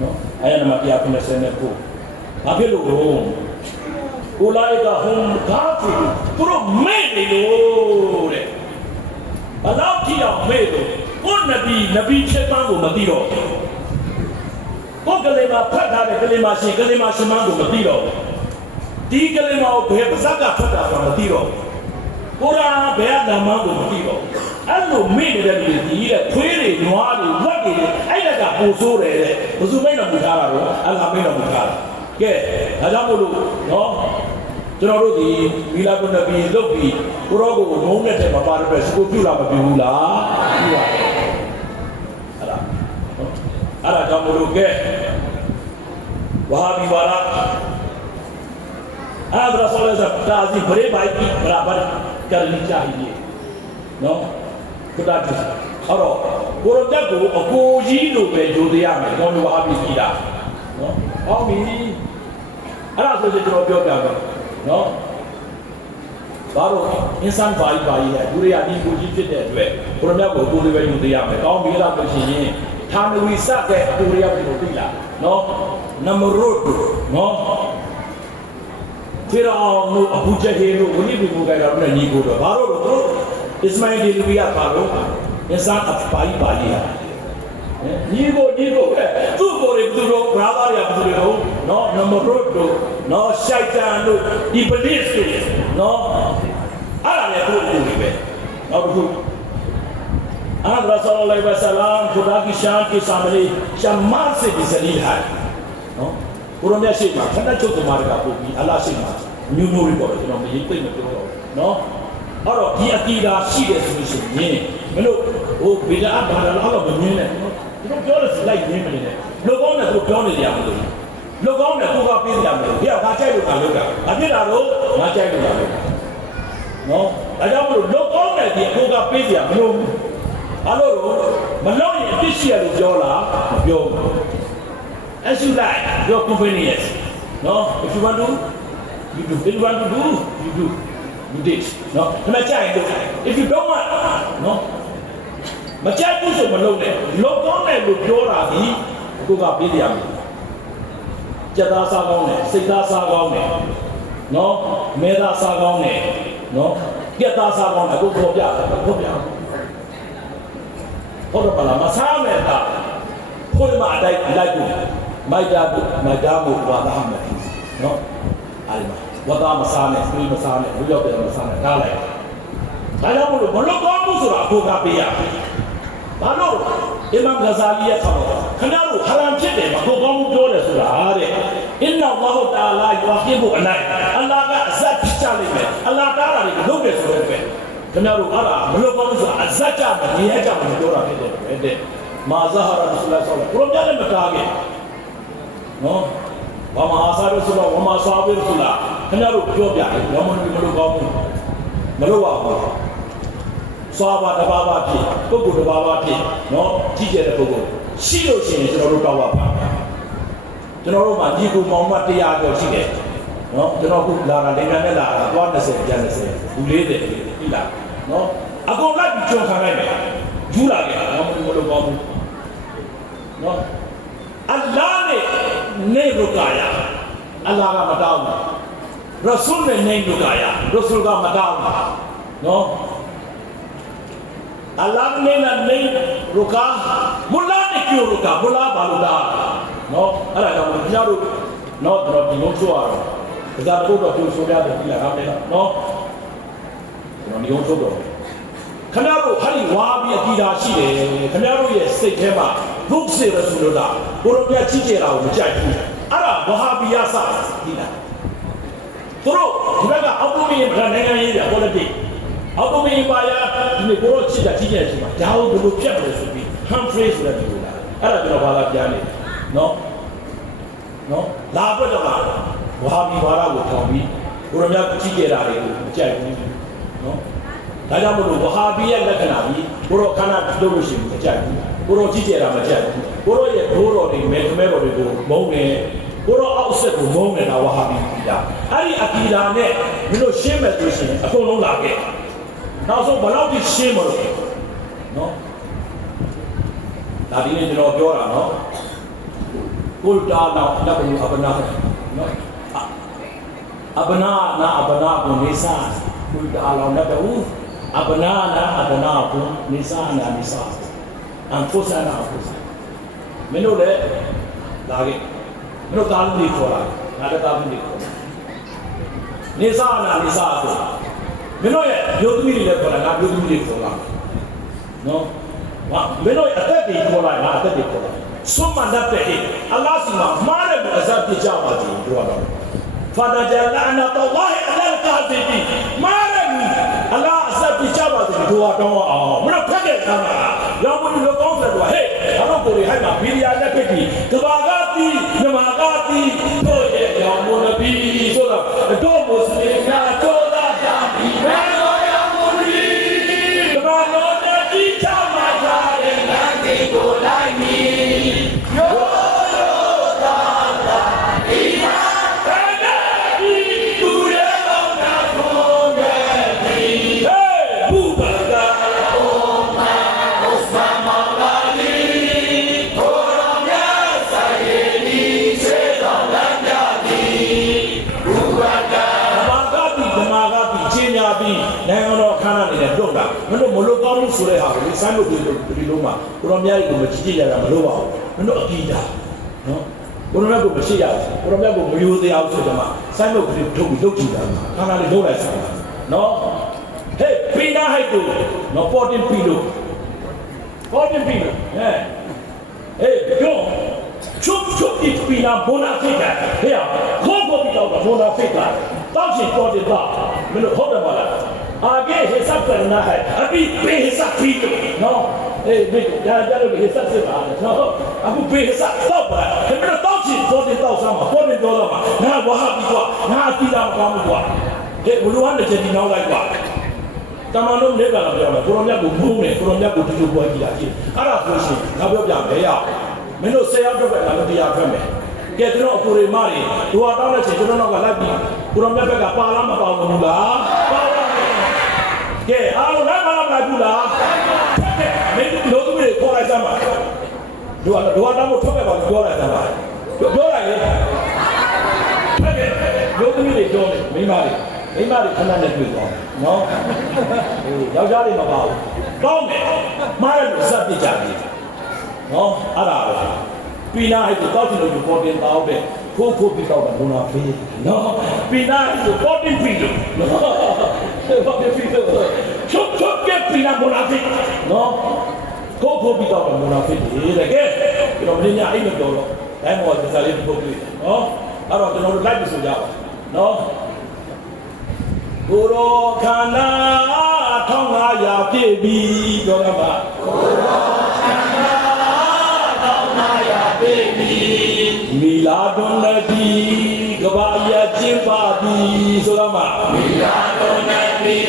နော်အာယတ်နံပါတ်159ဘာဖြစ်လို့လဲကိုလာရကဟွန်ကာဖီသူတို့မဲ့နေလို့တဲ့ဘာလို့ကြည့်အောင်မဲ့လို့ကိုနဗီချက်ပန်းကိုမသိတော့ကိုကလေးမဖတ်ထားတဲ့ကလေးမရှိမန်းကိုမသိတော့ဒီကလေးမကိုဘယ်ပါဇက်ကဖတ်တာဆိုတာမသိတော့ကိုရာဘယ်ဓမ္မကိုမသိတော့အဲ့လိုမိနေတဲ့လူတွေဒီတဲ့ခွေးတွေနွားတွေဝက်တွေအဲ့ဒါကပူဆိုးတယ်တဲ့ဘယ်သူမိတ်တော်မူထားတာတော့အလ္လာဟ်မိတ်တော်မူထားတာကဲဒါကြောင့်မို့လို့နော်ကျွန်တော်တို့ဒီမီလာဘုနဘီလုတ်ပြီးကိုရောကိုငုံတဲ့မှာပါတော့စကိုပြူလာမပြူဘူးလားပြူပါအဲ့ဒါကြောင့်မလို့ကဲဝါဟာဘီဝါလာအာဘရာဆလဇတ်တာဇီဘရေဘိုင်ကီဘရာဘာကလီချာဟီနော်ကုဒါတ်အဲ့တော့ကိုရောတက်ကိုအကိုကြီးလိုပဲယူသေးရမယ်ကျွန်တော်ဝါဟာဘီကြီးတာနော်ဟောပြီအဲ့ဒါဆိုရင်ကျွန်တော်ပြောပြမယ်နော်ဘာလို့အင်ဆန်ဘာကြီးရဲ့ဒူရိယာဒီကိုကြီးဖြစ်တဲ့အတွက်ကိုရောမြတ်ကိုကိုလေးပဲယူသေးရမယ်ကောင်းပြီလားလို့ရှိရင်ထာနဝီစတဲ့အတူရကိုသိလားနော်နမရုတ်နော်ဖေရောင်းတို့အဘူဂျဟေတို့ဝိနည်းဘီမူကိုင်တော်နဲ့ညီကိုတော့ဘာလို့လဲသူအစ္စမိုင်ဒီလူရပါလို့အစအပ်ပါကြီးဟာညီကိုပဲသူ့ကိုယ်တွေသူတို့ဘရာသာရဘူးတွေဟုတ်နော်နမရုတ်တို့နော်ရှိုက်တန်တို့အီဘလစ်တို့နော်အဲ့ဒါလည်းသူ့ကိုယ်တွေပဲနောက်တစ်ခုआप रसूलुल्लाह सल्लल्लाहु अलैहि वसल्लम खुदा की शान के सामने शम्मार से भी जलील है ကိုရောမြတ်ရှိမှာခဏချုပ်သမားတွေကပို့ပြီးအလားရှိမှာမျိုးမျိုးတွေပေါ့ကျွန်တော်မရေးသိမ့်မပြောတော့နော်အဲ့တော့ဒီအကီဒါရှိတယ်ဆိုလို့ရှိရင်မလို့ဟိုဗီလာဘာလာတော့မမြင်နဲ့ကျွန်တော်ပြောလို့လိုက်ရင်းမနေနဲ့လောကောင်းတယ်သူပြောနေကြမလို့လောကောင်းတယ်ကိုကပြေးကြမလို့ဒီကငါကြိုက်လို့ငါလုပ်တာအပြစ်တာတော့ငါကြိုက်လို့ငါလုပ်တာနော်ဒါကြောင့်မလို့လောကောင်းတယ်ဒီကိုကပြေးကြမလို့အဲ့လိုမလို့ရင်အပြစ်ရှိရလို့ပြောလားမပြောဘူး as you like your convenience no if you want to you do if you want to do you do you did no မကြိုက်ဘူး if you don't want no မကြိုက်ဘူးဆိုမလုပ်နဲ့လောကောင်းတယ်လို့ပြောတာဒီကိုကပြေးကြရမယ်ကြက်သားစားကောင်းတယ်စိတ်သားစားကောင်းတယ်နော်မဲသားစားကောင်းတယ်နော်ကြက်သားစားကောင်းတယ်ကိုပေါ်ပြဟုတ်တော့ပါလားမစားမဲ့တာကိုယ်မှာအတိုက်လိုက်ကိုမိုက်တာမို့ဝါသားမယ်နော်အဲ့ဒီမှာဝါသားမစားနဲ့ပြေးမစားနဲ့လူရောက်တယ်မစားနဲ့ထားလိုက်ဒါကြောင့်မလို့မလွတ်ကောင်းဘူးဆိုတာကိုကပေးရဘာလို့အီမမ်ဂဇာလီရဲ့ခေါင်းခင်ဗျားတို့ဟာရမ်ဖြစ်တယ်မကိုကောင်းဘူးပြောတယ်ဆိုတာတဲ့အင်နာအလ္လာဟ်တာအာလာယူဟီဘူအလိုက်အလ္လာဟ်ကအဇတ်ချလိုက်မယ်အလ္လာဟ်တာလာတွေလုပ်တယ်ဆိုတဲ့ပဲခင်ဗျားတို့အဲ့ဒါမလွတ်ကောင်းဘူးဆိုတာအဇတ်ကြမယ်နေရကြမယ်ပြောတာဖြစ်တယ်တဲ့မာဇာဟာရတ်ဆူလာဆောလာဘုရားလည်းမတားခဲ့နော်ဘာမာအာဆာရ်ဆူလာဝမာဆာဘီရ်ဆူလာခင်ဗျားတို့ပြောပြတယ်ဘာမှမလုပ်ကောင်းဘူးမလုပ်ပါဘူးစွာပါတဘာဘာဖြစ်ပုဂ္ဂိုလ်တဘာဘာဖြစ်နော်ကြီးကျယ်တဲ့ပုဂ္ဂိုလ်ရှိလို့ရှိရင်ကျွန်တော်တို့တောက်ပါကျွန်တော်တို့မှာဒီကူမောင်မ100ကျော်ရှိတယ်နော်ကျွန်တော်ခုလာတာလေးနဲ့လာတာသွား20ကျန်20ဘူး40ပြီလားနော်အကုန်လိုက်ပြီးကြုံခံလိုက်မယ်ယူလာတယ်ဘာမှမလုပ်ပါဘူးနော်အလ္လာဟ်နဲ့နေရုကာယာအလ္လာဟ်ကမတောင်းဘူးရဆူလ်နဲ့နေရုကာယာရဆူလ်ကမတောင်းဘူးနော် Allah ne na ne ruka mulla ne kyo ruka mulla baluda no ala ka mo jaru no dro di mo so aro da ko do to so ya de la ka me no no ni so do ခင်ဗျားတို့ဟာဒီဝါပြီးအတီတာရှိတယ်ခင်ဗျားတို့ရဲ့စိတ်ထဲမှာဘုရားရဆူလို့လားကိုရောပြချစ်ကြတာကိုမကြိုက်ဘူးအဲ့ဒါဝဟာဘီယာစာဒီလားသူတို့ဒီဘက်ကအောက်တိုမီနိုင်ငံရေးပြ politics အော်တိုမီပါယာဒီနေ့ကိုရောချစ်တာကြီးကျယ်ရှိမှာဒါကိုဘယ်လိုဖြတ်လဲဆိုပြီးဟမ်ဖရေးဆိုတဲ့ဒီလိုလားအဲ့ဒါကျွန်တော်ဘာသာပြန်နေနော်လာတော့တော့ဝါဘီဘာသာကိုထောင်ပြီးကိုရမြတ်ကြီးကျယ်တာတွေကိုမကြိုက်ဘူးနော်ဒါကြောင့်မလို့ဝဟာဘီရဲ့လက္ခဏာကြီးကိုရောခန္ဓာလုပ်လို့ရှိရင်မကြိုက်ဘူးကိုရောကြီးကျယ်တာမကြိုက်ဘူးကိုရောရဲ့ဘိုးတော်တွေမဲခမဲတော်တွေကိုမုန်းတယ်ကိုရောအောက်ဆက်ကိုမုန်းနေတာဝဟာဘီကြီးတာအဲ့ဒီအကီဒါနဲ့မင်းတို့ရှင်းမဲ့ဆိုရှင်အကုန်လုံးလာခဲ့နောက်ဆုံးဘလောက်ထိရှင်းမလို့နော်ဒါဒီနေ့ကျွန်တော်ပြောတာနော်ကုလတာနာလက်ဘူးအပနာနော်အပနာနာအပနာကိုနေစာကုလတာလောလက်ဘူးအပနာနာအပနာကိုနေစာနာနေစာအန်ဖုဆာနာဖုဆာမင်းတို့လည်းလာခဲ့မင်းတို့တားလို့ခေါ်လာငါတားလို့ခေါ်နေစာနာနေစာကိုမင်းတို့ရဲ့မျိုးသမီးတွေလည်းခေါ်လာငါမျိုးသမီးတွေခေါ်လာနော်မင်းတို့အသက်တွေခေါ်လာငါအသက်တွေခေါ်လာစွမ်းမတတ်တဲ့အလ္လာဟ်စီမှာမှားတယ်ကိုအစပြကြပါစေပြောတော့ဖာဒါဂျာလာနာတောဝါဟီအလလ်ကာဇီဘီမှားတယ်အလ္လာဟ်အစပြကြပါစေတို့တော့အောင်မင်းတို့ဖက်ခဲ့တာရောမလို့ကောင်းတယ်တော့ဟဲ့ဘာလို့ကိုယ်ဟဲ့မှာဘီလီယာလက်ဖြစ်ပြီးကဘာကတီမြမာကတီတို့ရဲ့ရောမလို့ဘီဆိုတော့တို့မွတ်စလင်ကတို့ဒီဘယ်လိုရမလို့ဘာလို့တတိချမှာကြတဲ့လမ်းကိုလိုက်မီယောယောသာသာဒီမှာဘယ်နဲ့ဒီသူရဲ့ကောင်းတာကိုရဲ့ဒီဟေးဘူဘာသာအိုမာအိုစမာမောလာလီဟိုရောမြတ်ဆိုင်ဒီစေတော်လမ်းပြသည်ဘူဘာသာပြီးနိုင်ငံတော်ခန္ဓာနေတဲ့တွတ်တာမင်းတို့မလို့ကောင်းမှုဆိုတဲ့ဟာကိုစမ်းလို့ဒီလုံးမှာကိုရောမြတ်ကိုမချစ်ကြရတာမလို့ပါဘူးမင်းတို့အကီဒါနော်ကိုရောမြတ်ကိုမရှိရဘူးကိုရောမြတ်ကိုမယိုသေးအောင်ဆိုတော့မှစမ်းလို့ထုတ်ပြီးလုပ်ကြည့်တာခန္ဓာလေးလုပ်လိုက်စမ်းနော်ဟေးပီနာဟိုက်တို့နော်ပေါ်တင်ပီလို့ဟဲ့ဟေးပြော chup pina bonafide hea khoko bi taw bonafide taw chin taw de ta melo hot da mala आगे हिसाब करना है अभी बेहिसाब भी नो ए बेटो जा लो हिसाब से बात नो अब बेहिसाब तो बड़ा है मेरा तो चीज तो दिन तो सामा को दिन तो मा ना वहां भी तो ना तीदा काम तो ए बुलवान ने चली नाउ लाइक बा तमानो ने का लाया मैं पुरोम्या को मुंह में पुरोम्या को टू बुआ की लाची अरा फोशी ना ब्यो प्या मे या मैंने से या तो का ना दिया फे में के तो पूरे मारी तो आता ने से तो ना का ला भी पुरोम्या पे का पाला मा पाओ मुलाကဲအားလုံးလည်းမလာဘူးလားမင်းတို့တို့တွေခေါ်လိုက်ကြမှာတို့တော့ထွက်ခဲ့ပါပြောလိုက်ကြပါပြောလိုက်လေဟုတ်ကဲ့တို့တွေပြောတယ်မိမတွေခဏနဲ့တွေ့သွားနော်ဟိုယောက်ျားတွေမပါဘူးတောင်းတယ်မားရလို့စပ်ပြကြတယ်နော်အဲ့ဒါပဲပြီးနာဟိုတောက်ချင်လို့ပေါ်တင်တောင်းတယ်ခိုးပြီးတော့ဘုနာဖေးနော်ပြီးနာဟိုပေါ်တင်ပြီးလို့နော်ပေါ်တင်ပြီးတော့ချုပ်ကပြီးနာဘုနာဖေးနော်ခိုးပြီးတော့ဘုနာဖေးဒီတကယ်ကျွန်တော်မင်းညာအိမ်မတော်တော့အဲမော်စလေးပုတ်ပြီးနော်အဲ့တော့ကျွန်တော်တို့လိုက်ပြီးဆိုကြပါနော်ကိုရောခန္ဓာ1500ပြည့်ပြီပြောရပါကိုရောခန္ဓာ1500ပြည့်ပြီမီလာတွန်လည်းပြီကဘာရကျင်းပါပြီဆိုတော့မှမီလာတွန်လည်းပြီ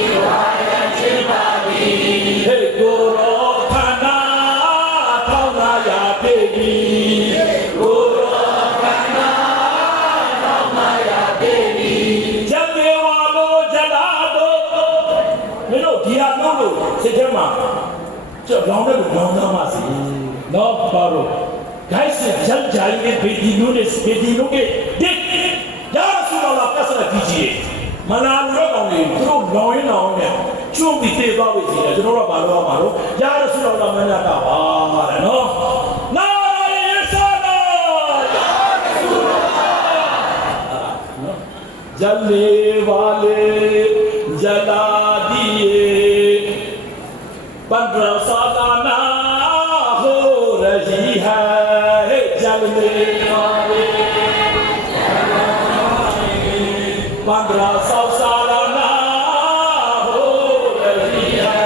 ကဘာရကျင်းပါပြီဟေးကိုရောခန္ဓာ1500ပြည့်ပြီကိုရောခန္ဓာ1500ပြည့်ပြီဇေဝါလို့ဇလာတို့မင်းတို့ဒီဟာလို့စိတ်ထဲမှာကြောက်လောင်းတဲ့လူလောင်းသားမှစီနော်ပါတော့ guys ဂျန်ဂျိုင်းနဲ့ဘေဒီနိုနဲ့ဘေဒီနိုကဒီယာဆူလာကဆရာဒီဂျီမနာလို့တော့နေသူတို့လောင်းရင်လောင်းနဲ့ကျွန်းပြီးတေးသွားပြီစီတယ်ကျွန်တော်တို့ဘာလို့မှာတော့ယာဆူလာမညာတာပါတဲ့နော်နာရီဆာနာယာဆူလာနော်जलने वाले जला दिए 15 सालाना हो रही है जलने वाले 1500 सालाना हो रही है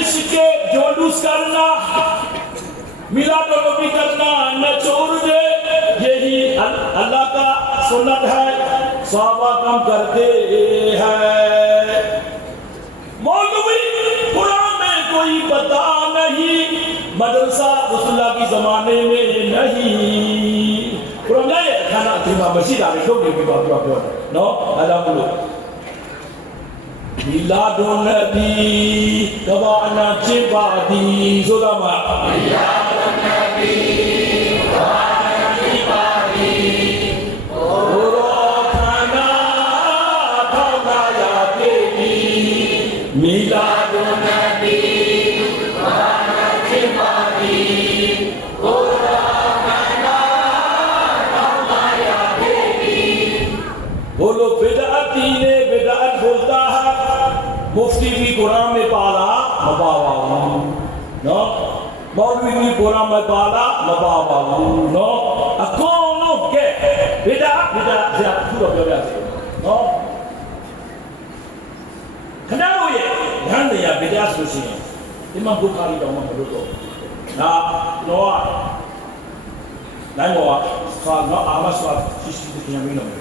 इसके जुलूस करना मिलाद-उन-नबी करना न छोड़ दे यही अल्लाह का सुन्नत है सहाबा कम करते हैं मौलवी कुरान में कोई पता नहीं मदरसा रसूलुल्लाह के जमाने में नहीं कुरान ये खाना दिमा मस्जिद आ लोग ने भी बात नो अल्लाह बोलो मिलादुन-नबी दवाना चिबादी सुलामा मिलादुन-नबी दवाना चिबादी मिलादुन-नबी दवाना चिबादी बोलो बिदअती ने बिदअत बोलता है मुफ्ती भी कुरान में पाला मबावा नो मौलवी भी कुरान में पाला मबावा नो अकोनो के बिदअत से पूरा बोला नो खनारो ये ध्यान दिया बिदअत सोची इमाम बुखारी का उम्म बोलो ना नोआ नहीं नोआ साल ना आवाज साल किसी दुनिया में नहीं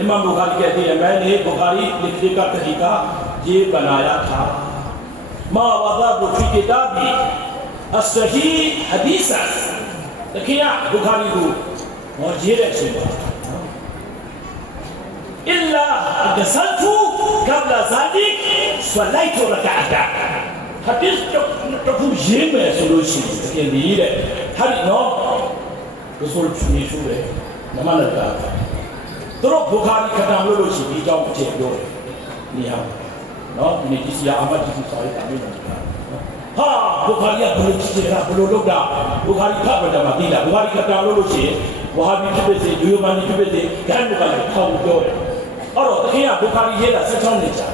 इमाम बुखारी कहते हैं मैंने बुखारी लिखने का तरीका ये बनाया था मा वज़अतु फी किताबी as-सही हदीस देखिए बुखारी को और ये रखे इल्ला गसलतु قبل ذلك صليت ركعتا हदीस तो ये में solution ये नहीं है हर नो रसूल सुनी सुने नमाज का तो बुखारी खत्म लो सी भी जाओ चे दो नहीं हां नो ने किसी आमद किसी सारे काम नहीं हां बुखारी बोलो चे रा बोलो लोग दा बुखारी खा बड़ा मदीना बुखारी खत्म लो सी वहां भी के से जो मानी के से ज्ञान बुखारी खाओ दो और देखिए बुखारी ये ला सचाओ ने जा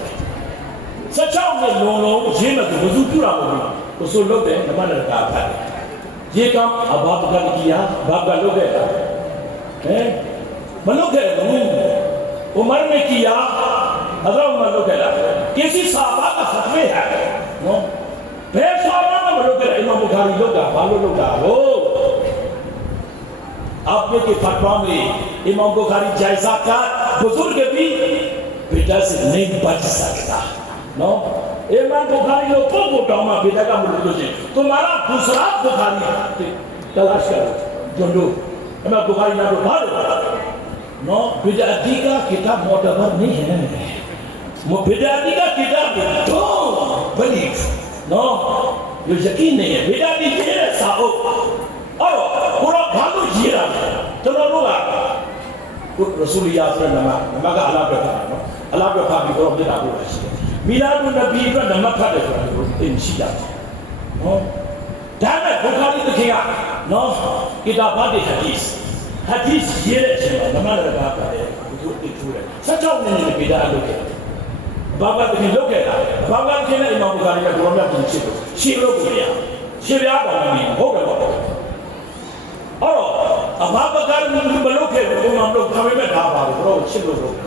सचाओ में लो ये में तो वजू पूरा हो गया तो सो लोग ने नमाज का ရေကအဘာပကတိယာဘာကလုခဲ့တာမလုခဲ့ဘူးဥမာမကီယာအတော့မလုခဲ့တာကိစီစာဘာကဖတ်မေးဟာနော်ဘယ်စာဘာမလုခဲ့အီမမ်ဘူခါရီလုတာဘာလို့လုတာလို့आपने के फतवा में इमाम बुखारी जैसा का बुजुर्ग भी बेटा से नहीं बच सकता नो इमाम बुखारी लोग को डामा बेटा का मुल्क से तुम्हारा दूसरा बुखारी तलाश करो जोंडो इमाम बुखारी ना तो भालो नो बिदाती का किताब मोतबर नहीं है बिदाती का किताब तो बलीफ नो ये यकीन नहीं है बिदाती के साओ और पूरा भागो जीरा चलो लोगा रसूलिया अपने नमा का अलाप रखा भी करो अपने आपको ऐसी मिलादुन नबी का नमक खा देते हैं इंशिया दाना बुखारी दिखेगा नो किताबात हदीस ये है नमा लगा कर है जो एक है सच्चा नहीं बिदा लोग बाबा के लोग है बाबा के ना इमाम बुखारी का गुरु में पूछे शिरो बोलिया शिरिया बोलनी हो गया और अब आप अगर बलों के तो हम लोग खाने में ढा पा रहे हो अच्छे लोग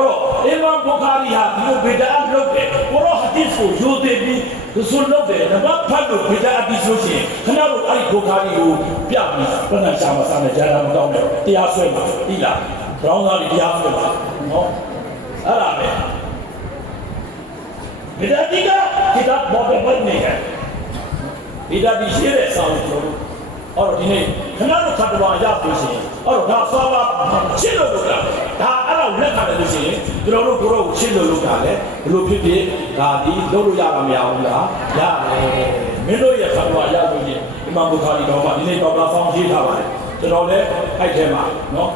और इमाम बुखारी है जो बिदात लोग है वो हदीस को जो दे भी रसूल लोग है ना बात फल बिदात हदीस लोग है खाना लोग आई बुखारी को प्यार भी पढ़ना चाहता सामने जाना मत में त्याग से इला ब्राउन वाली त्याग से नो अराम है बिदाती का किताब बहुत बड़ी नहीं है बिदाती शेर है साउथ और इन्हें खनारो खटवा या पूछे और दासवा चिलो लोगा दा अला लेखा दे से दोरो दोरो चिलो लोगा ले लो फिदे गादी लोलो या मा या बुला या ले मेलो ये खटवा या तो ये इमाम बुखारी तो मा इन्हें बाबा फाउंड जी था बारे चलो ले आई थे मा नो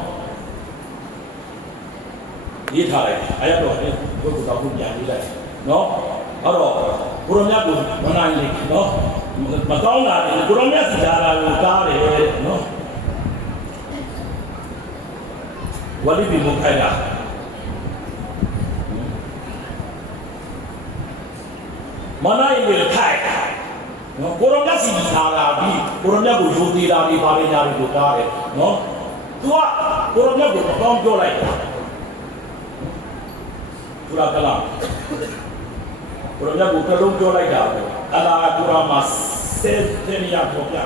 ये था ले आया तो है वो तो कुछ ज्ञान ले नो और पुरनिया को बनाने नो मकान आ रहे पुराने से जा रहा है उतार है नो वाली भी मुखाया मना ये खाए नो पुराने से जा रहा भी पुराने को जोती रानी बारे जा रही उतार है नो तो पुराने को कौन क्यों लाए पूरा कलाम पुराने को कलम क्यों लाए जा रहे अल्लाह पूरा मास सेनिया को क्या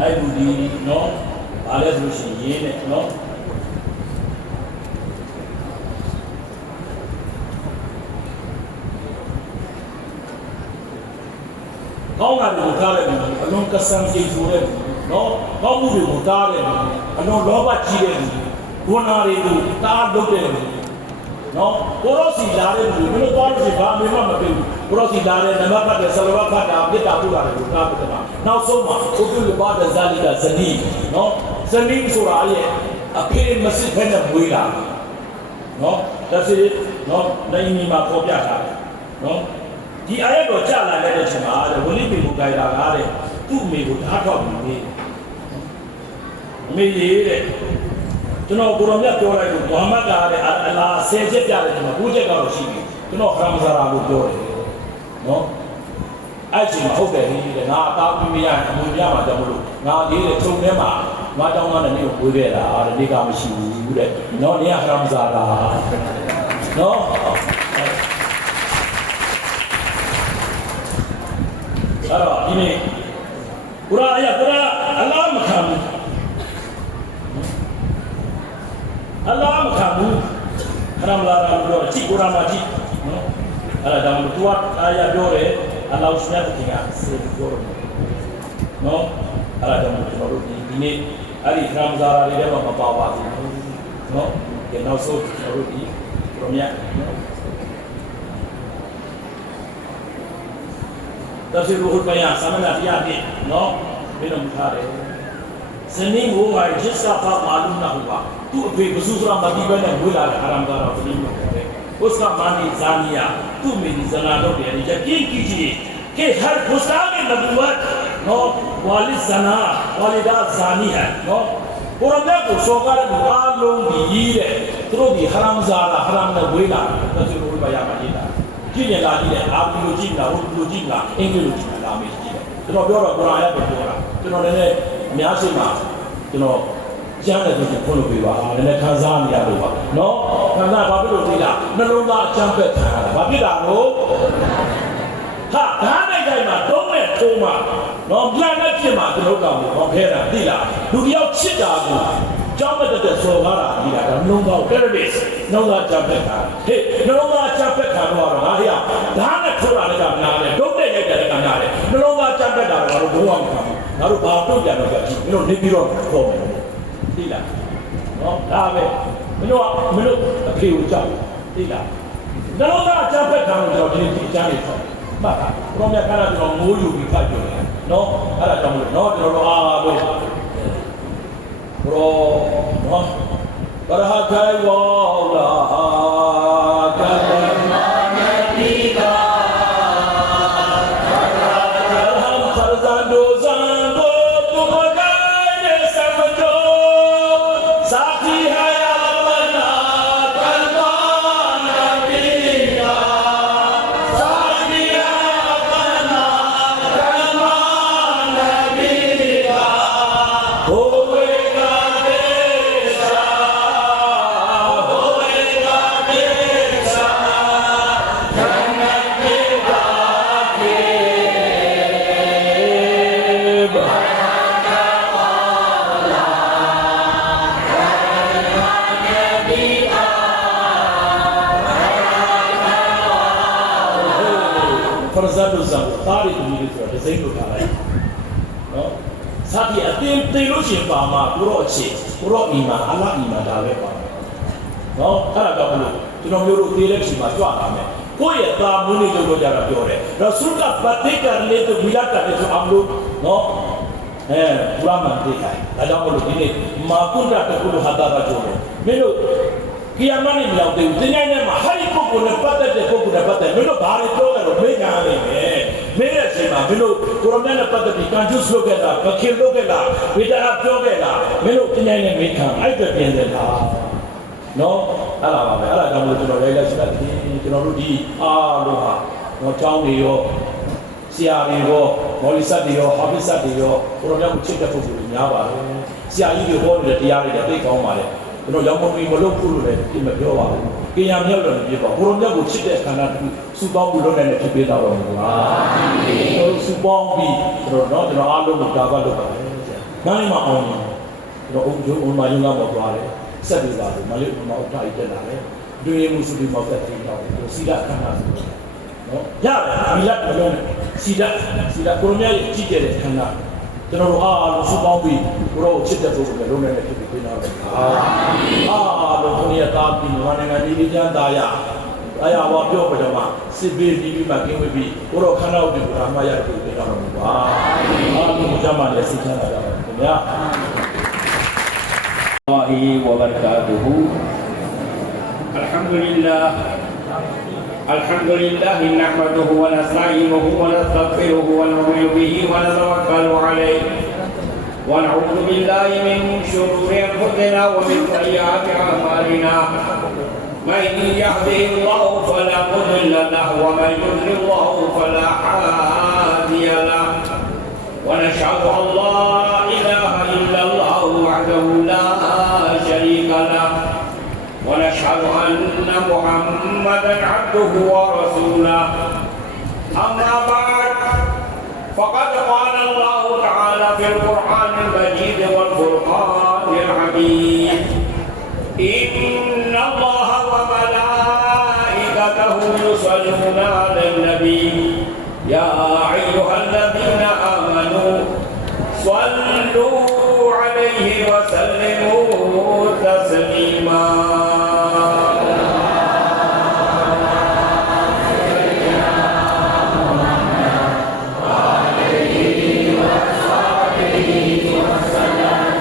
ai budi no ale so shin yin ne noကောင်းတာကိုထားတယ်အလုံးကဆန်းကြည့်ဆိုတဲ့နော်ကောင်းမှုတွေကိုထားတယ်အလုံးလောဘကြီးတဲ့ဂုဏတွေကိုတားလုပ်တဲ့နော်ကိုရောစီလာတဲ့လူမျိုးတော့ဒီဘာမှမမပြေဘူးကိုရောစီလာတဲ့နမပတ်တဲ့ဆလဝတ်ဖတ်တာပြစ်တာပူတာတွေကိုတားပြတာနောက်ဆုံးမှာဥပ္ပလဘာဒဇာလီကဇနီးနော်ဇနီးဆိုတာရဲ့အဖေမစစ်ဖက်နဲ့မွေးလာနော်ဒါစီနော်နိုင်မီမှာပေါ်ပြထားတယ်နော်ဒီအာရတော်ကြာလာတဲ့အချိန်မှာဝလိပေကိုကြိုင်လာတာတဲ့သူ့အမေကိုဓာတ်ထောက်ပြီးနေအမေရေးတဲ့ကျွန်တော်ကိုရောမြတ်ပြောလိုက်လို့မုဟမ္မဒ်ကလည်းအလာဆယ်ချက်ပြတယ်ကျွန်တော်9ချက်ကတော့ရှိပြီကျွန်တော်ခရမ်ဇာရာကိုပြောတယ်နော်အဲ့ချိန်မှာဟုတ်တယ်တဲ့ငါအသားပြီးမရရင်အမွေပြမှာကြောင့်မလို့ငါလေးတဲ့ထုံထဲမှာငါတောင်းတဲ့နေ့ကိုဝေးခဲ့တာတဲ့နေ့ကမရှိဘူးတဲ့နော်နေရခရမ်ဇာရာနော်အဲ့တော့ဒီနေ့ကုရ်အာန်အလ္လာဟ်မခံဘူးအလ္လာဟ်မခံဘူးခရမ်လာရာပြောကြည့်ကုရ်အာန်မှာကြည့်နော်အဲ့ဒါကြောင့်သူကအာရပြောတယ်အလ္လာဟ်ရှမြတ်ကစေပြောတယ်နော်အဲ့ဒါကြောင့်ကျွန်တော်တို့ဒီနေ့အဲ့ဒီခရမ်ဇာရာတွေလည်းမပါပါဘူးနော်ဒီနောက်ဆုံးကျွန်တော်တို့ဒီပရိုမြတ်နော်तब से रूहुल बयान समझना दिया कि नो बिन उठा रहे zani wo ngai jiska pa malum na huwa tu ape basura mati bane bola haram kara film lo hai uska mani zaniya tu meri zana lo de yakin kijiye कि हर गुस्ताख नबूवत नो वालिद जना वालिदा जानी है नो पुरंदे को सोकर आलों दी रे त्रो दी हराम ज़ाला हराम न वेला नज़र उल बया मजीदा जिन्हें लाजी है आप लोजीना उन लोजीना इंग्लिश लोजीना लामे जीदा तो ब्योरा कुरान है ब्योरा तो ने म्यासी मा तो जाने तो फोलो बिवा ने खाजान या बिवा नो खाजा बाबी लो दिला नलोंगा चंपे था बाबी दानो ha dane dai ma dong ne thong ma no plan ne phit ma tano kaw mo ho phe da ti la lu tyaw chit da ko jaw ma tat so ga da ti la da nong kaw terrorist nong ga cha phet ka he nong ga cha phet ka no ha ya dane thong la ka na le dong ne yai da ka na le nong ga cha phet da ga ro bo wa ma na ro ba to pyan no ka chi mino ne pi ro kho me ti la no da be mino a phe ko cha ti la nong ga cha phet ka no jo ti cha ni tho mà con nhà cái là nó mua dù bị phải rồi nó cái là trong nó rồi nó berhakai wallah kaman kita berham farzan dozan tu bagai samjo sati hayalana kalman nabiyya sati hayalana kalman nabiyya Farzadul Zam, tarik diri tu, desain tu kalai. No, saat dia tilu siapa ma, pura cik, pura iman, Allah iman dah lepas. No, kalau kamu lu, tu nak nyuruh tilik siapa tu agama. Kau ya tak muni tu kau jangan biore. Rasul ka batikar le tu bilakan itu amlu, no, pura mandi kai. Ada malu ini, makun dah terkulu hadar jore. Melu kiamat ni melaut tu, dunia ni mah hari kau pun dapat ada, kau pun dapat ada. Melu bahari tu kalau mereka ni, mereka cuma melu kurangnya dapat ada, kanjus lokelah, kekil lokelah, bicara lokelah. Melu dunia ni mereka, ada pian dah. No, ala kamu tu orang lain sudah tu orang di luar, no jauh ni yo, siapa ni yo, polisi ni yo, habis ni yo, orang yang ucap dah pun nyawa. Siapa ni yo, dia tiada dia kau malah. Kalau yang mau belum puluh le, kita berdoa. Kiam yang lalu dia, orang yang ucap dia karena subang bulan ni kita tahu. Kalau subang bi, terus alu muda balu. Mana mahu ni? Kalau orang mahu ngam berdoa le. Sedih lah, malu mau tak itu lah. Dunia musuh mau tak tinggal, sidak kanan. Ya, milat belum sidak kurangnya cicet kanan. Terus subang bi, kurang cicet tu belum ada tu benar. Dunia tak mana dengan diri jangan daya. Ayah awak jauh berjamaah, sibir diri makin lebih. Kurang kanan di ramai yang tu benar. Berjamaah dia sekian ada. Ya. وبركاته الحمد لله نحمده ونستعينه ونستغفره ونؤمن به ونتوكل عليه ونعوذ بالله من شرور انفسنا ومن سيئات اعمالنا من يهده الله فلا مضل له ومن يضلل الله فلا هادي له ونشهد ان لا اله الا الله وحده لا شريك له ونشهد أن محمدا عبده ورسوله أما بعد فقد قال الله تعالى في القرآن المجيد والفرقان الحميد إن الله وملائكته يصلون على النبي يا أيها الذين آمنوا صلوا عليه وسلموا تسليما وعليه وصحبه وسلم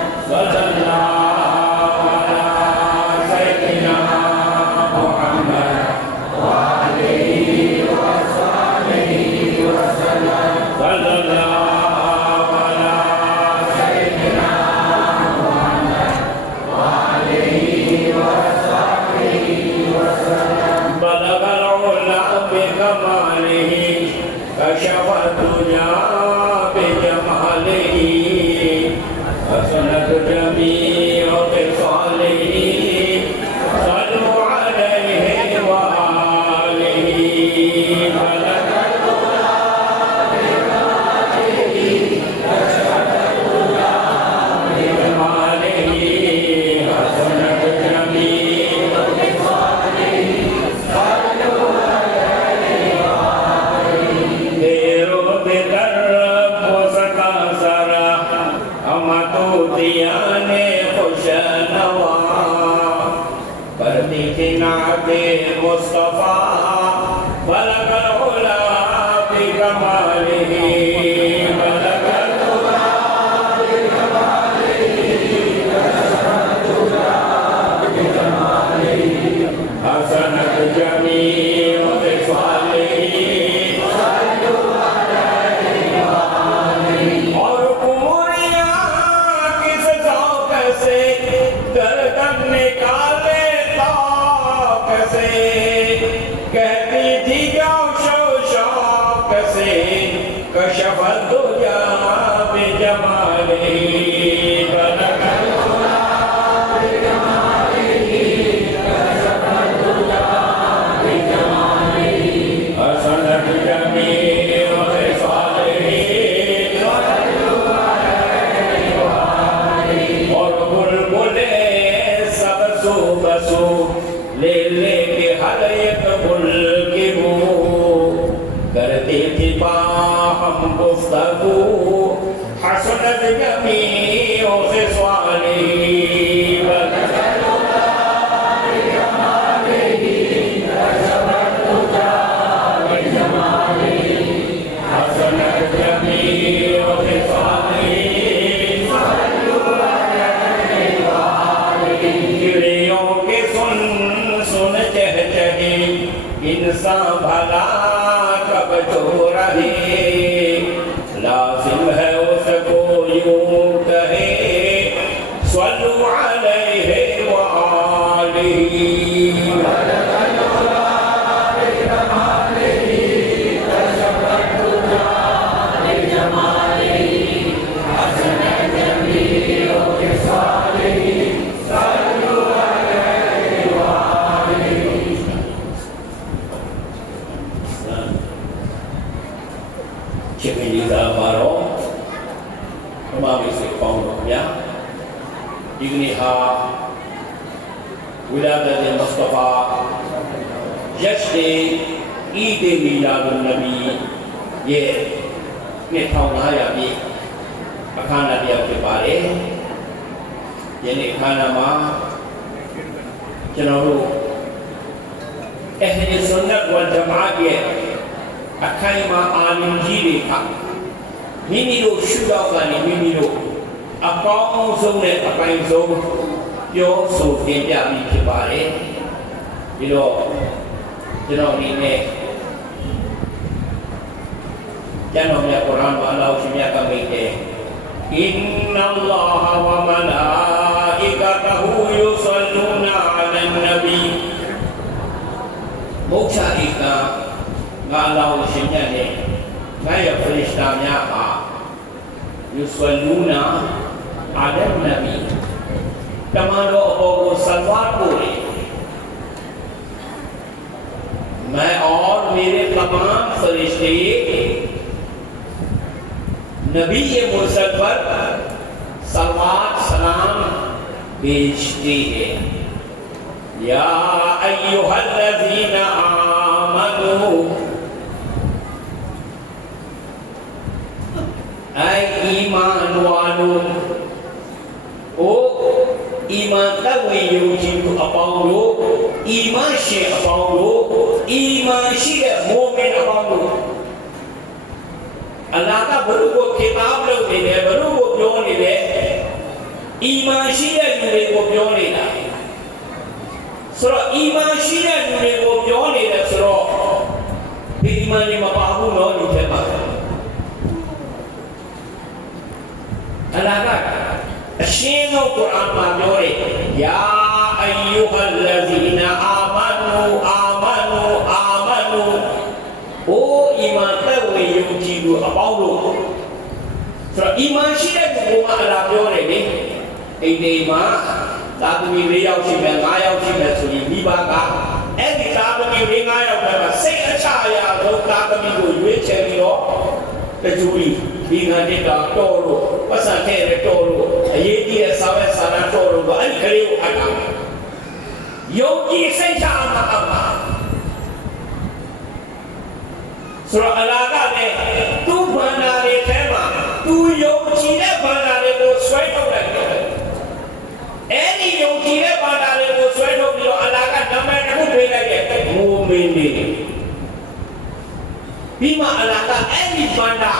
Bima alaka ရှိဘန္တာ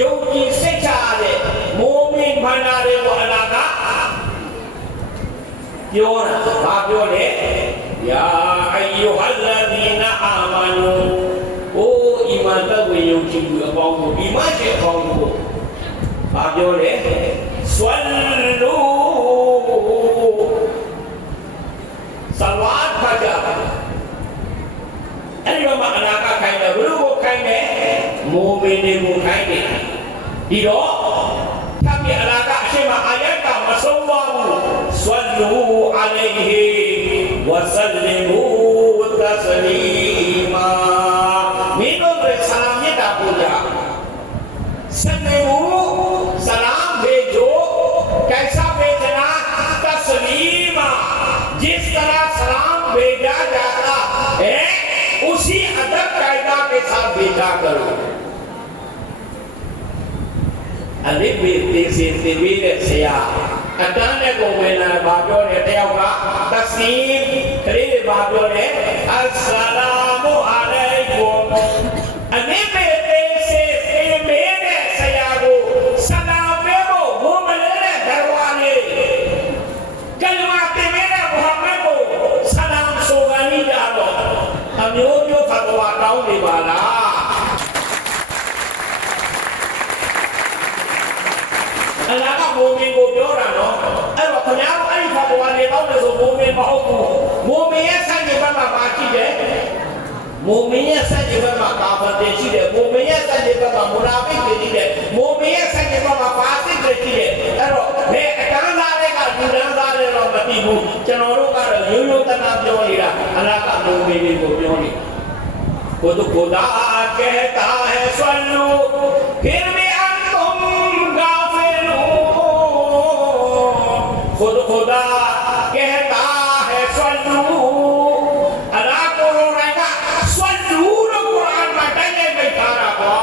ယုံကြည်စိတ်ချရတဲ့မိုးမင်းဘန္တာတွေကိုအလားကပြောတာဘာပြောလဲယာအယုဟလ္လဒီနာအာမနူအိုးအီမန်သက်ဝင်ယုံကြည်သူအပေါင်းတို့ဒီမရှိအပေါင်းတို့ဘာပြောလဲဆွလလူဆလဝတ်ဖာဂျာအဲ့ဒီမှာအနာကခိုင်းတယ်ဘယ်လိုကိုခိုင်းလဲမိုးမင်းတွေကိုခိုင်းတယ်ဒီတော့သတ်မြအနာကအရှိမအာယတ်ကမဆုံးပါဘူးဆွလူအလိုင်ဟီဝဆလီမူတဆလီမာမင်းတို့ရဲ့ဆလာမြတ်တာပူဇာဆလီမူဆလာမ်ဘေဂျိုकैसा भेजना तस्लीमा जिस तरह सलाम भेजा जाता है उसी अदब कायदा के साथ भेजा करो अलिफ बे से तेरे से या अदाने को वेना बाजो ने तेरा तस्लीम करे बाजो ने अस्सलामु अलैकुम अलिफ बे से मेरे से या को सलामမျိုးမျိုးဖတ်တော်တောင်းနေပါလားအလားကမိုးမင်းကိုပြောတာနော်အဲ့တော့ခင်ဗျားတို့အဲ့ဒီဖတ်တော်နေတော့ဆိုမိုးမင်းမဟုတ်ဘူးမိုးမင်းရဲ့ဆိုင်ဘက်မှာပါရှိတယ်မိုးမင်းရဲ့ဆိုင်ဘက်မှာကာဖတ်တယ်ရှိတယ်မိုးမင်းရဲ့ဆိုင်ဘက်မှာမူနာဖိတ်တွေရှိတယ်မိုးမင်းရဲ့ဆိုင်ဘက်မှာပါစစ်တွေရှိတယ်အဲ့တော့ဘယ်အကန်းသားတွေကလူဒန်းသားတွေတော့မသိဘူးကျွန်တော်တို့ကတော့ရိုးရိုးတနာပြောနေတာအလားကမိုးမင်းကိုပြောနေखुद खुदा कहता है स्वल्लू फिर भी अंतुम गाफिलून खुद खुदा कहता है स्वल्लू अला कुरान का स्वल्लू कुरान में डले बैठा रहा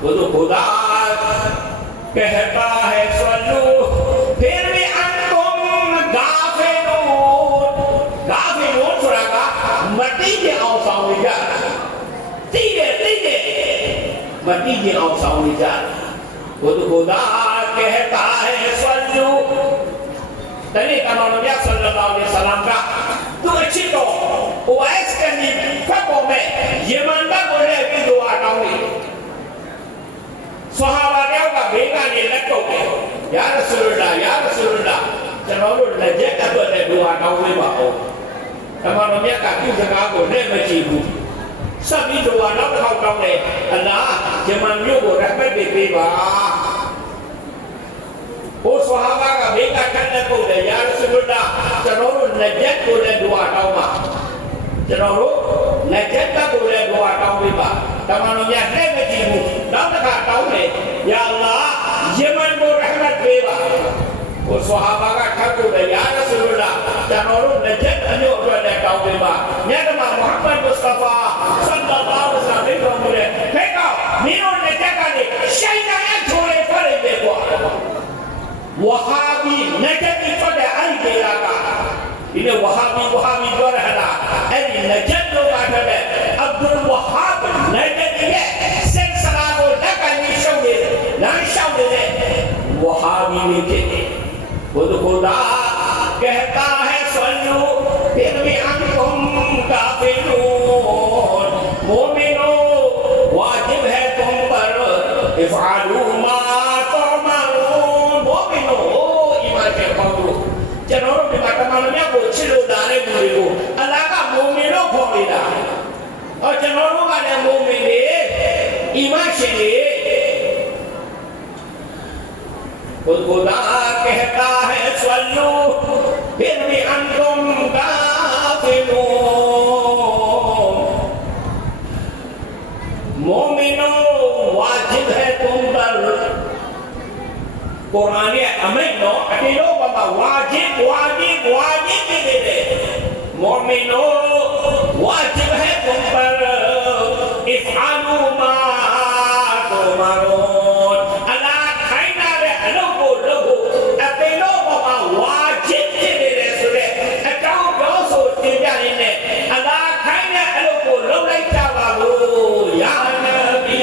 खुद खुदा कहता है स्वल्लू फिर भी अंतुम गाफिलून गाफिलून सुरागा मटी के औसाओं में जा मटी जी और साउंड जा खुद खुदा कहता है स्वल्लू तने कमाल नबी सल्लल्लाहु अलैहि वसल्लम का तू अच्छी तो ओएस करनी फको में यमन का बोले भी दुआ टाऊंगी सहाबा का बेगा ने लटो के या रसूलुल्लाह चलो लजे का तो ने दुआ टाऊंगी बाओ कमाल नबी का क्यों जगह को ने मचीबू सभी दुआ ना खाओ टाऊंगे अल्लाह जमान यो को रहमत दे बा ओ सहाबा का बेटा करने को दे या रसूलुल्लाह चलो नजत को ले दुआ टाऊंगा चलो नजत का को ले दुआ टाऊंगी बा तमानो या ने मचीबू ना खा टाऊंगे या अल्लाह जमान को रहमत दे बा ओ सहाबा का ठाकुर दे या रसूलुल्लाह चलो नजत अन्यो को ले टाऊंगी बा ने मा मोहम्मद मुस्तफा सल्लल्लाहु अलैहि वसल्लम बोले फेंको मीनों ने देखा नहीं शैतान छोड़े पड़े देखो वहाबी नजत पड़े आई देगा का इन्हें वहाबी जो रहना ऐसी नजत लोग आते हैं अब्दुल वहाब नजत ये सिलसिला को लगा निशान दे वहाबी ने कहते खुद खुदा कहता है स्वल्लू फिर भी अंतुम गाफिलून मोमिनो वाजिब है तुम पर इफ़अलू मा तुमरून मोमिनो ईमान के पाओ चलो बिमार को छिलो डाले बुरे को अल्लाह का मोमिनो खोलेगा और चलो वाले मोमिने ईमान से खुद खुदा कहता है स्वल्लू फिर भी अंतुम गाफिलून मोमिनो वाजिब है तुम पर कुरान अमल नो अकेलो बाबा वाजिब दे मोमिनो वाजिब है तुम पर इफ़अलू मा तुमरून अला खाइना रे अलो को लोगो अकेलो बाबा वाजिब दे सुरे अकाउ दो सो तिजा ने अला खाइना अलो को लो लाई चा बाबू या नबी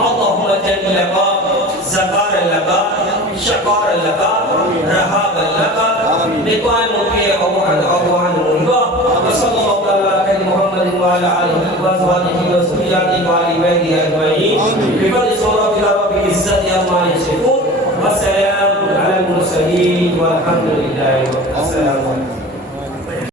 اللهم جل لك زكار لك شكار لك رهاب لك بقوان مكي أبوان منك وصلى الله على محمد وعلى آله وأزواجه وذرياته وآل بيته أجمعين بفضل سورة رب العزة عما يصفون والسلام على المرسلين والحمد لله رب العالمين.